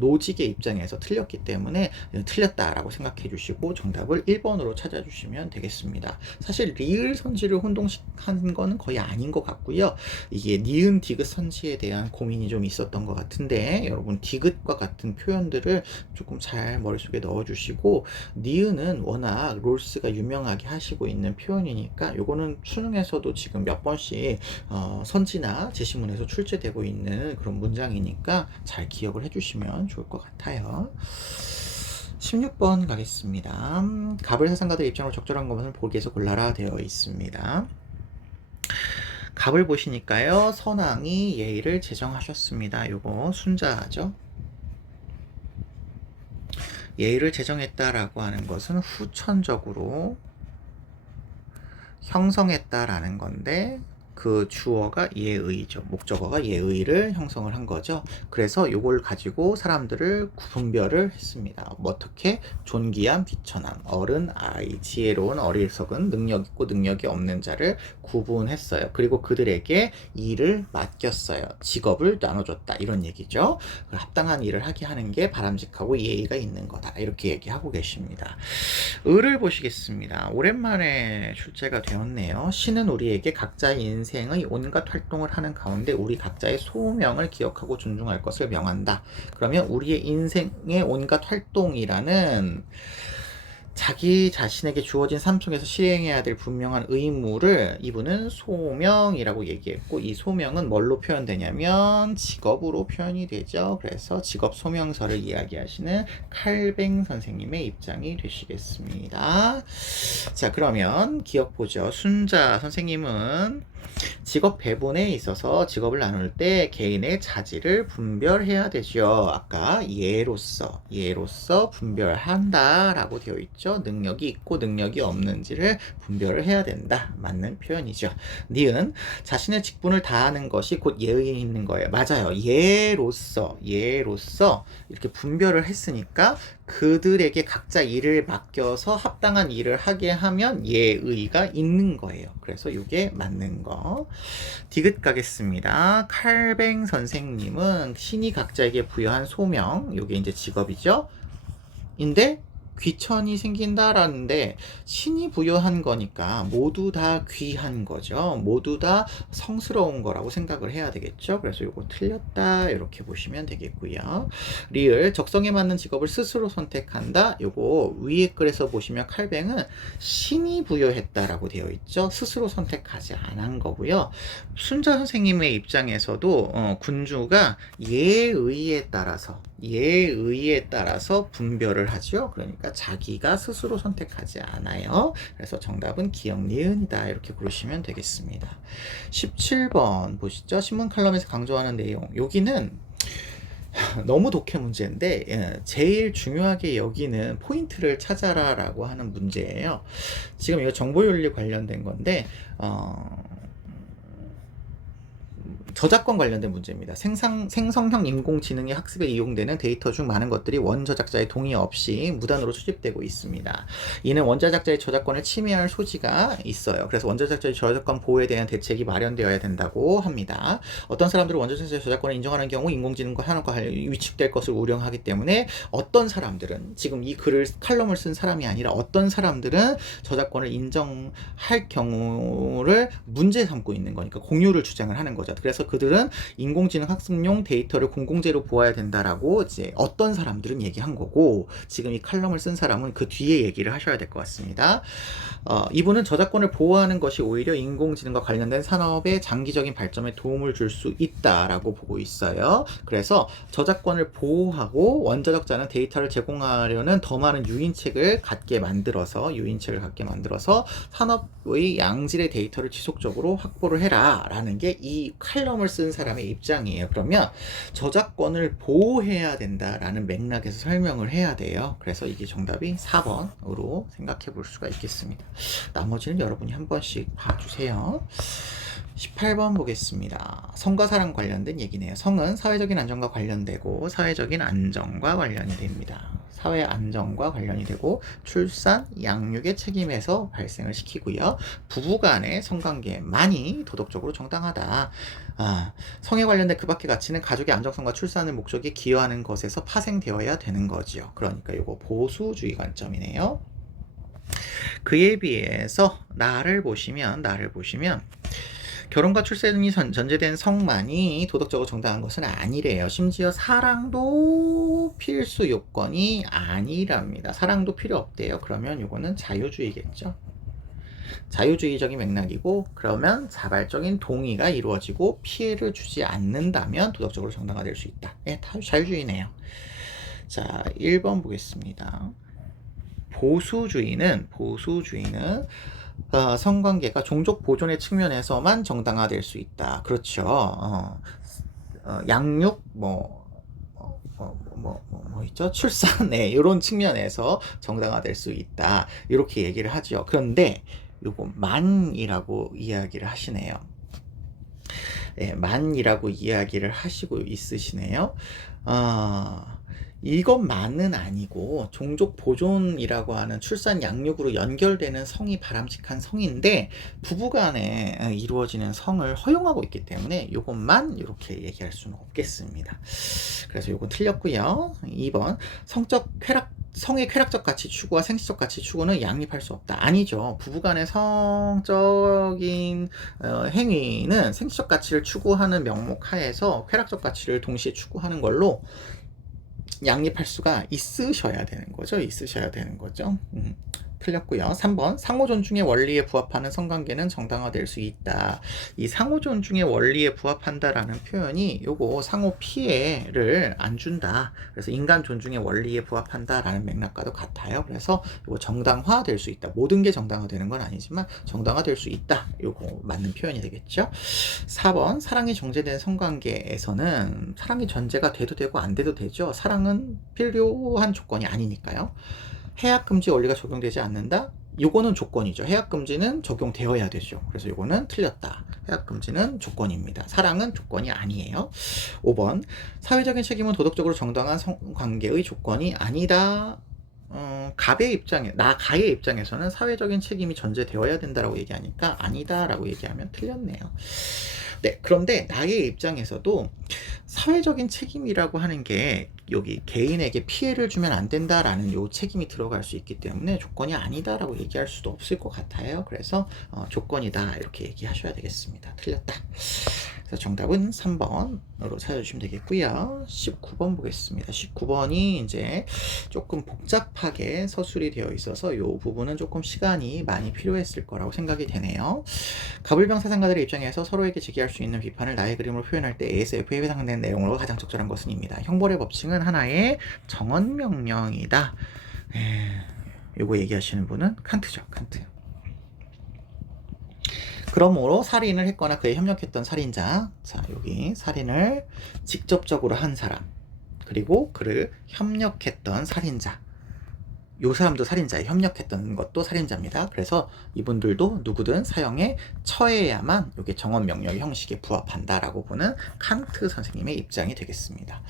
노직의 입장에서 틀렸기 때문에 틀렸다라고 생각해 주시고 정답을 1번으로 찾아주시면 되겠습니다. 사실 리을 선지를 혼동한 거는 거의 아닌 것 같고요. 이게 니은 디귿 선지에 대한 고민이 좀 있었던 것 같은데, 여러분 디귿과 같은 표현들을 조금 잘 머릿속에 넣어주시고, 니은은 워낙 롤스가 유명하게 하시고 있는 표현이니까 요거는 수능에서도 지금 몇 번씩 선지나 제시문에서 출제되고 있는 그런 문장이니까 잘 기억을 해주시면 좋을 것 같아요. 16번 가겠습니다. 갑을 사상가들의 입장으로 적절한 것을 보기에서 골라라 되어 있습니다. 갑을 보시니까요, 선왕이 예의를 제정하셨습니다. 요거 순자죠. 예의를 제정했다라고 하는 것은 후천적으로 형성했다라는 건데, 그 주어가 예의죠. 목적어가 예의를 형성을 한 거죠. 그래서 요걸 가지고 사람들을 분별을 했습니다. 뭐 어떻게? 존귀한, 비천한, 어른, 아이, 지혜로운, 어리석은, 능력 있고 능력이 없는 자를 구분했어요. 그리고 그들에게 일을 맡겼어요. 직업을 나눠줬다. 이런 얘기죠. 합당한 일을 하게 하는 게 바람직하고 예의가 있는 거다. 이렇게 얘기하고 계십니다. 을을 보시겠습니다. 오랜만에 출제가 되었네요. 신은 우리에게 각자의 인생의 온갖 활동을 하는 가운데 우리 각자의 소명을 기억하고 존중할 것을 명한다. 그러면 우리의 인생의 온갖 활동이라는 자기 자신에게 주어진 삶 속에서 시행해야 될 분명한 의무를 이분은 소명이라고 얘기했고, 이 소명은 뭘로 표현되냐면 직업으로 표현이 되죠. 그래서 직업 소명서를 이야기하시는 칼뱅 선생님의 입장이 되시겠습니다. 자, 그러면 기억 보죠. 순자 선생님은 직업 배분에 있어서 직업을 나눌 때 개인의 자질을 분별해야 되죠. 아까 예로서 분별한다 라고 되어 있죠. 능력이 있고 능력이 없는지를 분별을 해야 된다. 맞는 표현이죠. 니은 자신의 직분을 다하는 것이 곧 예의 있는 거예요. 맞아요. 예로서 이렇게 분별을 했으니까 그들에게 각자 일을 맡겨서 합당한 일을 하게 하면 예의가 있는 거예요. 그래서 이게 맞는 거. 디귿 가겠습니다. 칼뱅 선생님은 신이 각자에게 부여한 소명, 이게 이제 직업이죠. 인데 귀천이 생긴다라는데 신이 부여한 거니까 모두 다 귀한 거죠. 모두 다 성스러운 거라고 생각을 해야 되겠죠. 그래서 이거 틀렸다 이렇게 보시면 되겠고요. 리을 적성에 맞는 직업을 스스로 선택한다. 요거 위에 글에서 보시면 칼뱅은 신이 부여했다라고 되어 있죠. 스스로 선택하지 않은 거고요. 순자 선생님의 입장에서도 군주가 예의에 따라서 분별을 하죠. 그러니까 자기가 스스로 선택하지 않아요. 그래서 정답은 기역 니은이다. 이렇게 고르시면 되겠습니다. 17번 보시죠. 신문 칼럼에서 강조하는 내용. 여기는 너무 독해 문제인데 제일 중요하게 여기는 포인트를 찾아라 라고 하는 문제예요. 지금 이거 정보윤리 관련된 건데 저작권 관련된 문제입니다. 생성형 인공지능의 학습에 이용되는 데이터 중 많은 것들이 원저작자의 동의 없이 무단으로 수집되고 있습니다. 이는 원저작자의 저작권을 침해할 소지가 있어요. 그래서 원저작자의 저작권 보호에 대한 대책이 마련되어야 된다고 합니다. 어떤 사람들은 원저작자의 저작권을 인정하는 경우 인공지능과 산업과 위축될 것을 우려하기 때문에 어떤 사람들은 지금 이 글을 칼럼을 쓴 사람이 아니라 어떤 사람들은 저작권을 인정할 경우를 문제 삼고 있는 거니까 공유를 주장을 하는 거죠. 그래서 그들은 인공지능 학습용 데이터를 공공재로 보아야 된다라고 이제 어떤 사람들은 얘기한 거고, 지금 이 칼럼을 쓴 사람은 그 뒤에 얘기를 하셔야 될 것 같습니다. 이분은 저작권을 보호하는 것이 오히려 인공지능과 관련된 산업의 장기적인 발전에 도움을 줄 수 있다라고 보고 있어요. 그래서 저작권을 보호하고 원저작자는 데이터를 제공하려는 더 많은 유인책을 갖게 만들어서 산업의 양질의 데이터를 지속적으로 확보를 해라 라는 게 이 칼럼을 쓴 사람의 입장이에요. 그러면 저작권을 보호해야 된다라는 맥락에서 설명을 해야 돼요. 그래서 이게 정답이 4번으로 생각해 볼 수가 있겠습니다. 나머지는 여러분이 한 번씩 봐주세요. 18번 보겠습니다. 성과 사랑 관련된 얘기네요. 성은 사회적인 안정과 관련되고 사회적인 안정과 관련이 됩니다. 사회 안정과 관련이 되고 출산, 양육의 책임에서 발생을 시키고요. 부부간의 성관계만이 도덕적으로 정당하다. 성에 관련된 그 밖의 가치는 가족의 안정성과 출산의 목적에 기여하는 것에서 파생되어야 되는 거지요. 그러니까 이거 보수주의 관점이네요. 그에 비해서 나를 보시면 결혼과 출산이 전제된 성만이 도덕적으로 정당한 것은 아니래요. 심지어 사랑도 필수 요건이 아니랍니다. 사랑도 필요 없대요. 그러면 이거는 자유주의겠죠. 자유주의적인 맥락이고, 그러면 자발적인 동의가 이루어지고 피해를 주지 않는다면 도덕적으로 정당화될 수 있다. 다 자유주의네요. 자, 1번 보겠습니다. 보수주의는 성관계가 종족 보존의 측면에서만 정당화될 수 있다. 그렇죠. 양육 있죠? 출산, 이런 측면에서 정당화될 수 있다. 이렇게 얘기를 하죠. 그런데 요거 만이라고 이야기를 하시네요. 예, 만이라고 이야기를 하시고 있으시네요. 아, 이것만은 아니고 종족 보존이라고 하는 출산 양육으로 연결되는 성이 바람직한 성인데 부부간에 이루어지는 성을 허용하고 있기 때문에 이것만 이렇게 얘기할 수는 없겠습니다. 그래서 이건 틀렸고요. 2번 성의 쾌락적 가치 추구와 생시적 가치 추구는 양립할 수 없다. 아니죠. 부부간의 성적인 행위는 생시적 가치를 추구하는 명목 하에서 쾌락적 가치를 동시에 추구하는 걸로 양립할 수가 있으셔야 되는 거죠. 틀렸고요. 3번 상호 존중의 원리에 부합하는 성관계는 정당화될 수 있다. 이 상호 존중의 원리에 부합한다라는 표현이 요거 상호 피해를 안 준다. 그래서 인간 존중의 원리에 부합한다라는 맥락과도 같아요. 그래서 요거 정당화될 수 있다. 모든 게 정당화되는 건 아니지만 정당화될 수 있다. 요거 맞는 표현이 되겠죠. 4번 사랑이 정제된 성관계에서는 사랑이 전제가 돼도 되고 안 돼도 되죠. 사랑은 필요한 조건이 아니니까요. 해약금지 원리가 적용되지 않는다? 요거는 조건이죠. 해약금지는 적용되어야 되죠. 그래서 요거는 틀렸다. 해약금지는 조건입니다. 사랑은 조건이 아니에요. 5번 사회적인 책임은 도덕적으로 정당한 성관계의 조건이 아니다. 가의 입장에서는 사회적인 책임이 전제되어야 된다라고 얘기하니까 아니다라고 얘기하면 틀렸네요. 네, 그런데 나의 입장에서도 사회적인 책임이라고 하는 게 여기 개인에게 피해를 주면 안 된다라는 요 책임이 들어갈 수 있기 때문에 조건이 아니다라고 얘기할 수도 없을 것 같아요. 그래서 조건이다 이렇게 얘기하셔야 되겠습니다. 틀렸다. 그래서 정답은 3번으로 찾아주시면 되겠고요. 19번 보겠습니다. 19번이 이제 조금 복잡하게 서술이 되어 있어서 이 부분은 조금 시간이 많이 필요했을 거라고 생각이 되네요. 가불병 사상가들의 입장에서 서로에게 제기할 수 있는 비판을 나의 그림으로 표현할 때 ASF에 해당되는 내용으로 가장 적절한 것은입니다. 형벌의 법칙은 하나의 정언명령이다. 요거 얘기하시는 분은 칸트죠. 칸트. 그러므로 살인을 했거나 그에 협력했던 살인자, 자 여기 살인을 직접적으로 한 사람, 그리고 그를 협력했던 살인자, 요 사람도 살인자에 협력했던 것도 살인자입니다. 그래서 이분들도 누구든 사형에 처해야만 이게 정언명령 형식에 부합한다라고 보는 칸트 선생님의 입장이 되겠습니다.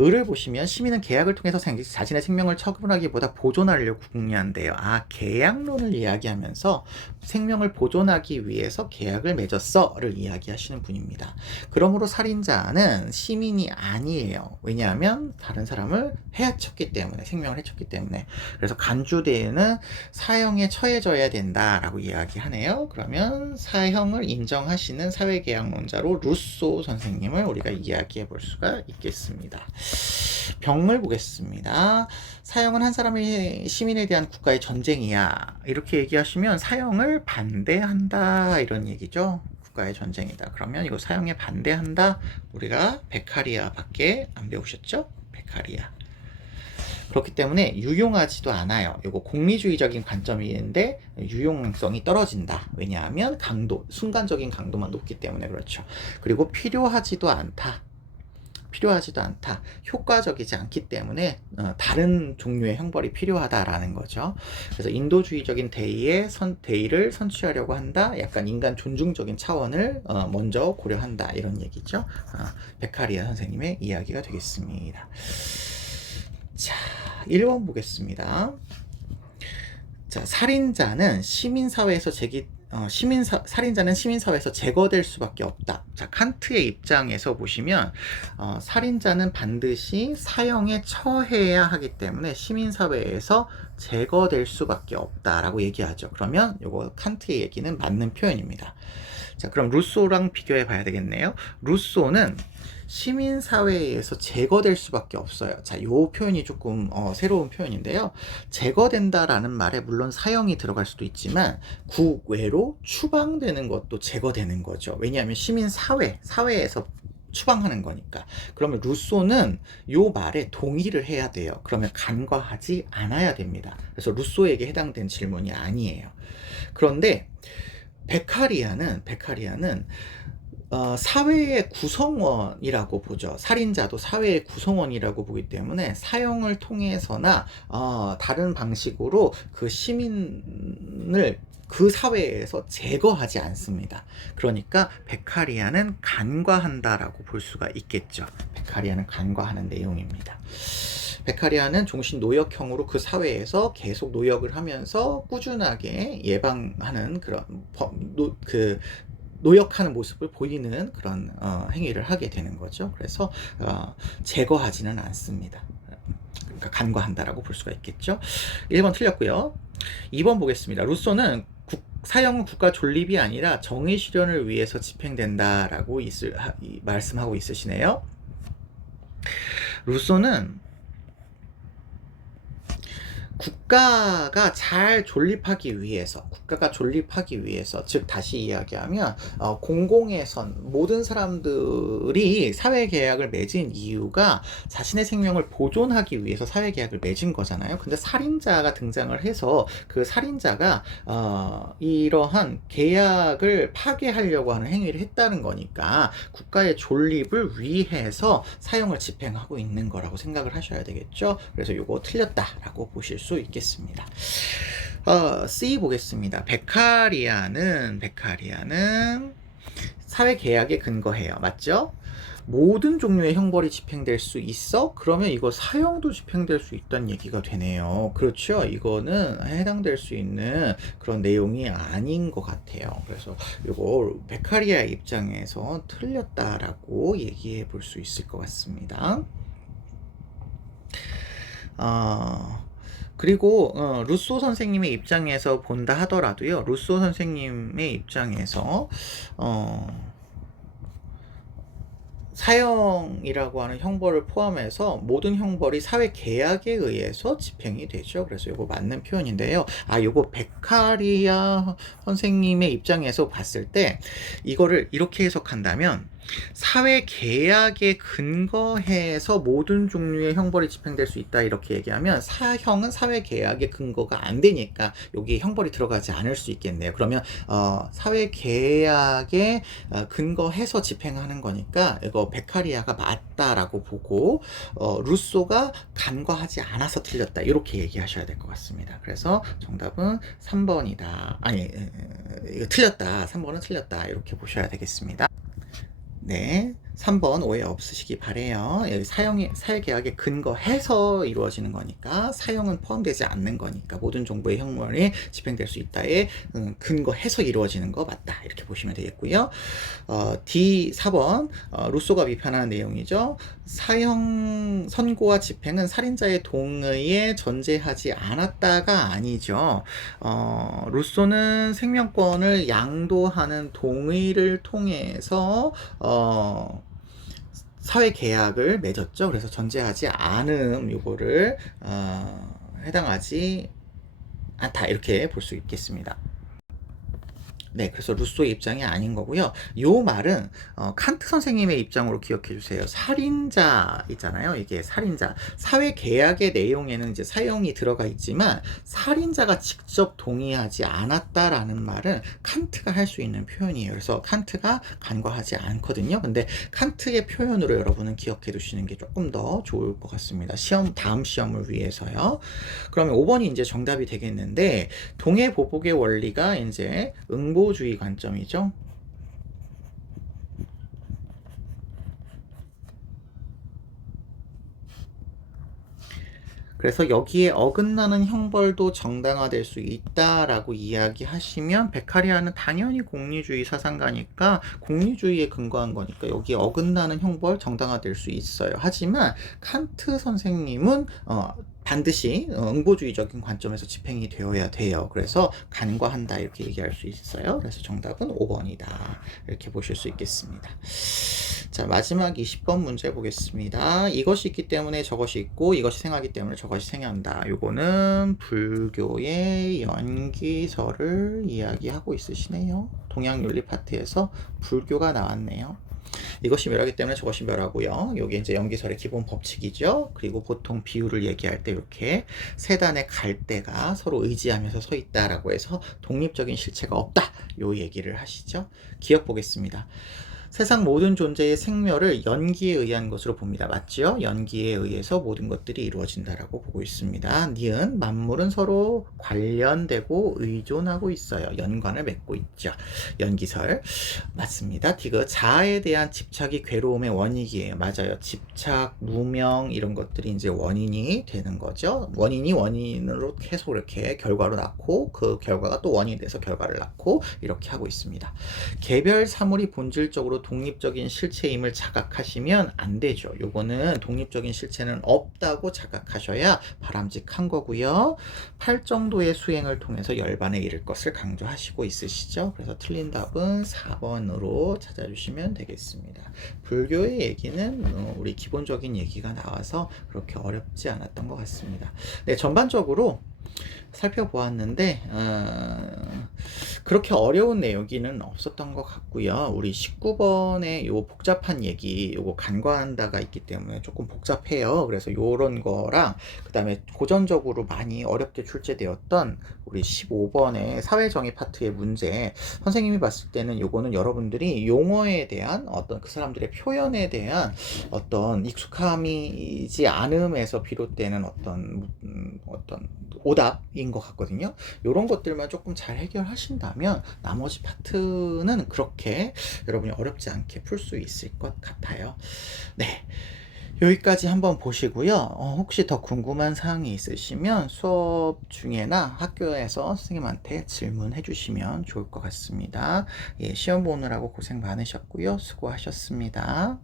을을 보시면 시민은 계약을 통해서 자신의 생명을 처분하기보다 보존하려고 궁리한대요. 계약론을 이야기하면서 생명을 보존하기 위해서 계약을 맺었어를 이야기하시는 분입니다. 그러므로 살인자는 시민이 아니에요. 왜냐하면 다른 사람을 해쳤기 때문에, 생명을 해쳤기 때문에. 그래서 간주대에는 사형에 처해져야 된다라고 이야기하네요. 그러면 사형을 인정하시는 사회계약론자로 루소 선생님을 우리가 이야기해 볼 수가 있겠습니다. 병을 보겠습니다. 사형은 한 사람의 시민에 대한 국가의 전쟁이야. 이렇게 얘기하시면 사형을 반대한다 이런 얘기죠. 국가의 전쟁이다. 그러면 이거 사형에 반대한다. 우리가 베카리아밖에 안 배우셨죠? 베카리아. 그렇기 때문에 유용하지도 않아요. 이거 공리주의적인 관점인데 유용성이 떨어진다. 왜냐하면 순간적인 강도만 높기 때문에 그렇죠. 그리고 필요하지도 않다. 효과적이지 않기 때문에 다른 종류의 형벌이 필요하다라는 거죠. 그래서 인도주의적인 대의를 선취하려고 한다. 약간 인간 존중적인 차원을 먼저 고려한다. 이런 얘기죠. 베카리아 선생님의 이야기가 되겠습니다. 자, 1번 보겠습니다. 자, 살인자는 시민사회에서 제거될 수밖에 없다. 자, 칸트의 입장에서 보시면 살인자는 반드시 사형에 처해야 하기 때문에 시민사회에서 제거될 수밖에 없다라고 얘기하죠. 그러면 요거 칸트의 얘기는 맞는 표현입니다. 자, 그럼 루소랑 비교해 봐야 되겠네요. 루소는 시민사회에서 제거될 수밖에 없어요. 자, 요 표현이 조금 새로운 표현인데요. 제거된다라는 말에 물론 사형이 들어갈 수도 있지만 국외로 추방되는 것도 제거되는 거죠. 왜냐하면 사회에서 추방하는 거니까. 그러면 루소는 요 말에 동의를 해야 돼요. 그러면 간과하지 않아야 됩니다. 그래서 루소에게 해당된 질문이 아니에요. 그런데 베카리아는 사회의 구성원이라고 보죠. 살인자도 사회의 구성원이라고 보기 때문에 사형을 통해서나 다른 방식으로 그 시민을 그 사회에서 제거하지 않습니다. 그러니까 베카리아는 간과한다라고 볼 수가 있겠죠. 베카리아는 간과하는 내용입니다. 베카리아는 종신 노역형으로 그 사회에서 계속 노역을 하면서 꾸준하게 예방하는 그런 노역하는 모습을 보이는 그런 행위를 하게 되는 거죠. 그래서 제거하지는 않습니다. 그러니까 간과한다라고 볼 수가 있겠죠. 1번 틀렸고요. 2번 보겠습니다. 루소는 사형은 국가 존립이 아니라 정의 실현을 위해서 집행된다라고 말씀하고 있으시네요. 루소는 국가가 존립하기 위해서, 즉 다시 이야기하면 공공에선 모든 사람들이 사회계약을 맺은 이유가 자신의 생명을 보존하기 위해서 사회계약을 맺은 거잖아요. 근데 살인자가 등장을 해서 그 살인자가 이러한 계약을 파괴하려고 하는 행위를 했다는 거니까 국가의 존립을 위해서 사형을 집행하고 있는 거라고 생각을 하셔야 되겠죠. 그래서 이거 틀렸다라고 보실 수 있겠습니다. C 보겠습니다. 베카리아는 사회계약에 근거해요. 맞죠? 모든 종류의 형벌이 집행될 수 있어? 그러면 이거 사형도 집행될 수 있다는 얘기가 되네요. 그렇죠? 이거는 해당될 수 있는 그런 내용이 아닌 것 같아요. 그래서 이거 베카리아 입장에서 틀렸다라고 얘기해 볼 수 있을 것 같습니다. 그리고 루소 선생님의 입장에서 본다 하더라도요. 루소 선생님의 입장에서 사형이라고 하는 형벌을 포함해서 모든 형벌이 사회 계약에 의해서 집행이 되죠. 그래서 이거 맞는 표현인데요. 요거 베카리아 선생님의 입장에서 봤을 때 이거를 이렇게 해석한다면 사회 계약에 근거해서 모든 종류의 형벌이 집행될 수 있다 이렇게 얘기하면 사형은 사회 계약의 근거가 안 되니까 여기에 형벌이 들어가지 않을 수 있겠네요. 그러면 사회 계약에 근거해서 집행하는 거니까 이거 베카리아가 맞다라고 보고 루소가 간과하지 않아서 틀렸다 이렇게 얘기하셔야 될 것 같습니다. 그래서 정답은 3번이다. 이거 틀렸다. 3번은 틀렸다. 이렇게 보셔야 되겠습니다. 네, 3번 오해 없으시기 바래요. 여기 사회계약에 근거해서 이루어지는 거니까 사형은 포함되지 않는 거니까 모든 정보의 형벌이 집행될 수 있다에 근거해서 이루어지는 거 맞다 이렇게 보시면 되겠고요. D 4번 루소가 비판하는 내용이죠. 사형 선고와 집행은 살인자의 동의에 전제하지 않았다가 아니죠. 루소는 생명권을 양도하는 동의를 통해서 사회 계약을 맺었죠. 그래서 전제하지 않음 요거를 해당하지 않다 이렇게 볼 수 있겠습니다. 네, 그래서 루소의 입장이 아닌 거고요. 요 말은 칸트 선생님의 입장으로 기억해 주세요. 살인자 있잖아요. 이게 살인자. 사회 계약의 내용에는 이제 사형이 들어가 있지만 살인자가 직접 동의하지 않았다라는 말은 칸트가 할 수 있는 표현이에요. 그래서 칸트가 간과하지 않거든요. 근데 칸트의 표현으로 여러분은 기억해 두시는 게 조금 더 좋을 것 같습니다. 다음 시험을 위해서요. 그러면 5번이 이제 정답이 되겠는데 동해보복의 원리가 이제 응보주의 관점이죠. 그래서 여기에 어긋나는 형벌도 정당화될 수 있다라고 이야기하시면 베카리아는 당연히 공리주의 사상가니까 공리주의에 근거한 거니까 여기에 어긋나는 형벌 정당화될 수 있어요. 하지만 칸트 선생님은 반드시 응보주의적인 관점에서 집행이 되어야 돼요. 그래서 간과한다 이렇게 얘기할 수 있어요. 그래서 정답은 5번이다 이렇게 보실 수 있겠습니다. 자, 마지막 20번 문제 보겠습니다. 이것이 있기 때문에 저것이 있고 이것이 생하기 때문에 저것이 생한다. 요거는 불교의 연기설을 이야기하고 있으시네요. 동양윤리 파트에서 불교가 나왔네요. 이것이 멸하기 때문에 저것이 멸하고요. 요게 이제 연기설의 기본 법칙이죠. 그리고 보통 비유를 얘기할 때 이렇게 세 단의 갈대가 서로 의지하면서 서 있다라고 해서 독립적인 실체가 없다. 요 얘기를 하시죠. 기억 보겠습니다. 세상 모든 존재의 생멸을 연기에 의한 것으로 봅니다. 맞죠? 연기에 의해서 모든 것들이 이루어진다라고 보고 있습니다. 니은 만물은 서로 관련되고 의존하고 있어요. 연관을 맺고 있죠. 연기설 맞습니다. 디귿 자아에 대한 집착이 괴로움의 원인이에요. 맞아요. 집착, 무명 이런 것들이 이제 원인이 되는 거죠. 원인이 원인으로 계속 이렇게 결과로 낳고 그 결과가 또 원인이 돼서 결과를 낳고 이렇게 하고 있습니다. 개별 사물이 본질적으로 독립적인 실체임을 자각하시면 안 되죠. 요거는 독립적인 실체는 없다고 자각하셔야 바람직한 거고요. 8정도의 수행을 통해서 열반에 이를 것을 강조하시고 있으시죠. 그래서 틀린 답은 4번으로 찾아주시면 되겠습니다. 불교의 얘기는 우리 기본적인 얘기가 나와서 그렇게 어렵지 않았던 것 같습니다. 네, 전반적으로 살펴보았는데 그렇게 어려운 내용기는 없었던 것 같고요. 우리 19번에 요 복잡한 얘기 요거 간과한다가 있기 때문에 조금 복잡해요. 그래서 요런 거랑 그 다음에 고전적으로 많이 어렵게 출제되었던 우리 15번의 사회정의 파트의 문제 선생님이 봤을 때는 요거는 여러분들이 용어에 대한 어떤 그 사람들의 표현에 대한 어떤 익숙함이지 않음에서 비롯되는 어떤 오답인 것 같거든요. 이런 것들만 조금 잘 해결하신다면 나머지 파트는 그렇게 여러분이 어렵지 않게 풀 수 있을 것 같아요. 네. 여기까지 한번 보시고요. 혹시 더 궁금한 사항이 있으시면 수업 중에나 학교에서 선생님한테 질문해 주시면 좋을 것 같습니다. 예, 시험 보느라고 고생 많으셨고요. 수고하셨습니다.